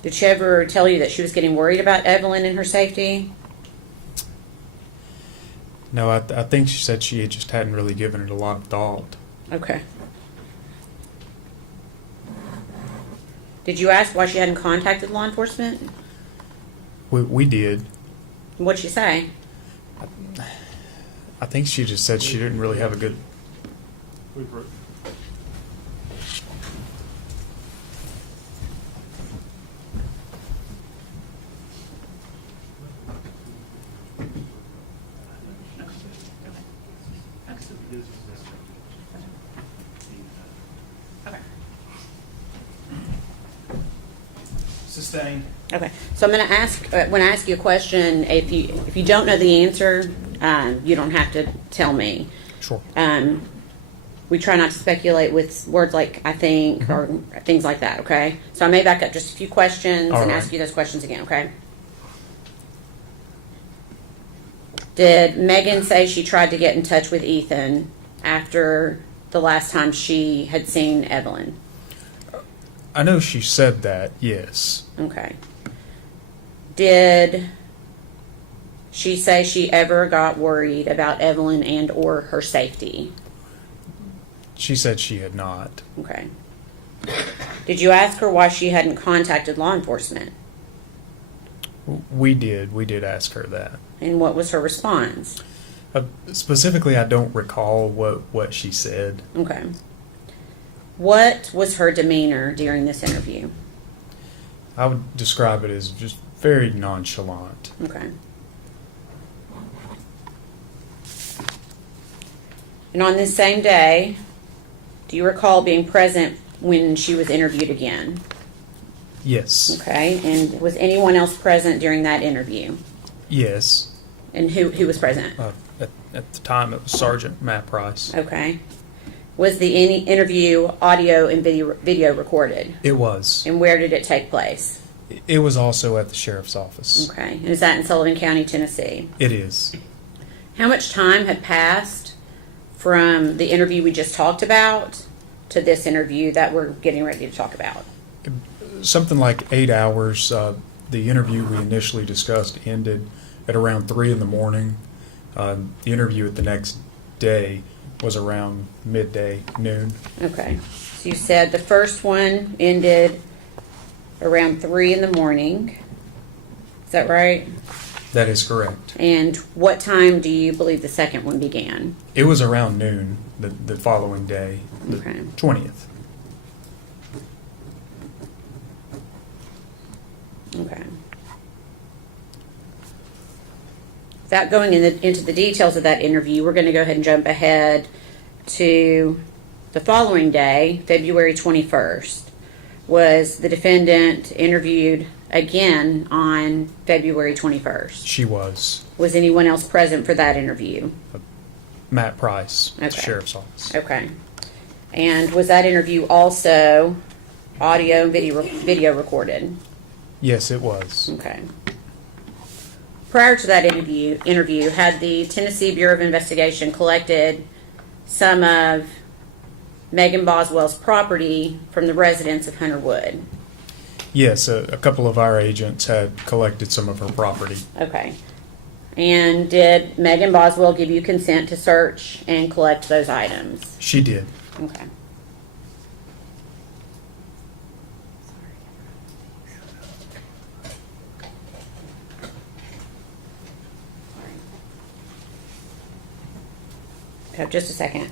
Did she ever tell you that she was getting worried about Evelyn and her safety? No, I think she said she just hadn't really given it a lot of thought. Okay. Did you ask why she hadn't contacted law enforcement? We did. What'd she say? I think she just said she didn't really have a good. Sustained. Okay, so I'm going to ask, when I ask you a question, if you don't know the answer, you don't have to tell me. Sure. We try not to speculate with words like "I think" or things like that. Okay, so I may back up just a few questions All and right. ask you those questions again. Okay. Did Megan say she tried to get in touch with Ethan after the last time she had seen Evelyn? I know she said that, yes. Okay. Did she say she ever got worried about Evelyn and or her safety? She said she had not. Okay. Did you ask her why she hadn't contacted law enforcement? We did ask her that. And what was her response? Specifically, I don't recall what she said. Okay. What was her demeanor during this interview? I would describe it as just very nonchalant. Okay. And on this same day, do you recall being present when she was interviewed again? Yes. Okay. And was anyone else present during that interview? Yes. And who was present? At the time, it was Sergeant Matt Price. Okay. Was the interview audio and video recorded? It was. And where did it take place? It was also at the sheriff's office. Okay. And is that in Sullivan County, Tennessee? It is. How much time had passed from the interview we just talked about to this interview that we're getting ready to talk about? Something like 8 hours. The interview we initially discussed ended at around 3 in the morning. The interview at the next day was around midday, noon. Okay. So you said the first one ended around 3 in the morning. Is that right? That is correct. And what time do you believe the second one began? It was around noon the following day, the Okay. 20th. Okay. Without going into the details of that interview, we're going to go ahead and jump ahead to The following day, February 21st, was the defendant interviewed again on February 21st? She was. Was anyone else present for that interview? Matt Price, Okay. Sheriff's Office. Okay. And was that interview also audio, video recorded? Yes, it was. Okay. Prior to that interview, had the Tennessee Bureau of Investigation collected some of Megan Boswell's property from the residents of Hunter Wood? Yes, a couple of our agents had collected some of her property. Okay. And did Megan Boswell give you consent to search and collect those items? She did. Okay. Okay, just a second.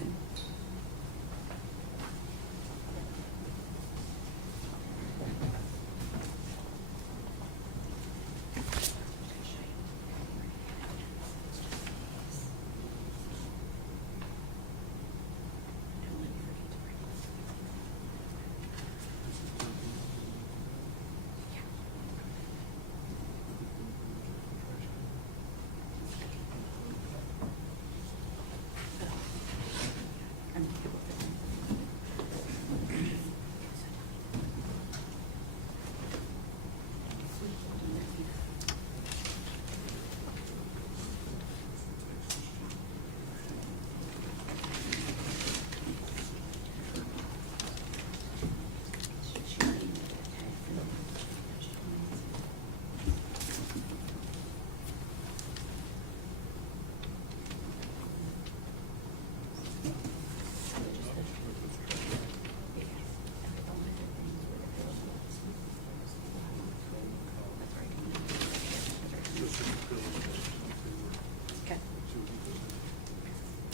Okay.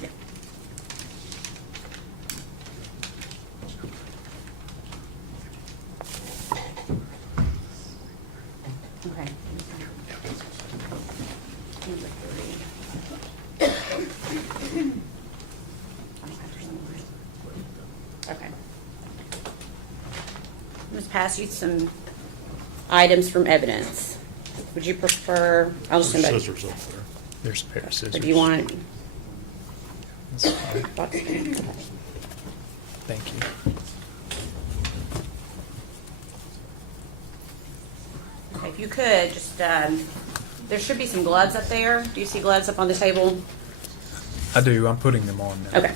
Yeah. Okay. Okay. I'm going to pass you some items from evidence. Would you prefer, I'll just send that. Scissors up there. There's a pair of scissors. Or do you want? That's fine. Okay. Thank you. Okay, if you could, just, there should be some gloves up there. Do you see gloves up on the table? I do. I'm putting them on now. Okay.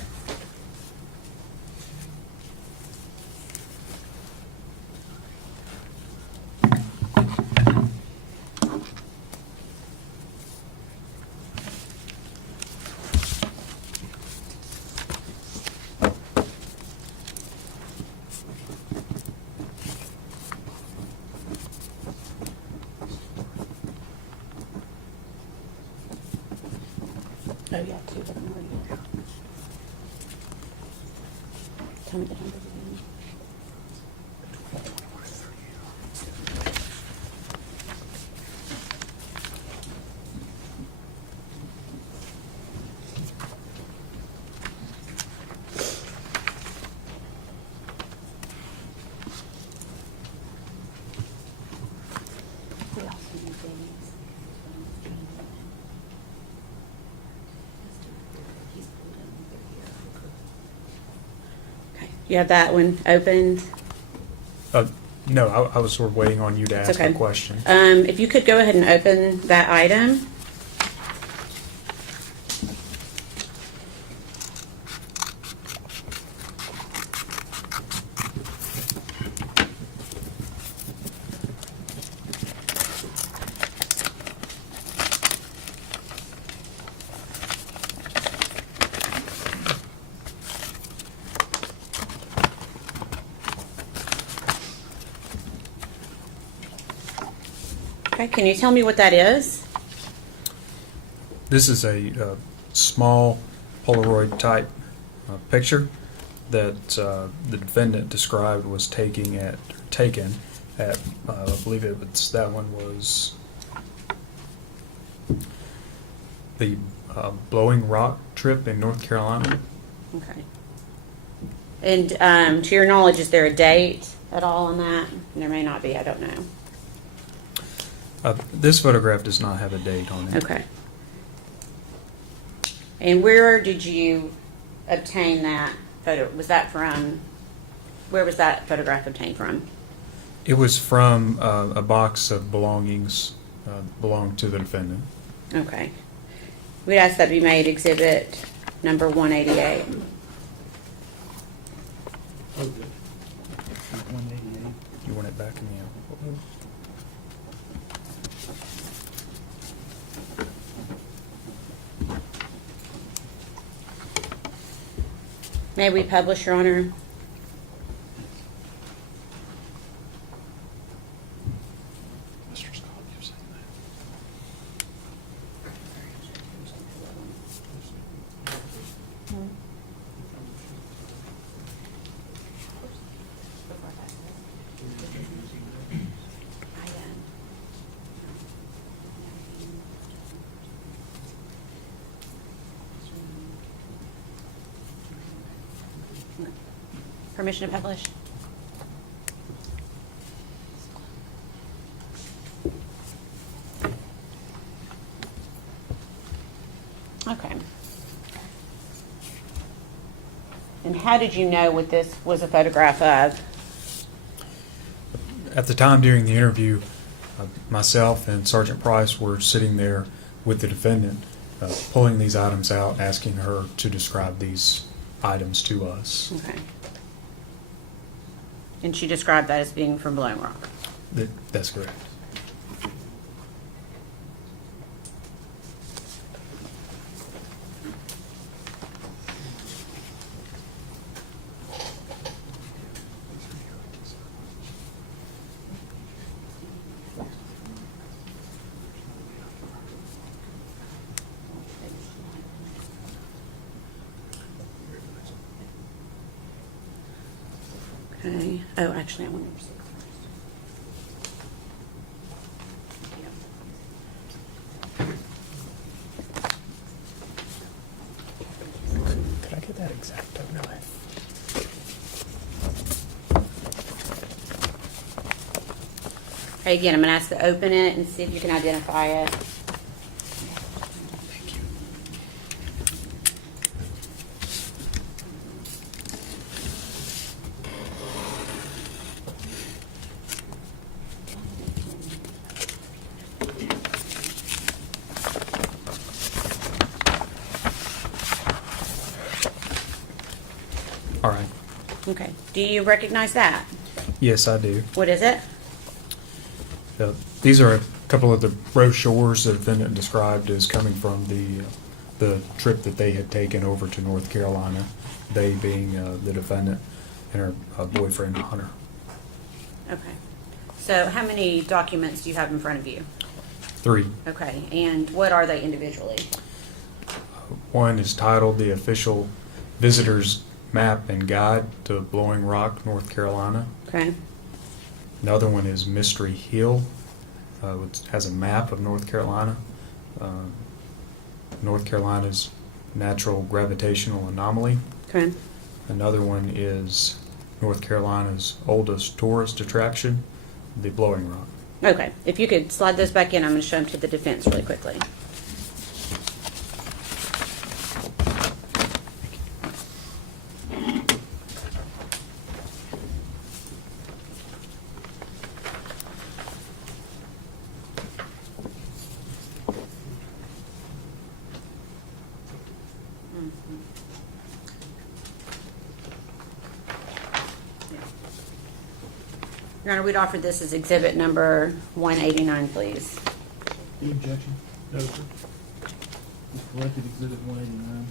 Oh, yeah, two of them are here. Tell me the number again. Who else can you do these? Okay, you have that one opened? No, I was sort of waiting on you to It's ask okay. a question. If you could go ahead and open that item. Okay, can you tell me what that is? This is a small Polaroid type picture that the defendant described was taken at I believe that one was the Blowing Rock trip in North Carolina. Okay. And to your knowledge, is there a date at all on that? There may not be, I don't know. This photograph does not have a date on it. Okay. And where did you obtain that photo? Was that from, where was that photograph obtained from? It was from a box of belongings belonged to the defendant. Okay. We'd ask that be made exhibit number 188. You want it back in the envelope? May we publish, Your Honor? Mr. Scott, you've seen Permission to publish? Okay. And how did you know what this was a photograph of? At the time during the interview, myself and Sergeant Price were sitting there with the defendant, pulling these items out, asking her to describe these items to us. Okay. And she described that as being from Blowing Rock. That's correct. Okay. Oh, actually, I want to receive Could I get that exact knife? Okay, again, I'm going to ask to open it and see if you can identify it. Thank you. All right. Okay. Do you recognize that? Yes, I do. What is it? These are a couple of the brochures the defendant described as coming from the trip that they had taken over to North Carolina, they being the defendant and her boyfriend, Hunter. Okay. So how many documents do you have in front of you? 3. Okay. And what are they individually? One is titled The Official Visitor's Map and Guide to Blowing Rock, North Carolina. Okay. Another one is Mystery Hill, which has a map of North Carolina. North Carolina's natural gravitational anomaly. Okay. Another one is North Carolina's oldest tourist attraction, the Blowing Rock. Okay. If you could slide those back in, I'm going to show them to the defense really quickly. Your Honor, we'd offer this as exhibit number 189, please. Any objection? No, sir. This collected exhibit 189.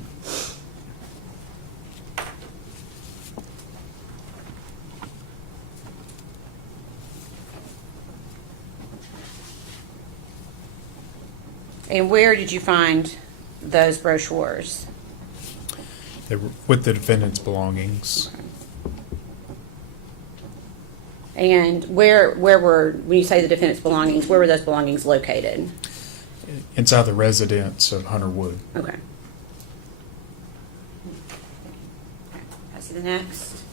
And where did you find those brochures? They were with the defendant's belongings. And where were, when you say the defendant's belongings, where were those belongings located? Inside the residence of Hunter Wood. Okay. I see the next.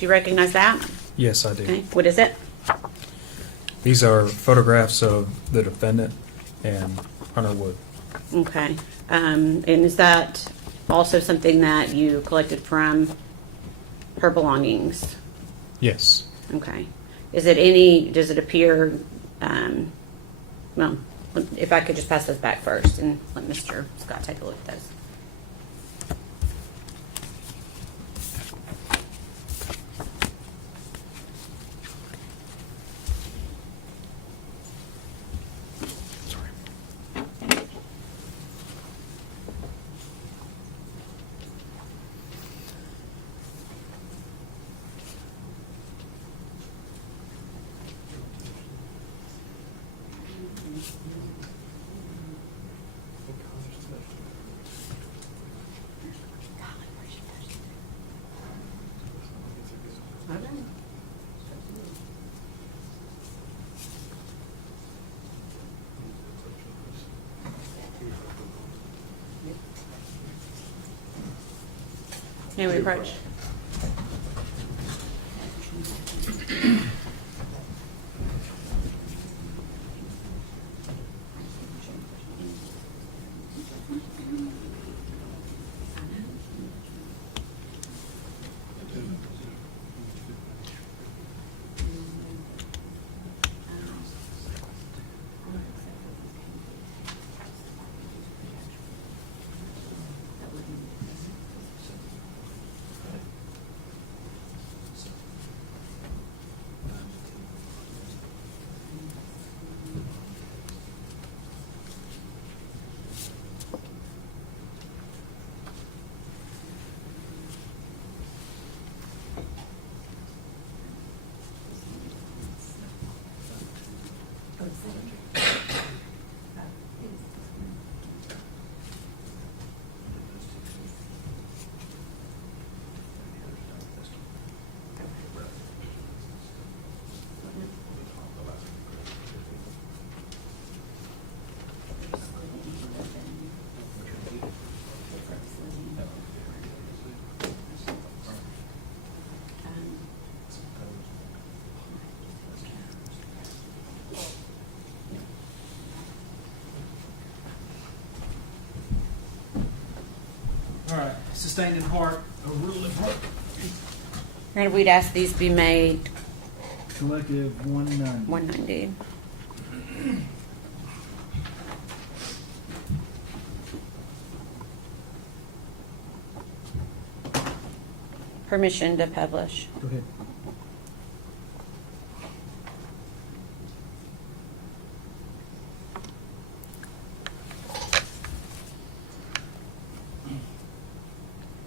Do you recognize that? Yes, I do. Okay, what is it? These are photographs of the defendant and Hunter Wood. Okay, and is that also something that you collected from her belongings? Yes. Okay. Does it appear, well, if I could just pass those back first and let Mr. Scott take a look at those. May we approach? All right, sustained in part, overruled in part. And we'd ask these be made Collective 190. 190. Permission to publish. Go ahead.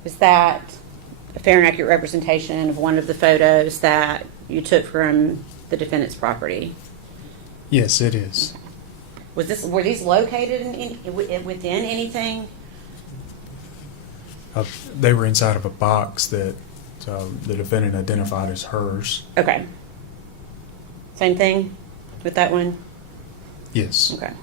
Is that a fair and accurate representation of one of the photos that you took from the defendant's property? Yes, it is. Were these located within anything? They were inside of a box that the defendant identified as hers. Okay. Same thing with that one? Yes. Okay.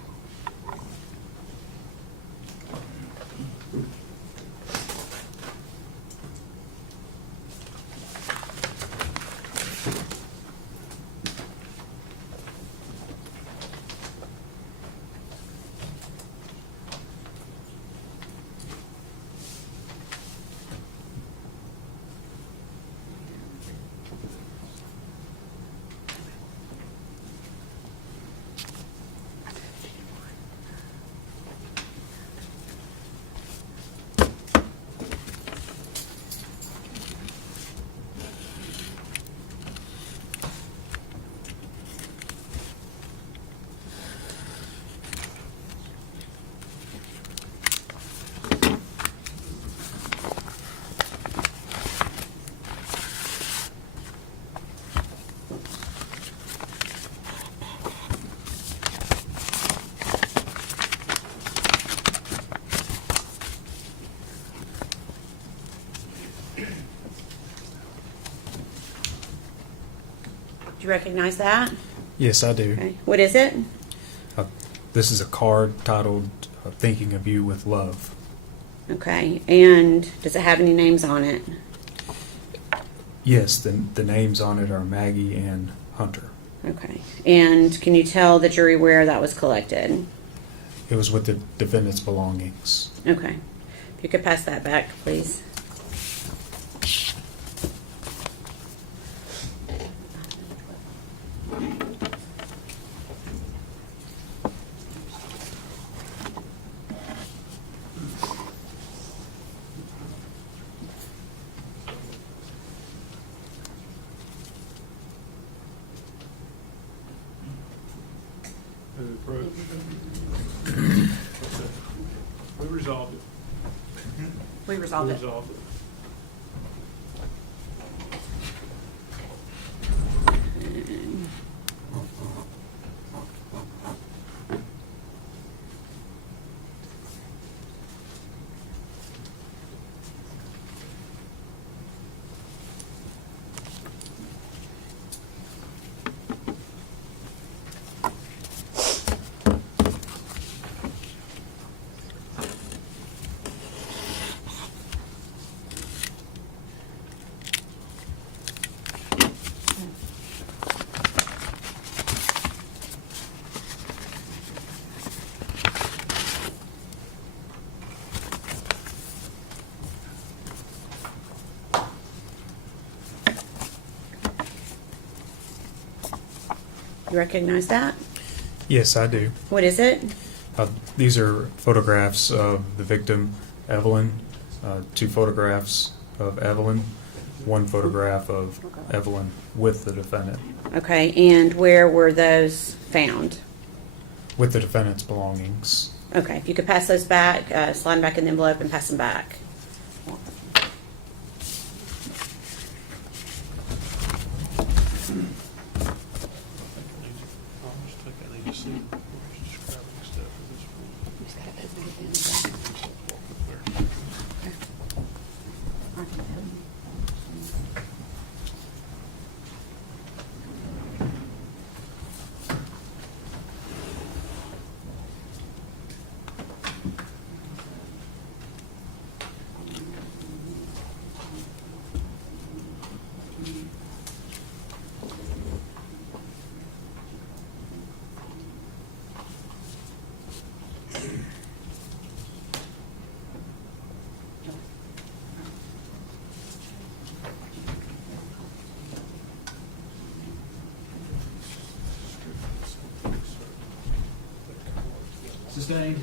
Do you recognize that? Yes, I do. Okay. What is it? This is a card titled Thinking of You with Love. Okay. And does it have any names on it? Yes, the names on it are Maggie and Hunter. Okay. And can you tell the jury where that was collected? It was with the defendant's belongings. Okay. If you could pass that back, please. We resolved it. We resolved it. Resolved it. You recognize that? Yes, I do. What is it? These are photographs of the victim, Evelyn, 2 photographs of Evelyn, 1 photograph of Evelyn with the defendant, Okay, and where were those found? with the defendant's belongings. Okay, if you could pass those back, slide them back in the envelope and pass them back. Sustained.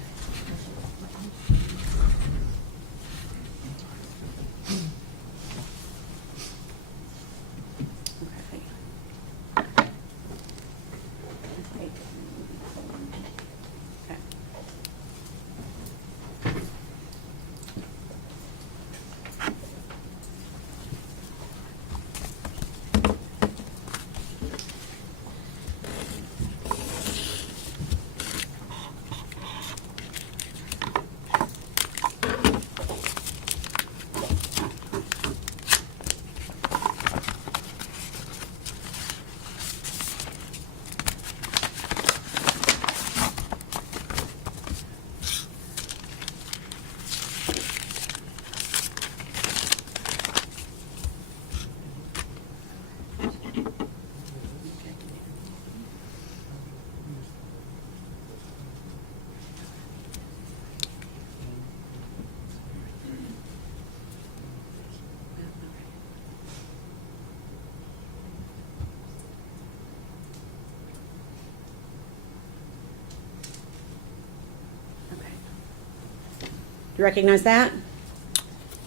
You recognize that?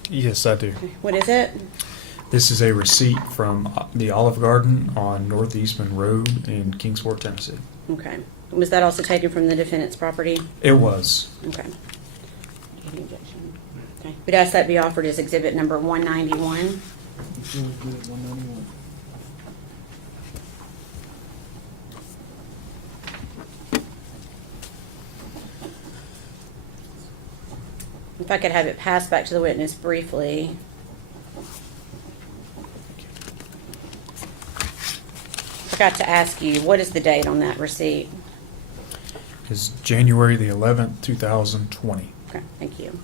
Yes, I do. Okay. What is it? This is a receipt from the Olive Garden on Northeastman Road in Kingsport, Tennessee. Okay. Was that also taken from the defendant's property? It was. Okay. Any objection? Okay. We'd ask that be offered as exhibit number 191. Feels good at 191. If I could have it passed back to the witness briefly. Forgot to ask you, what is the date on that receipt? It's January the 11th, 2020. Okay, thank you.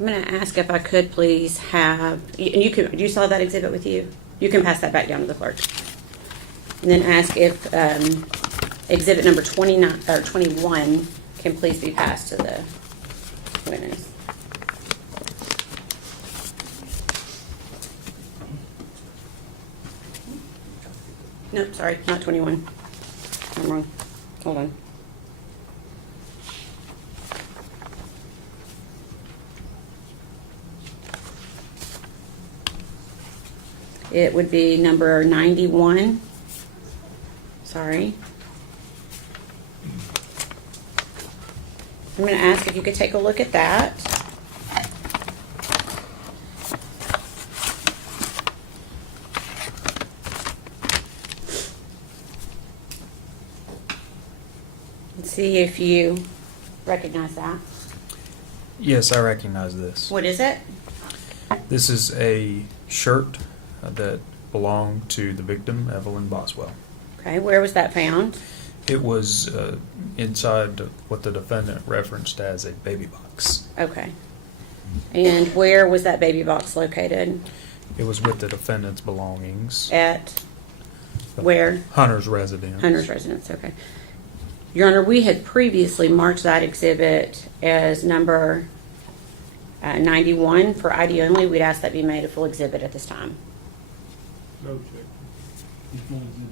I'm going to ask if I could please have, you can, do you still have that exhibit with you? You can pass that back down to the clerk. And then ask if exhibit number 29, or 21 can please be passed to the witness. Nope, sorry, not 21. I'm wrong. Hold on. It would be number 91. Sorry. I'm going to ask if you could take a look at that. And see if you recognize that. Yes, I recognize this. What is it? This is a shirt that belonged to the victim, Evelyn Boswell. Okay, where was that found? It was inside what the defendant referenced as a baby box. Okay. And where was that baby box located? It was with the defendant's belongings. At where? Hunter's residence. Hunter's residence, okay. Your Honor, we had previously marked that exhibit as number 91 for ID only. We'd ask that be made a full exhibit at this time. Go check. Which one is it?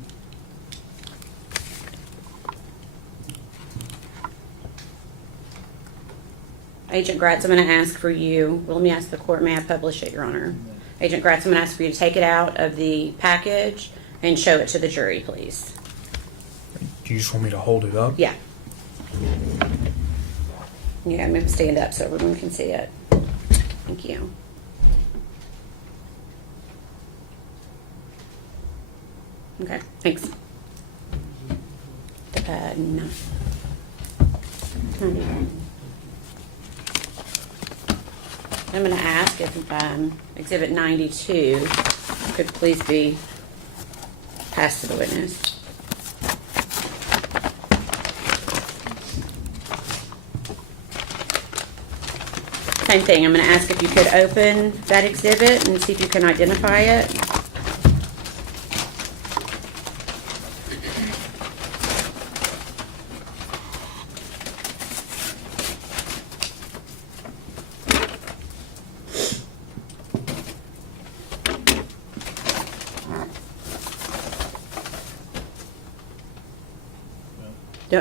Agent Gratz, I'm going to ask for you, well, let me ask the court, may I publish it, Your Honor? Agent Gratz, I'm going to ask for you to take it out of the package and show it to the jury, please. Do you just want me to hold it up? Yeah. Yeah, I'm going to stand up so everyone can see it. Thank you. Okay, thanks. No. 91. I'm going to ask if Exhibit 92 could please be passed to the witness. Same thing, I'm going to ask if you could open that exhibit and see if you can identify it.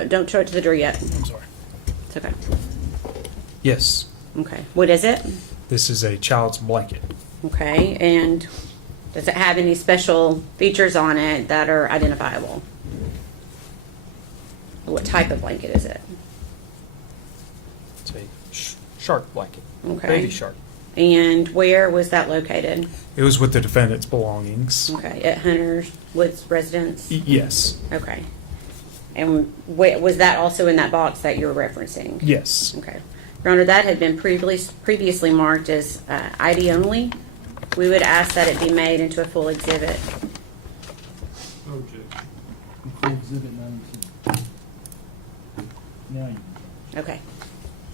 Don't show it to the jury yet. I'm sorry. It's okay. Yes. Okay. What is it? This is a child's blanket. Okay. And does it have any special features on it that are identifiable? What type of blanket is it? It's a shark blanket. Okay. Baby shark. And where was that located? It was with the defendant's belongings. Okay. At Hunter's Woods residence? Yes. Okay. And was that also in that box that you were referencing? Yes. Okay. Your Honor, that had been previously marked as ID only. We would ask that it be made into a full exhibit. Go check. Full exhibit 92. Now you can. Okay.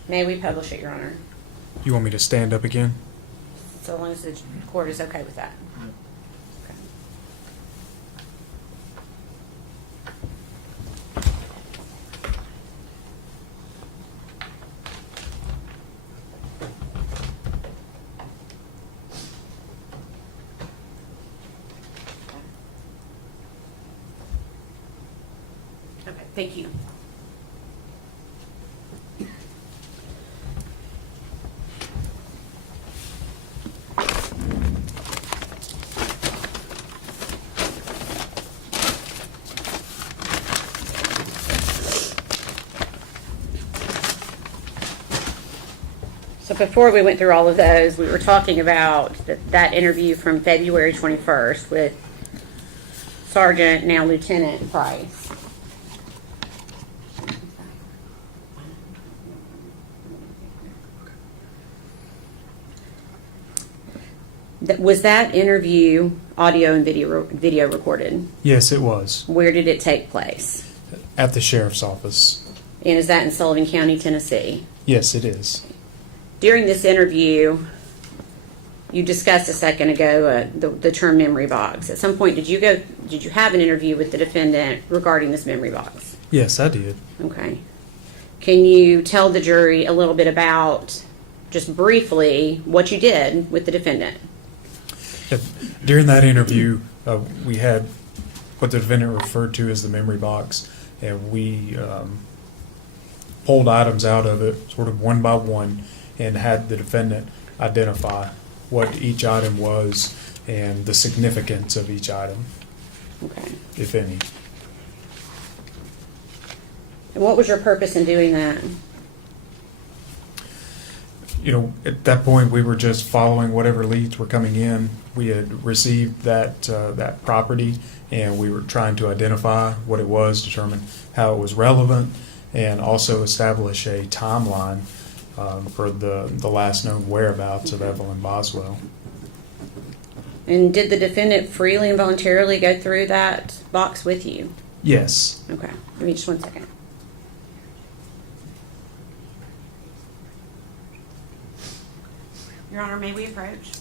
May we publish it, Your Honor? You want me to stand up again? So long as the court is okay with that. Okay. Okay, thank you. So before we went through all of those, we were talking about that interview from February 21st with Sergeant, now Lieutenant Price. Was that interview audio and video recorded? Yes, it was. Where did it take place? At the sheriff's office. And is that in Sullivan County, Tennessee? Yes, it is. during this interview, you discussed a second ago the term memory box. At some point, did you have an interview with the defendant regarding this memory box? Yes, I did. Okay. Can you tell the jury a little bit about, just briefly, what you did with the defendant? During that interview, we had what the defendant referred to as the memory box, and we pulled items out of it sort of one by one and had the defendant identify what each item was and the significance of each item, Okay. if any. And what was your purpose in doing that? You know, at that point, we were just following whatever leads were coming in. We had received that property, and we were trying to identify what it was, determine how it was relevant, and also establish a timeline for the last known whereabouts of Evelyn Boswell. And did the defendant freely and voluntarily go through that box with you? Yes. Okay. Give me just 1 second. Your Honor, may we approach?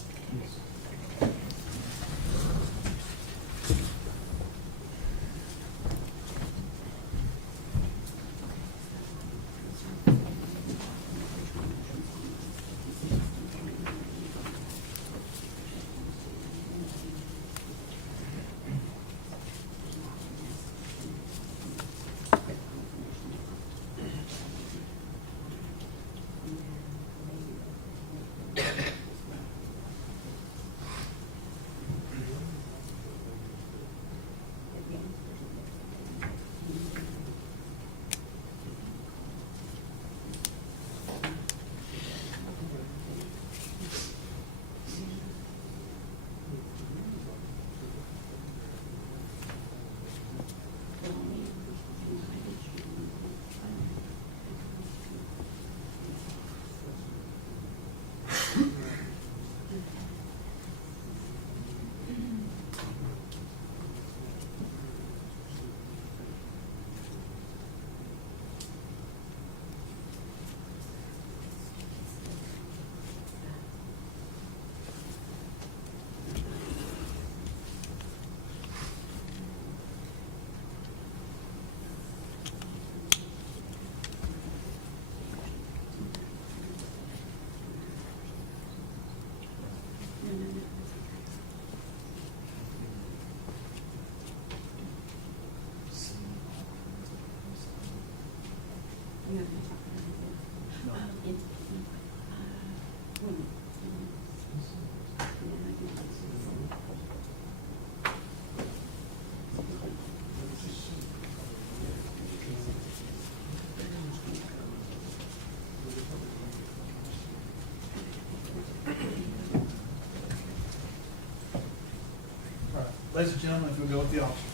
Ladies and gentlemen, if we'll go with the officer.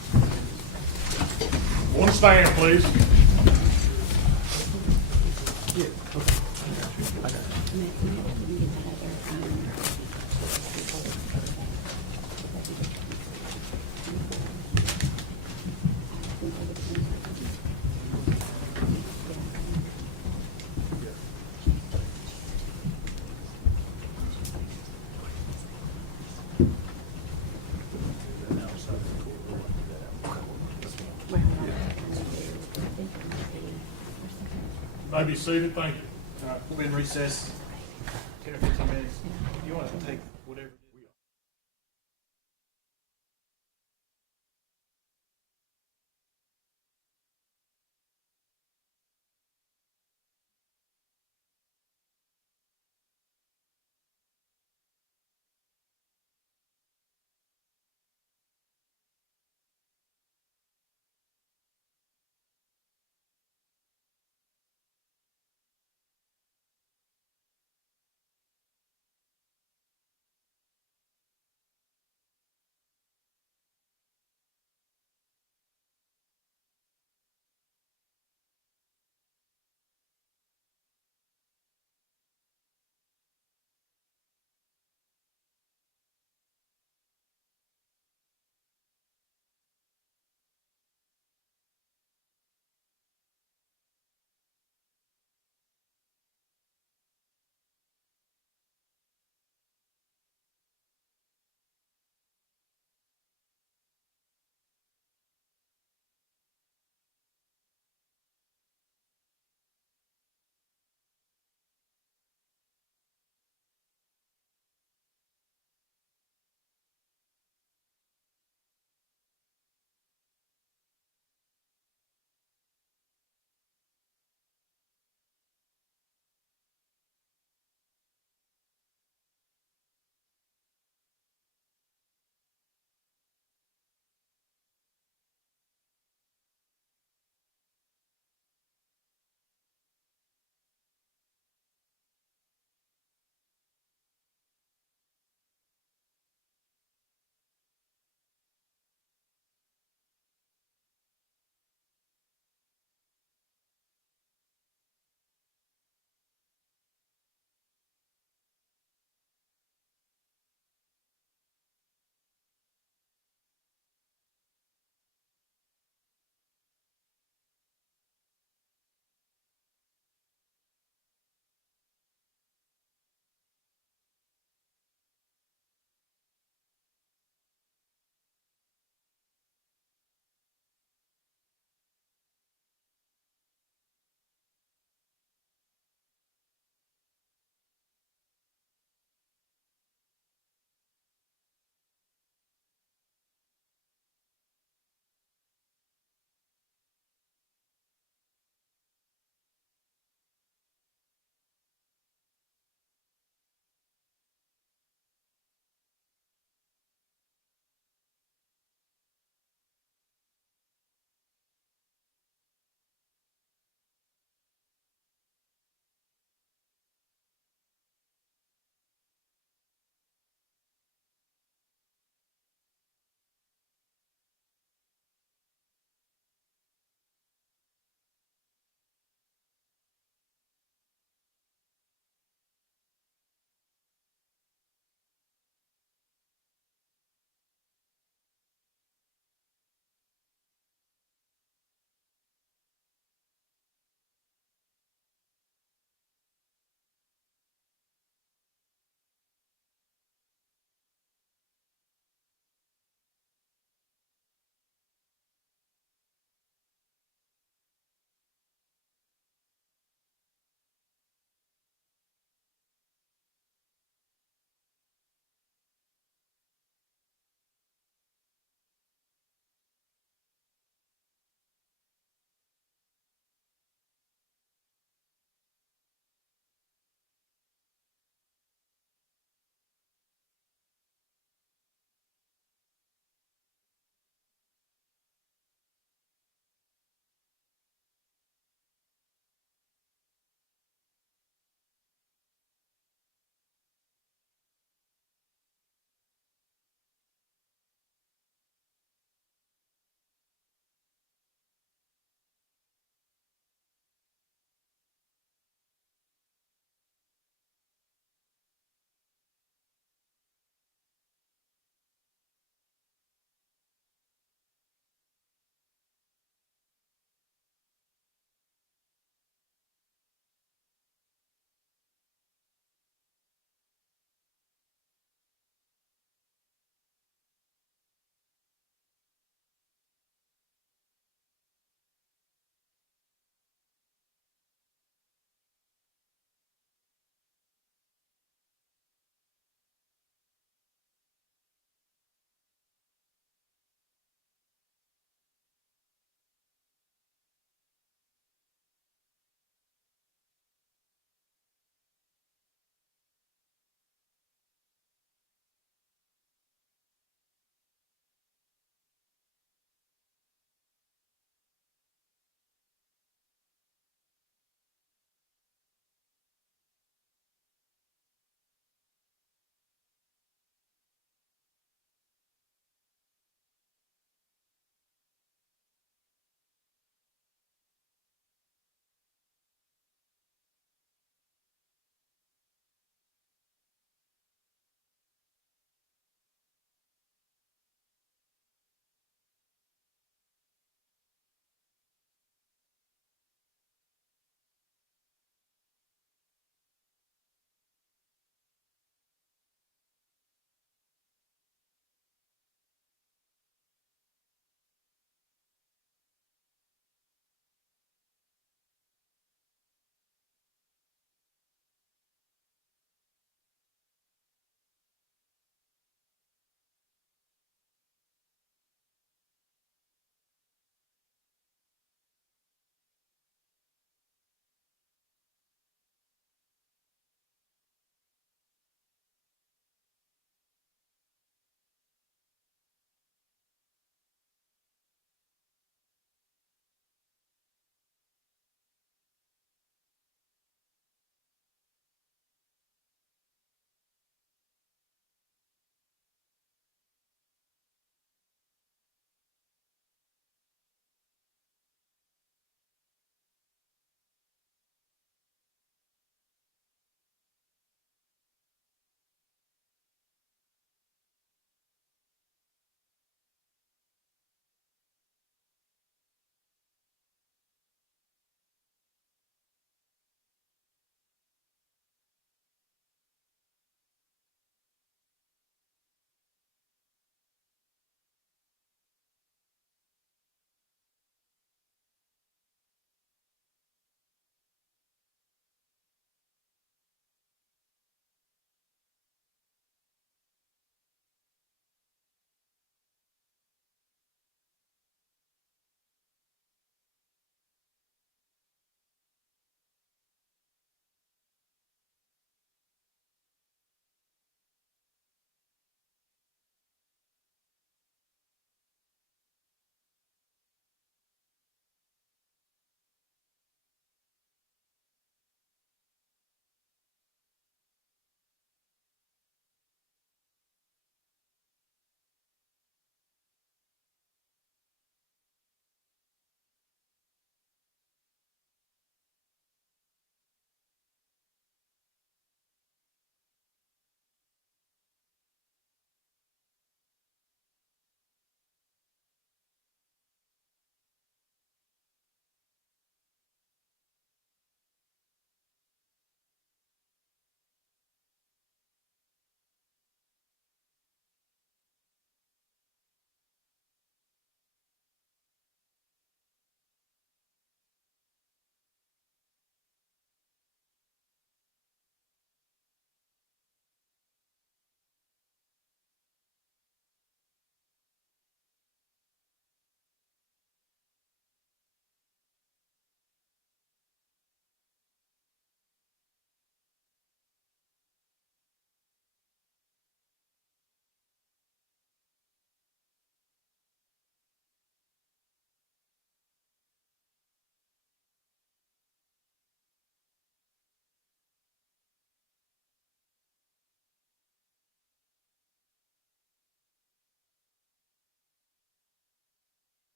One stand, please. May be seated, thank you. All right, we'll be in recess 10 or 15 minutes. You want to take whatever.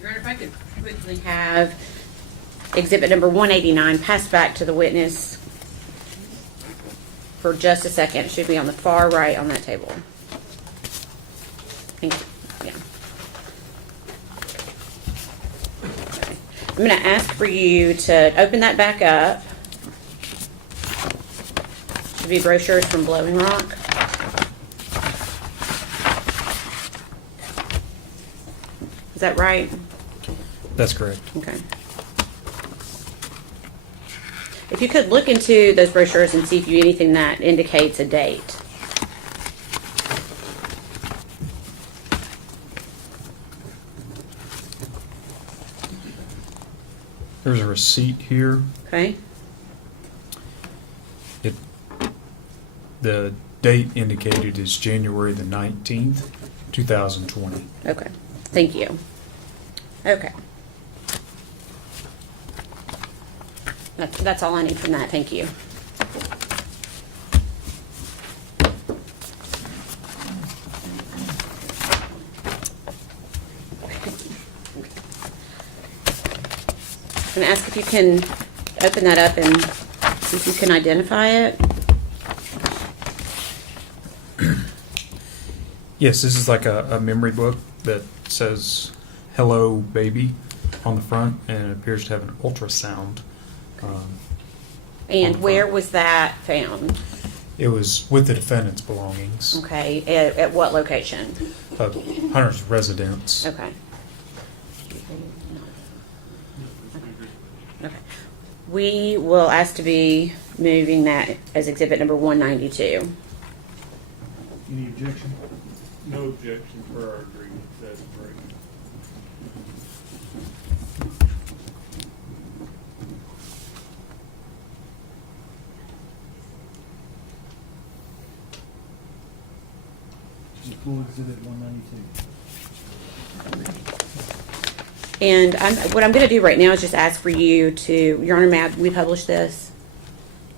Your Honor, if I could quickly have exhibit number 189 passed back to the witness for just a second. It should be on the far right on that table. Thank you. Yeah. Okay. I'm going to ask for you to open that back up. Should be brochures from Blowing Rock. Is that right? That's correct. Okay. If you could look into those brochures and see if you anything that indicates a date. There's a receipt here. Okay? The date indicated is January the 19th, 2020. Okay. Thank you. Okay. That's all I need from that. Thank you. I'm going to ask if you can open that up and see if you can identify it. Yes, this is like a memory book that says "Hello, Baby" on the front, and it appears to have an ultrasound. And where was that found? It was with the defendant's belongings. Okay. At what location? Hunter's residence. Okay. Okay. We will ask to be moving that as exhibit number 192. Any objection? No objection for our agreement. That's great. Full exhibit 192. And what I'm going to do right now is just ask for you to, Your Honor, may we publish this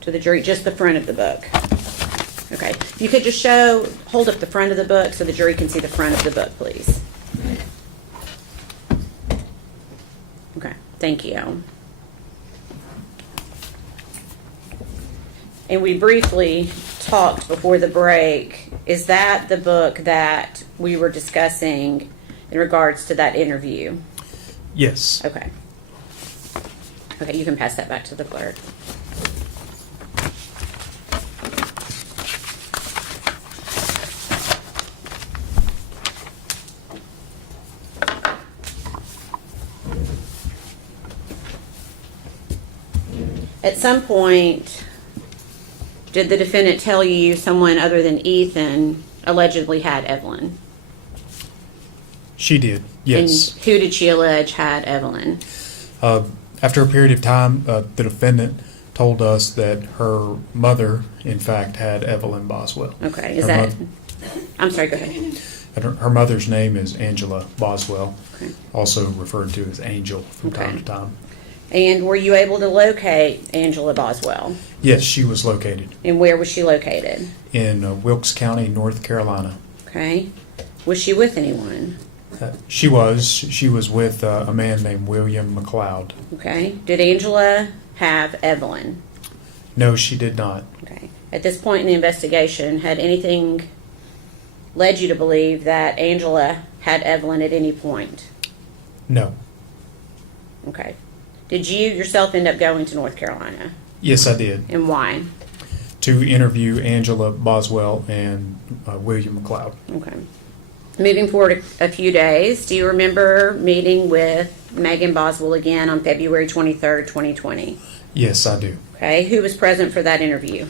to the jury, just the front of the book? Okay. You could just hold up the front of the book so the jury can see the front of the book, please. Okay. Thank you. And we briefly talked before the break. Is that the book that we were discussing in regards to that interview? Yes. Okay. Okay, you can pass that back to the clerk. At some point, did the defendant tell you someone other than Ethan allegedly had Evelyn? She did, yes. And who did she allege had Evelyn? After a period of time, the defendant told us that her mother, in fact, had Evelyn Boswell. Okay, is Her that... mo- I'm sorry, go ahead. And her mother's name is Angela Boswell, Okay. also referred to as Angel from time Okay. to time. And were you able to locate Angela Boswell? Yes, she was located And where was she located? in Wilkes County, North Carolina. Okay. Was she with anyone? She was with a man named William McLeod. Okay. Did Angela have Evelyn? No, she did not. Okay. At this point in the investigation, had anything led you to believe that Angela had Evelyn at any point? No. Okay. Did you yourself end up going to North Carolina? Yes, I did. And why? To interview Angela Boswell and William McLeod. Okay. Moving forward a few days, do you remember meeting with Megan Boswell again on February 23rd, 2020? Yes, I do. Okay. Who was present for that interview?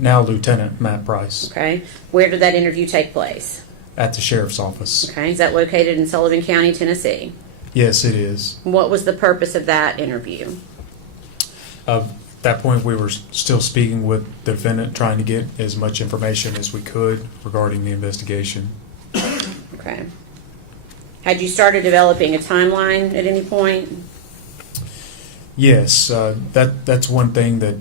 Now Lieutenant Matt Price Okay. Where did that interview take place? at the sheriff's office. Okay. Is that located in Sullivan County, Tennessee? Yes, it is. What was the purpose of that interview? At that point, we were still speaking with the defendant, trying to get as much information as we could regarding the investigation. Okay. Had you started developing a timeline at any point? Yes, that's one thing that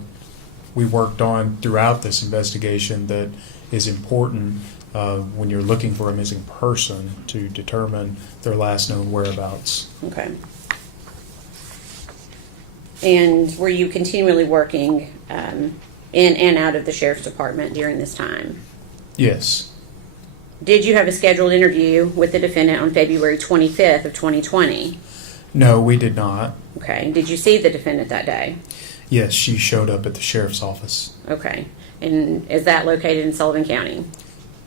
we worked on throughout this investigation that is important, when you're looking for a missing person to determine their last known whereabouts. Okay. And were you continually working in and out of the sheriff's department during this time? Yes. Did you have a scheduled interview with the defendant on February 25th of 2020? No, we did not. Okay. Did you see the defendant that day? Yes, she showed up at the sheriff's office. Okay. And is that located in Sullivan County?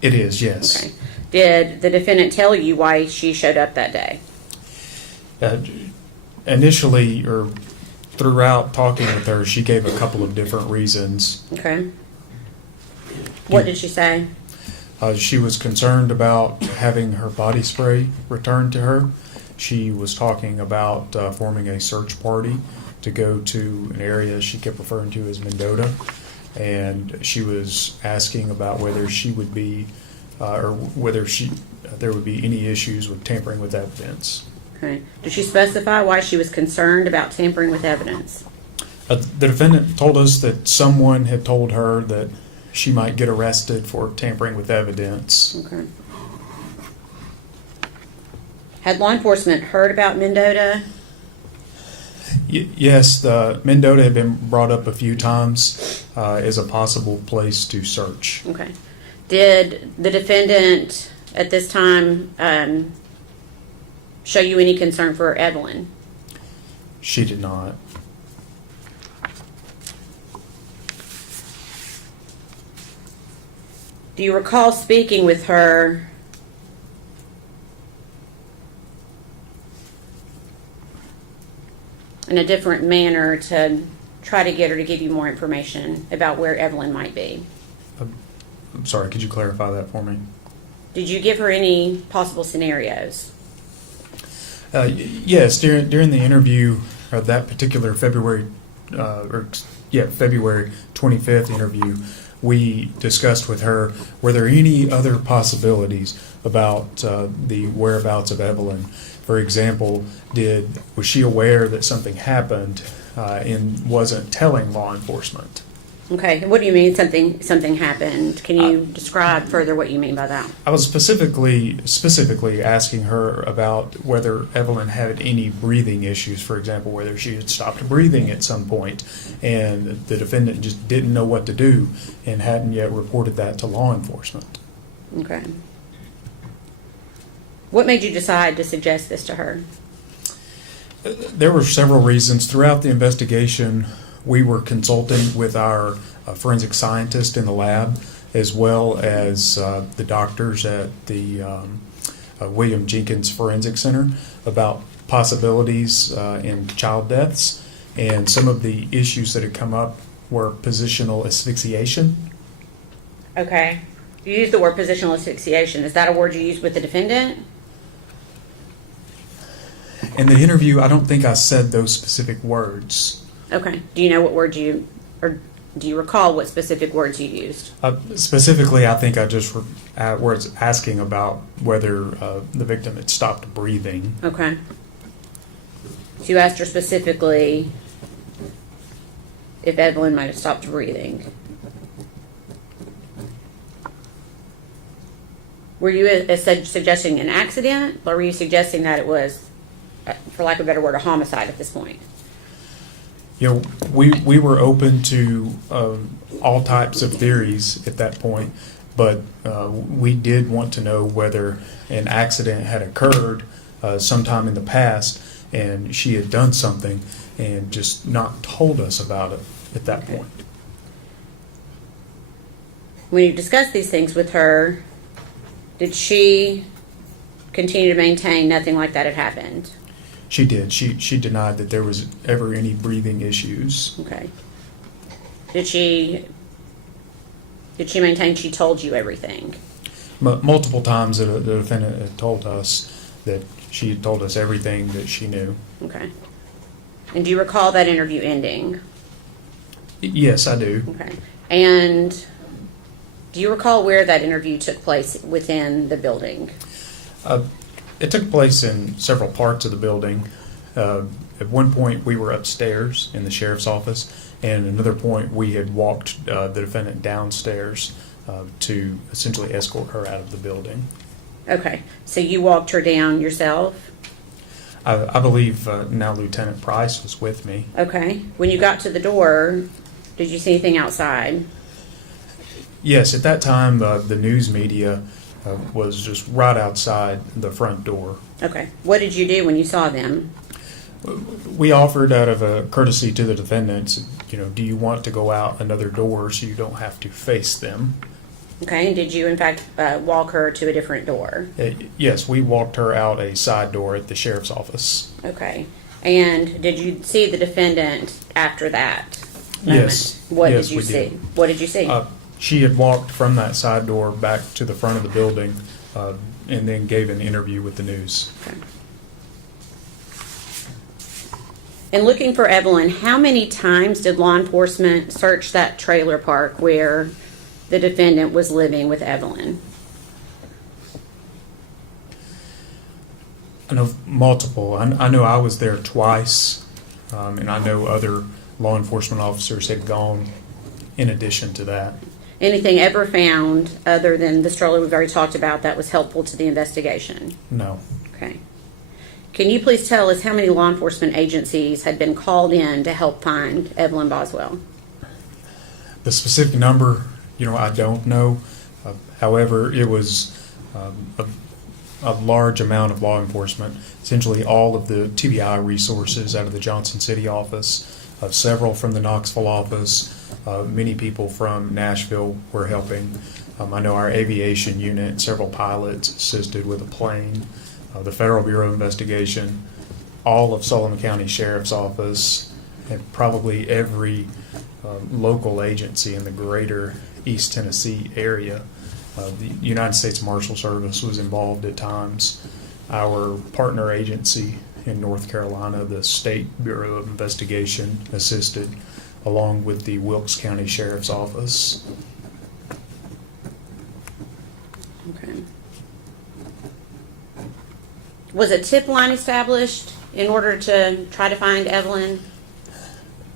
It is, yes. Okay. Did the defendant tell you why she showed up that day? Initially, or throughout talking with her, she gave a couple of different reasons. Okay. What did she say? She was concerned about having her body spray returned to her. She was talking about forming a search party to go to an area she kept referring to as Mendota. And she was asking about whether she would be, or whether there would be any issues with tampering with evidence. Okay. Did she specify why she was concerned about tampering with evidence? The defendant told us that someone had told her that she might get arrested for tampering with evidence. Okay. Had law enforcement heard about Mendota? Yes, the Mendota had been brought up a few times as a possible place to search. Okay. Did the defendant at this time show you any concern for Evelyn? She did not. Do you recall speaking with her in a different manner to try to get her to give you more information about where Evelyn might be? I'm sorry, could you clarify that for me? Did you give her any possible scenarios? Yes, during the interview, that particular February 25th interview, we discussed with her, were there any other possibilities about the whereabouts of Evelyn? For example, was she aware that something happened and wasn't telling law enforcement? Okay, what do you mean something happened? Can you describe further what you mean by that? I was specifically asking her about whether Evelyn had any breathing issues, for example, whether she had stopped breathing at some point, and the defendant just didn't know what to do and hadn't yet reported that to law enforcement. Okay. What made you decide to suggest this to her? There were several reasons. Throughout the investigation, we were consulting with our forensic scientist in the lab, as well as the doctors at the William Jenkins Forensic Center about possibilities in child deaths. And some of the issues that had come up were positional asphyxiation. Okay. You used the word positional asphyxiation. Is that a word you used with the defendant? In the interview, I don't think I said those specific words. Okay. Do you know what word or do you recall what specific words you used? Specifically, I think I just was asking about whether the victim had stopped breathing. Okay. So you asked her specifically if Evelyn might have stopped breathing. Were you suggesting an accident, or were you suggesting that it was, for lack of a better word, a homicide at this point? You know, we were open to all types of theories at that point, but we did want to know whether an accident had occurred sometime in the past and she had done something and just not told us about it at that point. When you discussed these things with her, did she continue to maintain nothing like that had happened? She did. She denied that there was ever any breathing issues. Okay. Did she maintain she told you everything? Multiple times the defendant had told us that she had told us everything that she knew. Okay. And do you recall that interview ending? Yes, I do. Okay. And do you recall where that interview took place within the building? It took place in several parts of the building. At one point, we were upstairs in the sheriff's office, and at another point, we had walked the defendant downstairs to essentially escort her out of the building. Okay, so you walked her down yourself? I believe now Lieutenant Price was with me. Okay. When you got to the door, did you see anything outside? Yes, at that time, the news media was just right outside the front door. Okay. What did you do when you saw them? We offered out of a courtesy to the defendants, do you want to go out another door so you don't have to face them? Okay, and did you in fact walk her to a different door? Yes, we walked her out a side door at the sheriff's office. Okay. And did you see the defendant after that moment? Yes. What Yes, did you we see? did. What did you see? She had walked from that side door back to the front of the building and then gave an interview with the news. Okay. In looking for Evelyn, how many times did law enforcement search that trailer park where the defendant was living with Evelyn? I know multiple. I know I was there twice, and I know other law enforcement officers had gone in addition to that. Anything ever found other than the stroller we've already talked about that was helpful to the investigation? No. Okay. Can you please tell us how many law enforcement agencies had been called in to help find Evelyn Boswell? The specific number, I don't know. However, it was a large amount of law enforcement. Essentially, all of the TBI resources out of the Johnson City office, several from the Knoxville office, many people from Nashville were helping. I know our aviation unit, several pilots assisted with a plane. The Federal Bureau of Investigation, all of Sullivan County Sheriff's Office, and probably every local agency in the greater East Tennessee area. The United States Marshal Service was involved at times. Our partner agency in North Carolina, the State Bureau of Investigation, assisted, along with the Wilkes County Sheriff's Office. Okay. Was a tip line established in order to try to find Evelyn?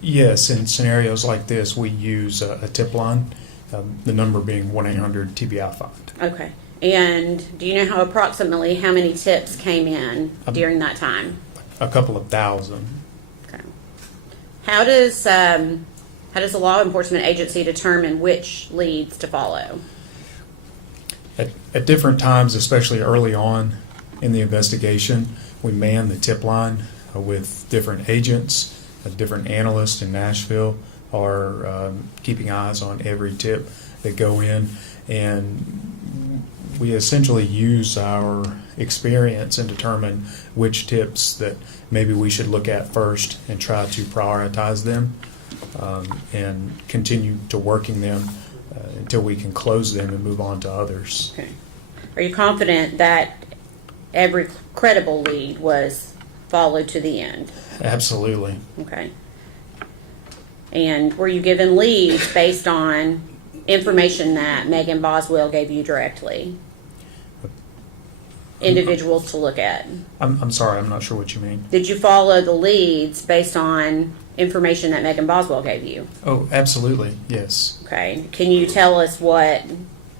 Yes, in scenarios like this, we use a tip line, the number being 1-800-TBI-FIND. Okay. And do you know approximately how many tips came in during that time? A couple of thousand. Okay. How does a law enforcement agency determine which leads to follow? At different times, especially early on in the investigation, we man the tip line with different agents. Different analysts in Nashville are keeping eyes on every tip that go in, and we essentially use our experience and determine which tips that maybe we should look at first and try to prioritize them and continue to working them until we can close them and move on to others. Okay. Are you confident that every credible lead was followed to the end? Absolutely. Okay. And were you given leads based on information that Megan Boswell gave you directly? Individuals to look at? I'm sorry, I'm not sure what you mean. Did you follow the leads based on information that Megan Boswell gave you? Oh, absolutely, yes. Okay. Can you tell us what,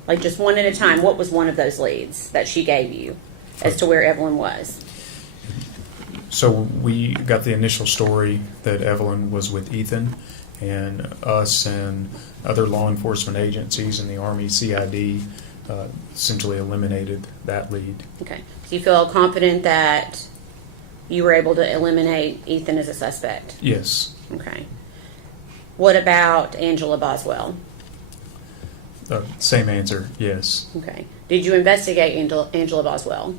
like just one at a time, what was one of those leads that she gave you as to where Evelyn was? So we got the initial story that Evelyn was with Ethan, and us and other law enforcement agencies and the Army CID essentially eliminated that lead. Okay. Do you feel confident that you were able to eliminate Ethan as a suspect? Yes. Okay. What about Angela Boswell? Same answer, yes. Okay. Did you investigate Angela Boswell?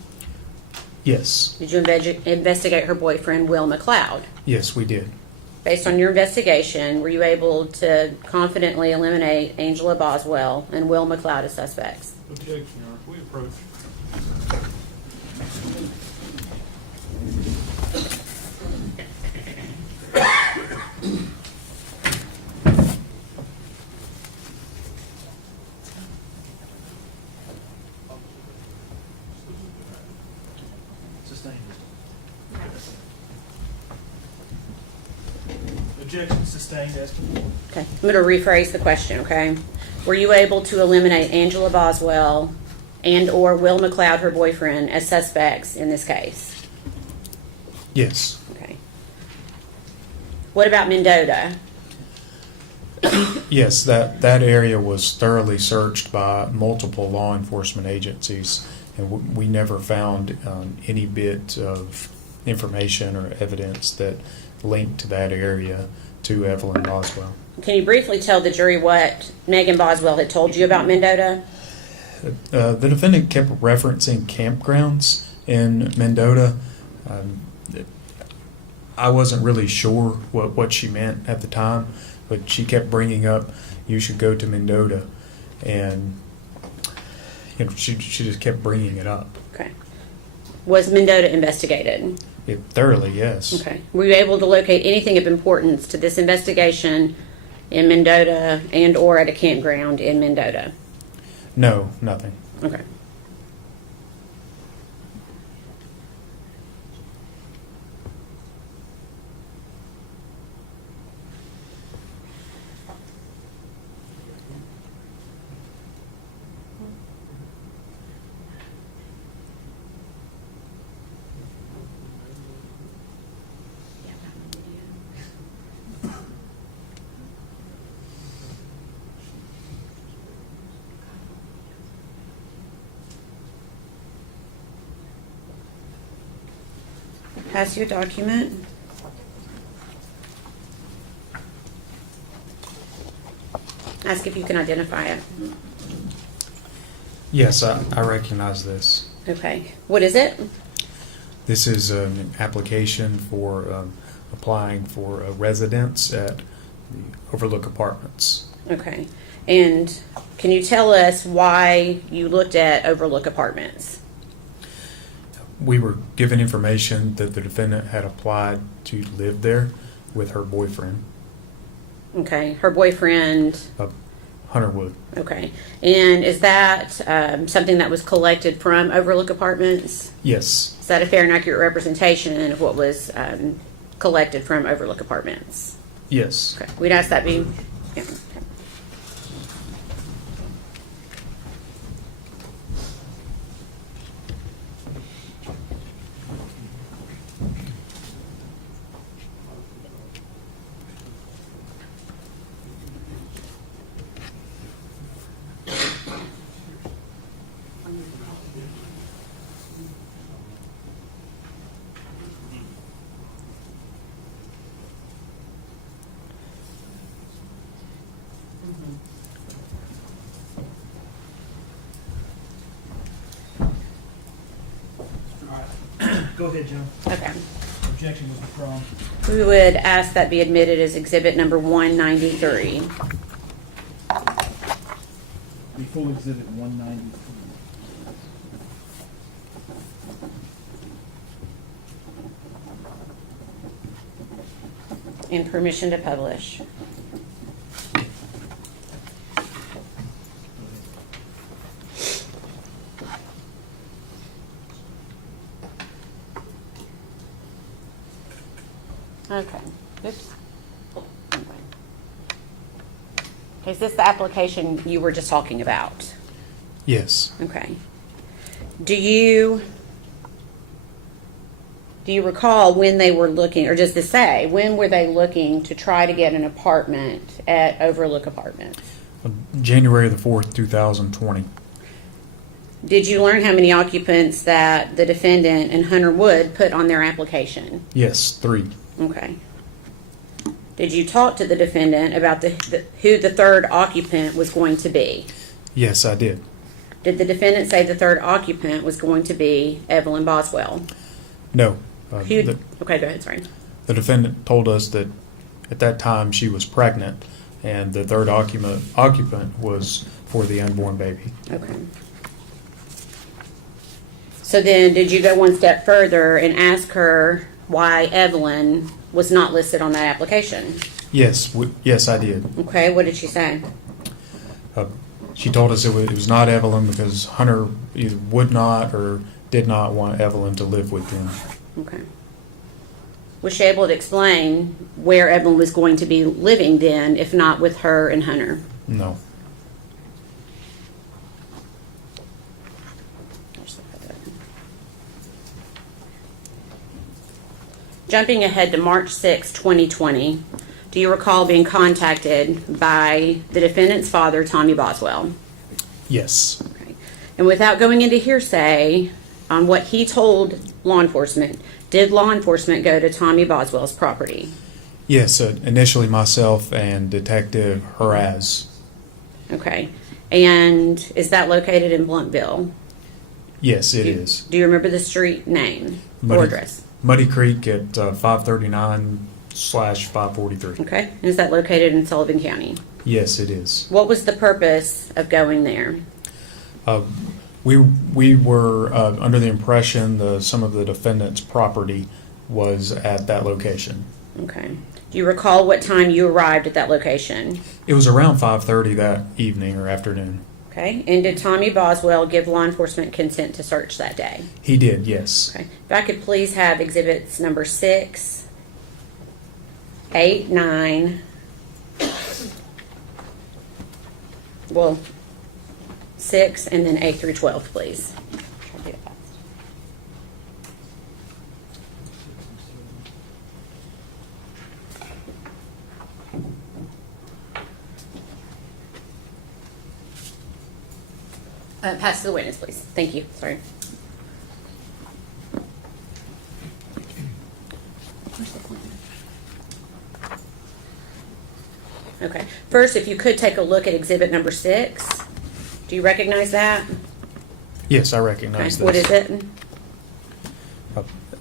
Yes. Did you investigate her boyfriend, Will McLeod? Yes, we did. Based on your investigation, were you able to confidently eliminate Angela Boswell and Will McLeod as suspects? Objection, Your Honor. We approach. Sustained. Objection sustained as before. Okay. I'm going to rephrase the question, okay? Were you able to eliminate Angela Boswell and/or Will McLeod, her boyfriend, as suspects in this case? Yes. Okay. What about Mendota? Yes, that area was thoroughly searched by multiple law enforcement agencies, and we never found any bit of information or evidence that linked to that area to Evelyn Boswell. Can you briefly tell the jury what Megan Boswell had told you about Mendota? The defendant kept referencing campgrounds in Mendota. I wasn't really sure what she meant at the time, but she kept bringing up, you should go to Mendota, and she just kept bringing it up. Okay. Was Mendota investigated? Thoroughly, yes. Okay. Were you able to locate anything of importance to this investigation in Mendota and/or at a campground in Mendota? No, nothing. Okay. Pass you a document. Ask if you can identify it. Yes, I recognize this. Okay. What is it? This is an application for applying for a residence at the Overlook Apartments. Okay. And can you tell us why you looked at Overlook Apartments? We were given information that the defendant had applied to live there with her boyfriend, Okay. Her boyfriend. Hunter Wood. Okay. And is that something that was collected from Overlook Apartments? Yes, Is that a fair and accurate representation of what was collected from Overlook Apartments? yes. Okay. We'd ask that be. Yeah. Okay. Go ahead, Joe. Okay. Objection was withdrawn. We would ask that be admitted as exhibit number 193. Be full exhibit 193. And permission to publish. Okay. Oops. Okay, is this the application you were just talking about? Yes. Okay. Do you recall when they were looking, or does this say, when were they looking to try to get an apartment at Overlook Apartments? January the 4th, 2020. Did you learn how many occupants that the defendant and Hunter Wood put on their application? Yes, 3. Okay. Did you talk to the defendant about who the third occupant was going to be? Yes, I did. Did the defendant say the third occupant was going to be Evelyn Boswell? No. Okay, go ahead, sorry. The defendant told us that at that time she was pregnant, and the third occupant was for the unborn baby. Okay. So then, did you go one step further and ask her why Evelyn was not listed on that application? Yes, yes, I did. Okay, what did she say? She told us it was not Evelyn because Hunter either would not or did not want Evelyn to live with them. Okay. Was she able to explain where Evelyn was going to be living then, if not with her and Hunter? No. jumping ahead to March 6, 2020, do you recall being contacted by the defendant's father, Tommy Boswell? Yes. Okay. And without going into hearsay on what he told law enforcement, did law enforcement go to Tommy Boswell's property? Yes, initially myself and Detective Haraz. Okay. And is that located in Bluntville? Yes, it is. Do you remember the street name or address? Muddy Creek at 539/543. Okay. And is that located in Sullivan County? Yes, it is. What was the purpose of going there? We were under the impression some of the defendant's property was at that location. Okay. Do you recall what time you arrived at that location? It was around 5:30 that evening or afternoon. Okay. And did Tommy Boswell give law enforcement consent to search that day? He did, yes. Okay. If I could please have exhibits number 6, 8, 9. Well, 6 and then 8 through 12, please. Try to do it fast. Pass to the witness, please. Thank you. Sorry. Okay. First, if you could take a look at exhibit number 6. Do you recognize that? Yes, I Okay. recognize this. What is it?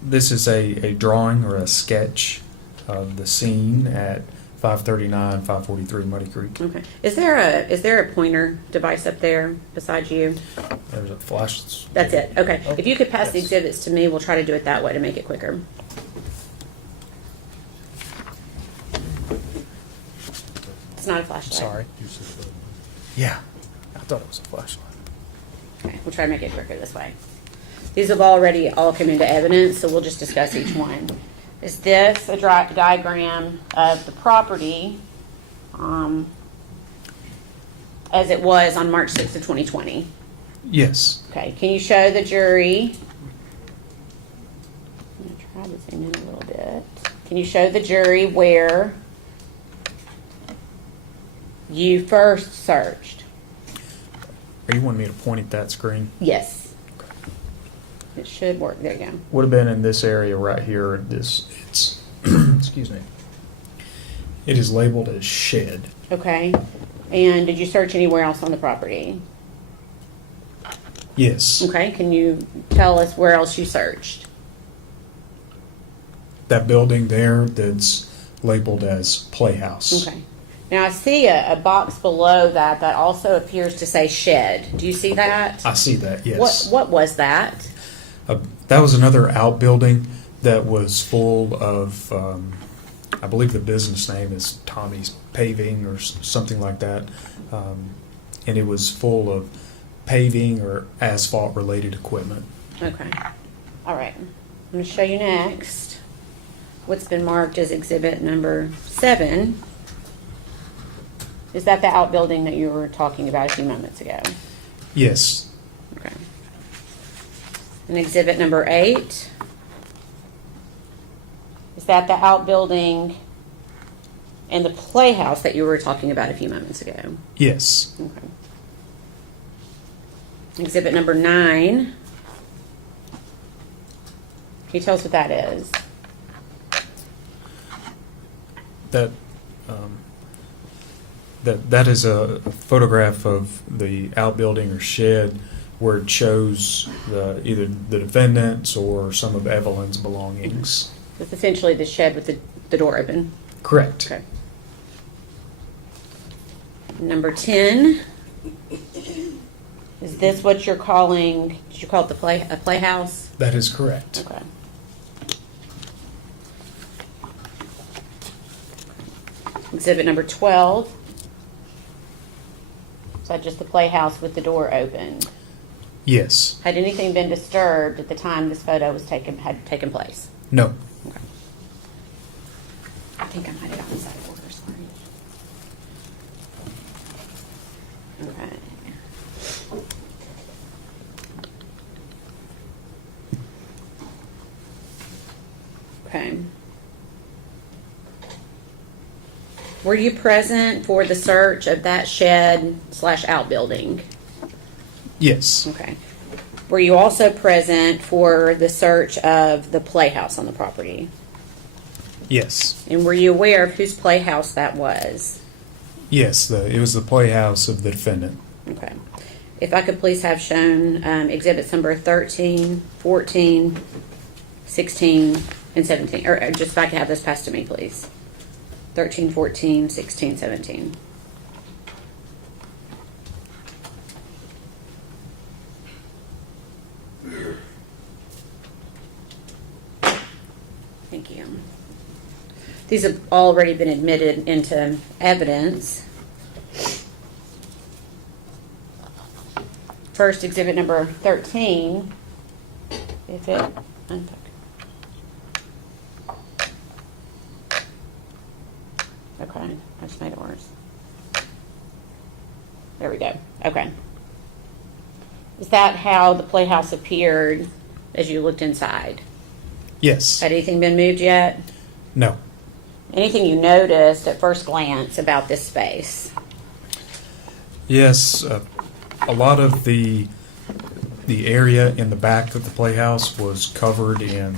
This is a drawing or a sketch of the scene at 539/543 Muddy Creek. Okay. Is there a pointer device up there beside you? There's a flash. That's it. Okay. If you could pass the Yes. exhibits to me, we'll try to do it that way to make it quicker. It's not a flashlight. Sorry. Yeah, I thought it was a flashlight. Okay. We'll try to make it quicker this way. These have already all come into evidence, so we'll just discuss each one. Is this a diagram of the property as it was on March 6th of 2020? Yes. Okay, can you show the jury? I'm going to try to zoom in a little bit. Can you show the jury where you first searched? Are you wanting me to point at that screen? Yes. It should work. There you go. Would have been in this area right here. It's excuse me. It is labeled as shed. Okay. And did you search anywhere else on the property? Yes. Okay. Can you tell us where else you searched? That building there that's labeled as Playhouse. Okay. Now I see a box below that also appears to say shed. Do you see that? I see that, yes. What was that? That was another outbuilding that was full of, I believe the business name is Tommy's Paving or something like that. And it was full of paving or asphalt related equipment. Okay. All right. I'm going to show you next what's been marked as exhibit number 7. Is that the outbuilding that you were talking about a few moments ago? Yes. Okay. And exhibit number 8. Is that the outbuilding and the playhouse that you were talking about a few moments ago? Yes. Okay. Exhibit number 9. Can you tell us what that is? That is a photograph of the outbuilding or shed where it shows either the defendant's or some of Evelyn's belongings. It's essentially the shed with the door open. Correct. Okay. Number 10. Is this what you're calling, did you call it a playhouse? That is correct. Okay. Exhibit number 12. Is that just the playhouse with the door open? Yes. Had anything been disturbed at the time this photo was had taken place? No. Okay. I think I might have gotten side order, sorry. Okay. Okay. Were you present for the search of that shed/outbuilding? Yes. Okay. Were you also present for the search of the playhouse on the property? Yes. And were you aware of whose playhouse that was? Yes, it was the playhouse of the defendant. Okay. If I could please have shown exhibits number 13, 14, 16, and 17. Or just if I could have this passed to me, please. 13, 14, 16, 17. Thank you. These have already been admitted into evidence. First, exhibit number 13. If it untuck. Okay, I just made it worse. There we go. Okay. Is that how the playhouse appeared as you looked inside? Yes. Had anything been moved yet? No. Anything you noticed at first glance about this space? Yes, a lot of the area in the back of the playhouse was covered in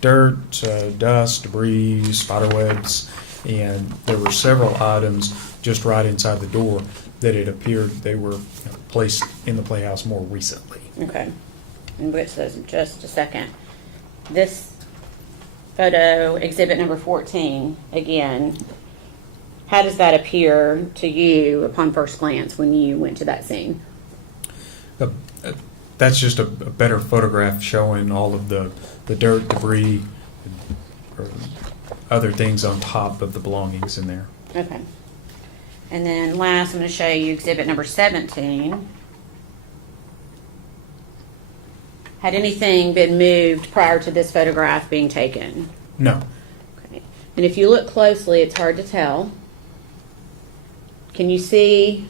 dirt, dust, debris, spiderwebs, and there were several items just right inside the door that it appeared they were placed in the playhouse more recently. Okay. And we'll get to those in just a second. This photo, exhibit number 14, again, how does that appear to you upon first glance when you went to that scene? That's just a better photograph showing all of the dirt, debris, or other things on top of the belongings in there. Okay. And then last, I'm going to show you exhibit number 17. Had anything been moved prior to this photograph being taken? No. Okay. And if you look closely, it's hard to tell. Can you see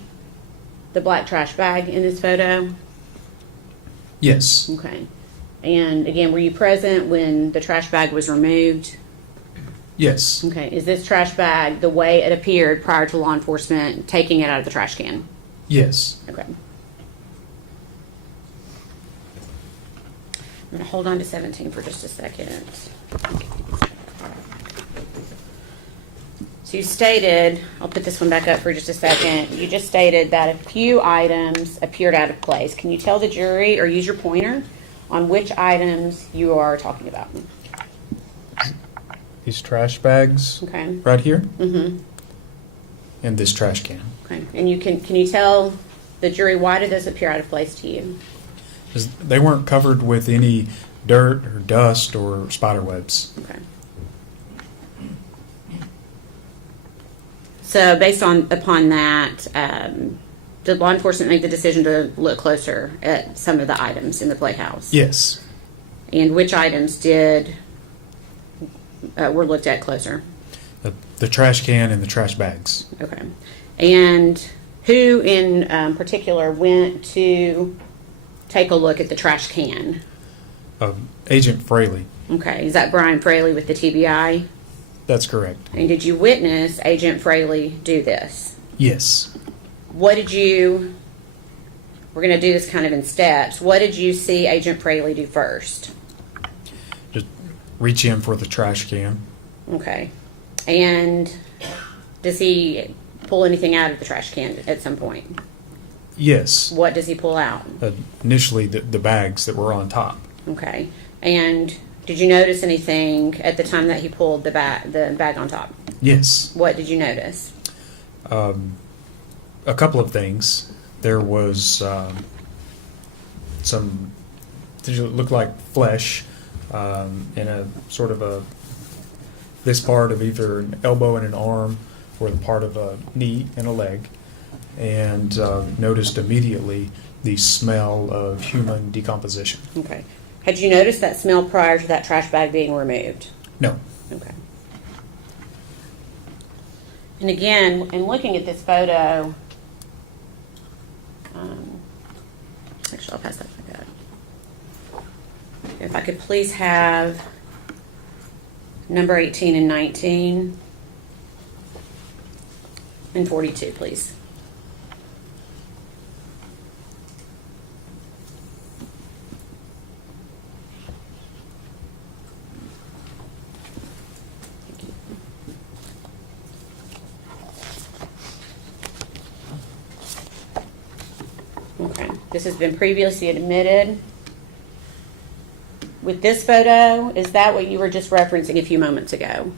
the black trash bag in this photo? Yes. Okay. And again, were you present when the trash bag was removed? Yes. Okay. Is this trash bag the way it appeared prior to law enforcement taking it out of the trash can? Yes. Okay. I'm going to hold on to 17 for just a second. So you stated, I'll put this one back up for just a second. You just stated that a few items appeared out of place. Can you tell the jury or use your pointer on which items you are talking about? These trash bags Okay. right here Mm-hmm. and this trash can. Okay. And you can you tell the jury why did those appear out of place to you? 'Cause they weren't covered with any dirt or dust or spider webs. Okay. So based upon that, did law enforcement make the decision to look closer at some of the items in the playhouse? Yes. And which items were looked at closer? The trash can and the trash bags. Okay. And who in particular went to take a look at the trash can? Agent Fraley. Okay. Is that Brian Fraley with the TBI? That's correct. And did you witness Agent Fraley do this? Yes. What did you, we're going to do this kind of in steps. What did you see Agent Fraley do first? Just reach in for the trash can. Okay. And does he pull anything out of the trash can at some point? Yes. What does he pull out? Initially, the bags that were on top. Okay. And did you notice anything at the time that he pulled the bag on top? Yes. What did you notice? A couple of things. There was some things that looked like flesh in a sort of this part of either an elbow and an arm or the part of a knee and a leg, and noticed immediately the smell of human decomposition. Okay. Had you noticed that smell prior to that trash bag being removed? No. Okay. And again, in looking at this photo, actually, I'll pass that back up. If I could please have number 18 and 19. And 42, please. Okay, this has been previously admitted. With this photo, is that what you were just referencing a few moments ago?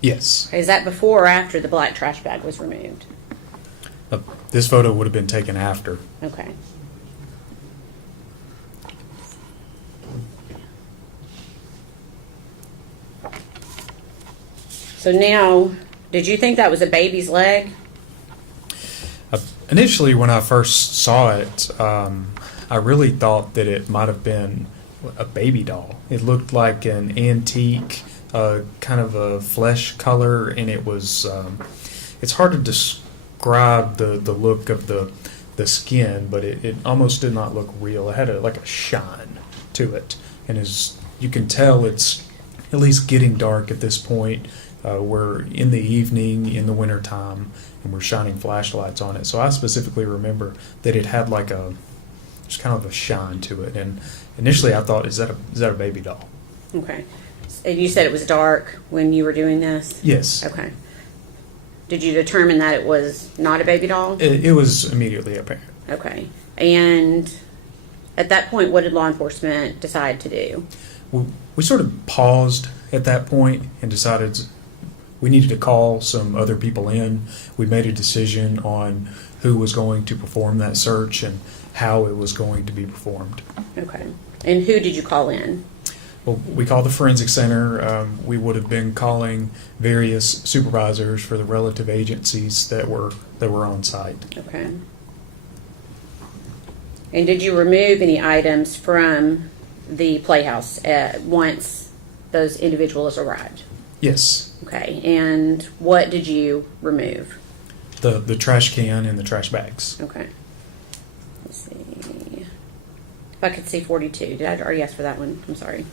Yes. Is that before or after the black trash bag was removed? This photo would have been taken after. Okay. So now, did you think that was a baby's leg? Initially, when I first saw it, I really thought that it might have been a baby doll. It looked like an antique, kind of a flesh color, and it was, it's hard to describe the look of the skin, but it almost did not look real. It had like a shine to it. And as you can tell, it's at least getting dark at this point. We're in the evening, in the wintertime, and we're shining flashlights on it. So I specifically remember that it had like just kind of a shine to it. And initially I thought, is that a baby doll? Okay. And you said it was dark when you were doing this? Yes. Okay. Did you determine that it was not a baby doll? It was immediately apparent. Okay. And at that point, what did law enforcement decide to do? We sort of paused at that point and decided we needed to call some other people in. We made a decision on who was going to perform that search and how it was going to be performed. Okay. And who did you call in? Well, we called the forensic center. We would have been calling various supervisors for the relative agencies that were on site. Okay. And did you remove any items from the playhouse once those individuals arrived? Yes. Okay. And what did you remove? The trash can and the trash bags. Okay. Let's see. If I could see 42. Did I already ask for that one? I'm sorry.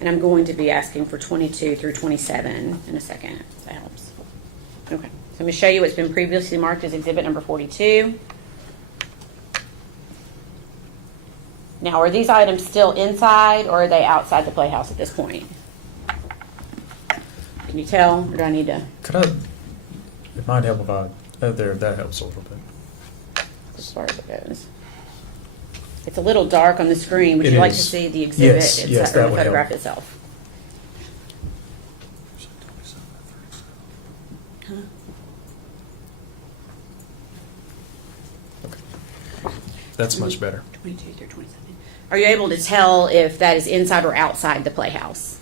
And I'm going to be asking for 22 through 27 in a second, if that helps. Okay. So I'm going to show you what's been previously marked as exhibit number 42. Now, are these items still inside or are they outside the playhouse at this point? Can you tell, or do I need to? It might help if I, that helps a little bit. As far as it goes. It's a little dark on the screen. Would It you like to is. see the exhibit Yes, or that the would photograph help. itself? That's much better. 22 through 27. Are you able to tell if that is inside or outside the playhouse?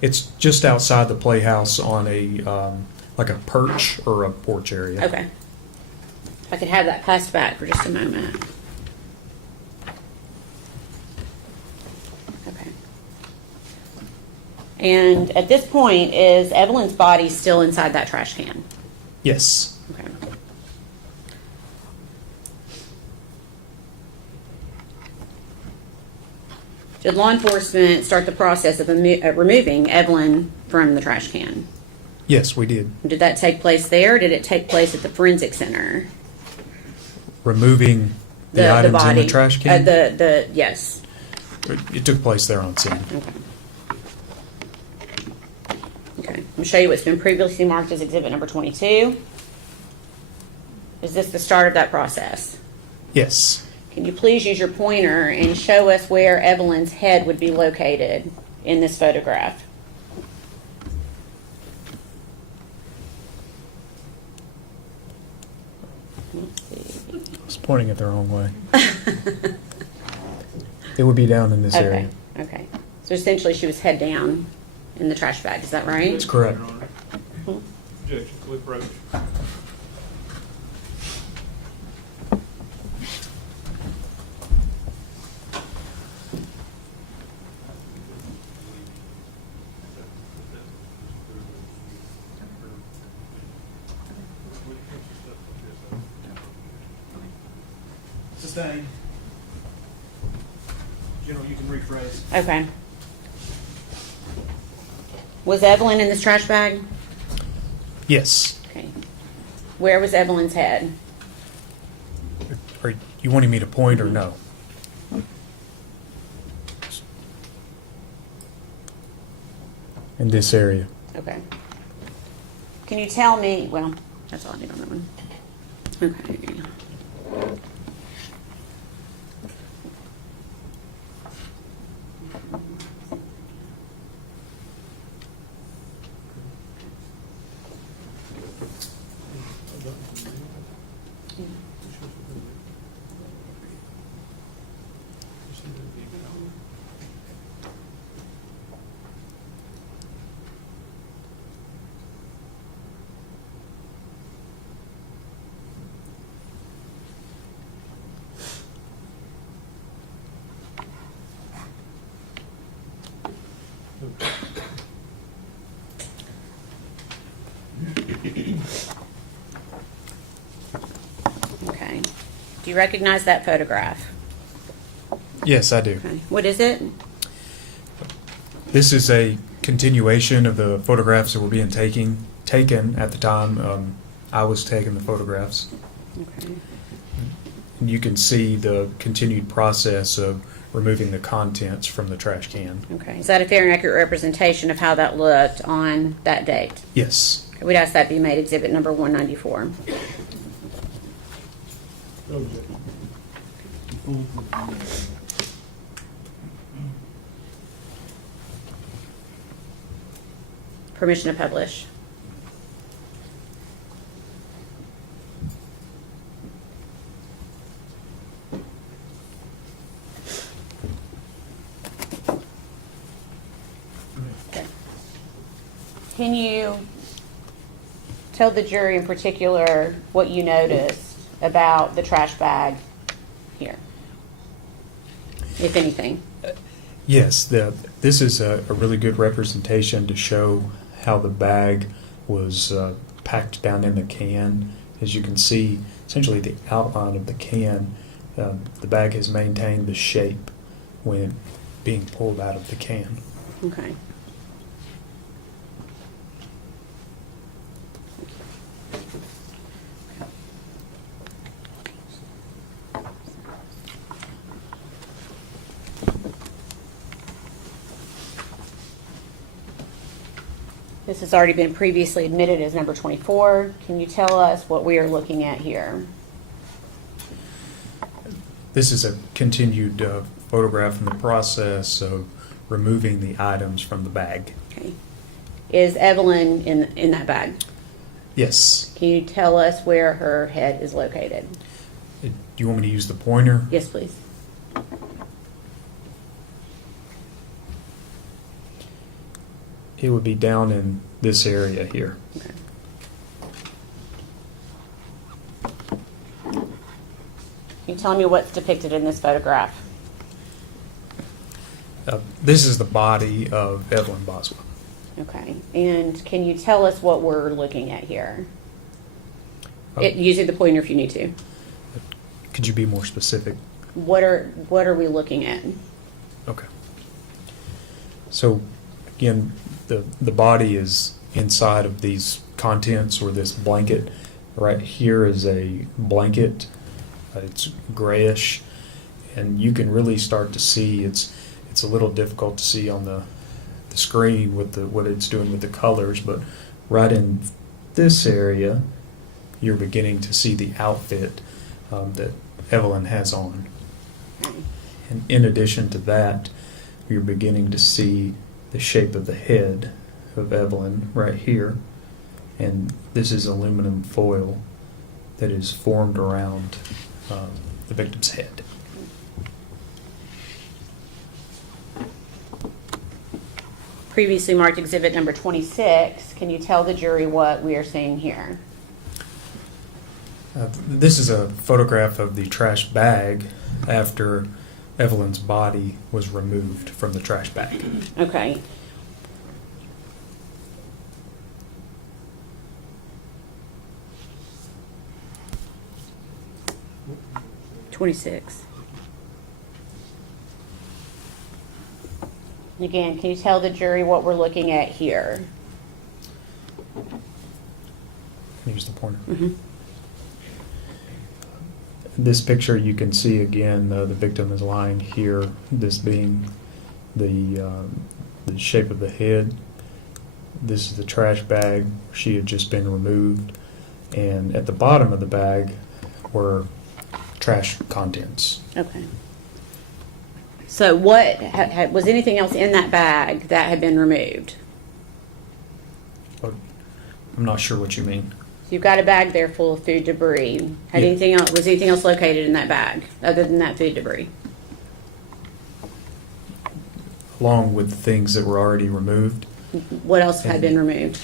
It's just outside the playhouse on a like a perch or a porch area. Okay. If I could have that passed back for just a moment. Okay. And at this point, is Evelyn's body still inside that trash can? Yes. Okay. Did law enforcement start the process of removing Evelyn from the trash can? Yes, we did. Did that take place there, or did it take place at the forensic center? Removing the items body. in the trash can? Yes. It took place there on scene. Okay. Okay. I'm going to show you what's been previously marked as exhibit number 22. Is this the start of that process? Yes. Can you please use your pointer and show us where Evelyn's head would be located in this photograph? Let's see. I was pointing it the wrong way. It would be down in this Okay. area. Okay. So essentially she was head down in the trash bag. Is that right? That's correct. Objection to approach. Sustained. General, you can rephrase. Okay. Was Evelyn in this trash bag? Yes. Okay. Where was Evelyn's head? Are you wanting me to point or no? In this area. Okay. Can you tell me, well, that's all I need on that one. Okay. Okay. Do you recognize that photograph? Yes, I do. Okay. What is it? This is a continuation of the photographs that were being taken at the time I was taking the photographs. Okay. You can see the continued process of removing the contents from the trash can. Okay. Is that a fair and accurate representation of how that looked on that date? Yes. We'd ask that be made exhibit number 194. Permission to publish. Okay. Can you tell the jury in particular what you noticed about the trash bag here, if anything? Yes, this is a really good representation to show how the bag was packed down in the can. As you can see, essentially the outline of the can, the bag has maintained the shape when being pulled out of the can. Okay. This has already been previously admitted as number 24. Can you tell us what we are looking at here? This is a continued photograph in the process of removing the items from the bag. Okay. Is Evelyn in that bag? Yes. Can you tell us where her head is located? Do you want me to use the pointer? Yes, please. It would be down in this area here. Okay. Can you tell me what's depicted in this photograph? This is the body of Evelyn Boswell. Okay. And can you tell us what we're looking at here? Using the pointer if you need to. Could you be more specific? What are we looking at? Okay. So, again, the body is inside of these contents or this blanket. Right here is a blanket. It's grayish, and you can really start to see it's a little difficult to see on the screen with what it's doing with the colors, but right in this area, you're beginning to see the outfit that Evelyn has on. And in addition to that, you're beginning to see the shape of the head of Evelyn right here. And this is aluminum foil that is formed around the victim's head. Previously marked exhibit number 26. Can you tell the jury what we are seeing here? This is a photograph of the trash bag after Evelyn's body was removed from the trash bag. Okay. Again, can you tell the jury what we're looking at here? Here's the pointer. Mhm. This picture, you can see again, the victim is lying here, this being the shape of the head. This is the trash bag. She had just been removed. And at the bottom of the bag were trash contents. Okay. So what, was anything else in that bag that had been removed? But I'm not sure what you mean. You've got a bag there full of food debris. Had Yeah. anything else, was anything else located in that bag other than that food debris? Along with things that were already removed, What else had been removed?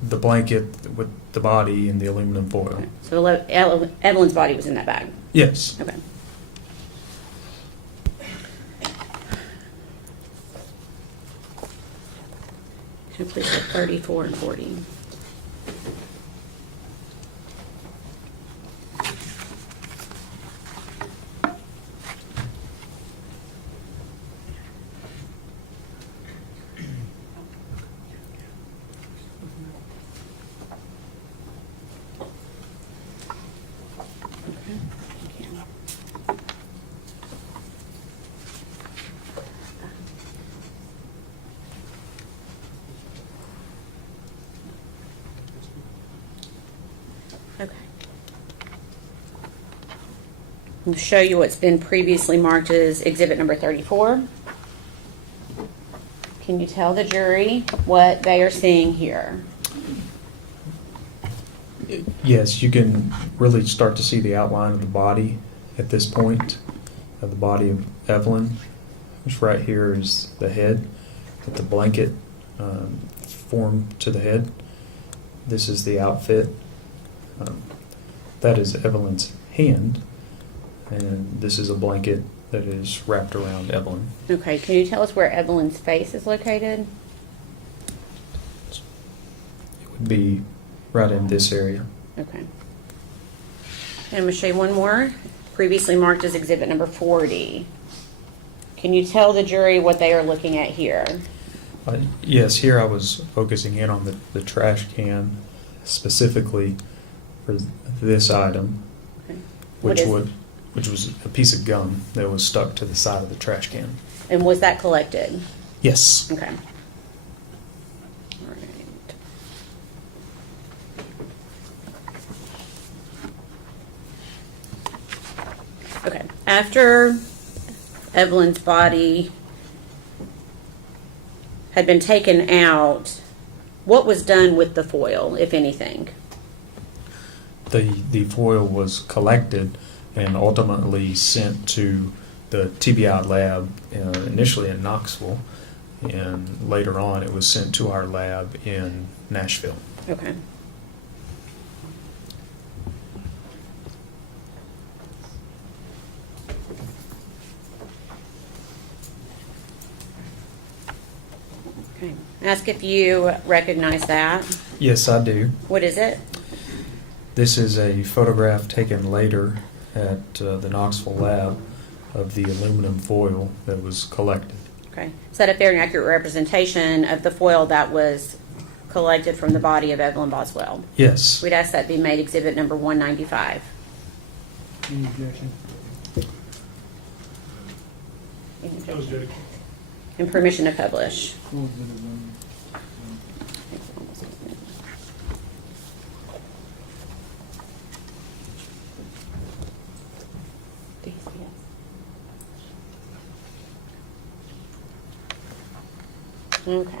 the blanket with the body and the aluminum foil. So Evelyn's body was in that bag. Yes. Okay. Can I please have 34 and 40? Okay. I'll show you what's been previously marked as exhibit number 34. Can you tell the jury what they are seeing here? Yes, you can really start to see the outline of the body at this point, of the body of Evelyn. Which right here is the head, with the blanket formed to the head. This is the outfit. That is Evelyn's hand, and this is a blanket that is wrapped around Evelyn. Okay, can you tell us where Evelyn's face is located? It would be right in this area. Okay. And I'm going to show you one more, previously marked as exhibit number 40. Can you tell the jury what they are looking at here? Yes, here I was focusing in on the trash can, specifically for this item, Okay. What which was a piece of gum that was stuck to the side of the trash can. And was that collected? Yes. Okay. All right. Okay. After Evelyn's body had been taken out, what was done with the foil, if anything? The foil was collected and ultimately sent to the TBI lab, initially in Knoxville, and later on it was sent to our lab in Nashville. Okay. Okay. Ask if you recognize that. Yes, I do. What is it? This is a photograph taken later at the Knoxville lab of the aluminum foil that was collected. Okay. Is that a fair and accurate representation of the foil that was collected from the body of Evelyn Boswell? Yes. We'd ask that be made exhibit number 195. Any objection? And permission to publish. Full exhibit one. Okay. Can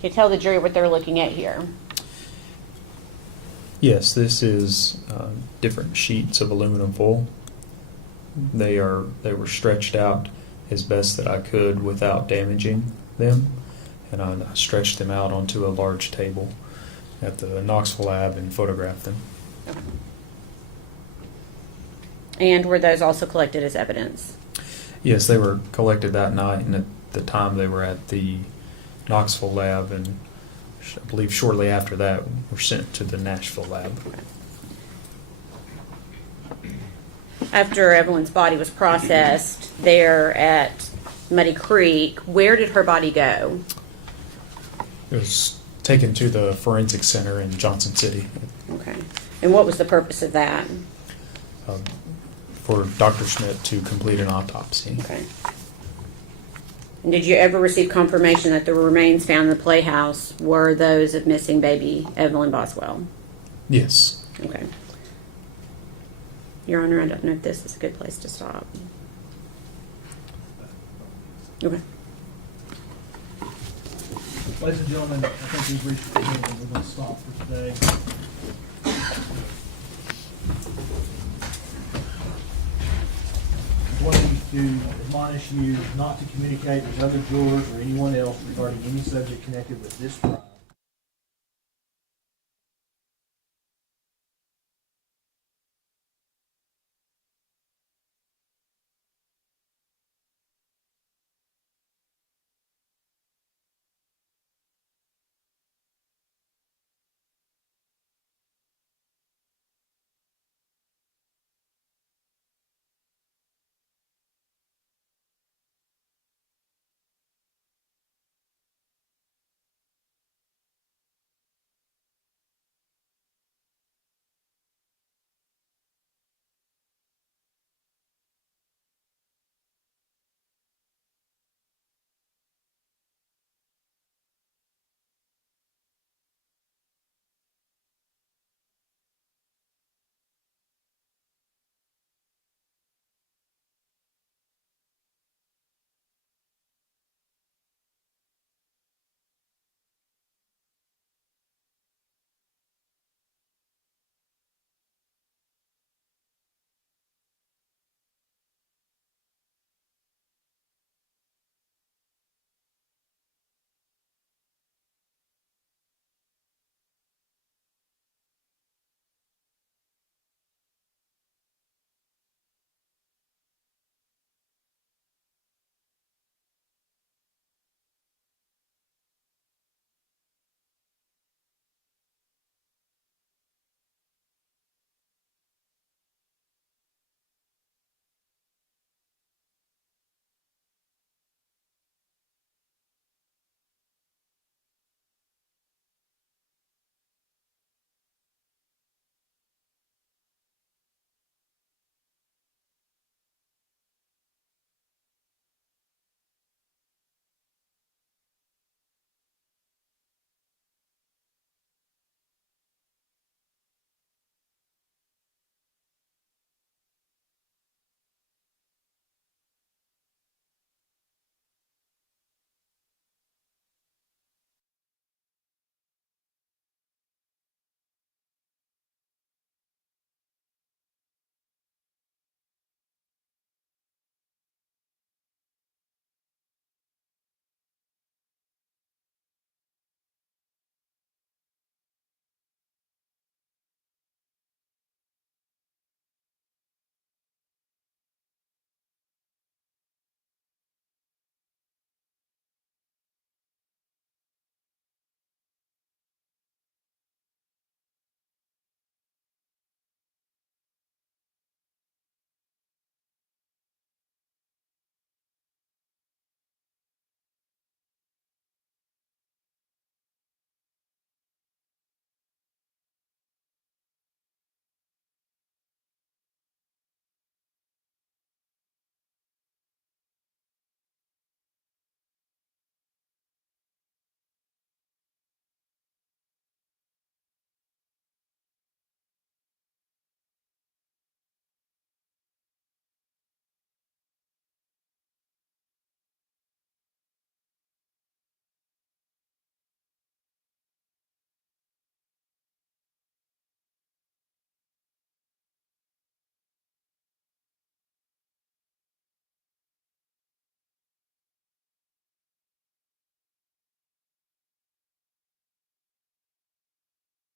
you tell the jury what they're looking at here? Yes, this is different sheets of aluminum foil. They were stretched out as best that I could without damaging them, and I stretched them out onto a large table at the Knoxville lab and photographed them. Okay. And were those also collected as evidence? Yes, they were collected that night, and at the time they were at the Knoxville lab, and I believe shortly after that were sent to the Nashville lab. After Evelyn's body was processed there at Muddy Creek, where did her body go? It was taken to the forensic center in Johnson City Okay. And what was the purpose of that? for Dr. Schmidt to complete an autopsy. Okay. And did you ever receive confirmation that the remains found in the playhouse were those of missing baby Evelyn Boswell? Yes. Okay. Your Honor, I don't know if this is a good place to stop. Okay. Ladies and gentlemen, I think we've reached the end, and we're going to stop for today. I want to admonish you not to communicate with other jurors or anyone else regarding any subject connected with this crime.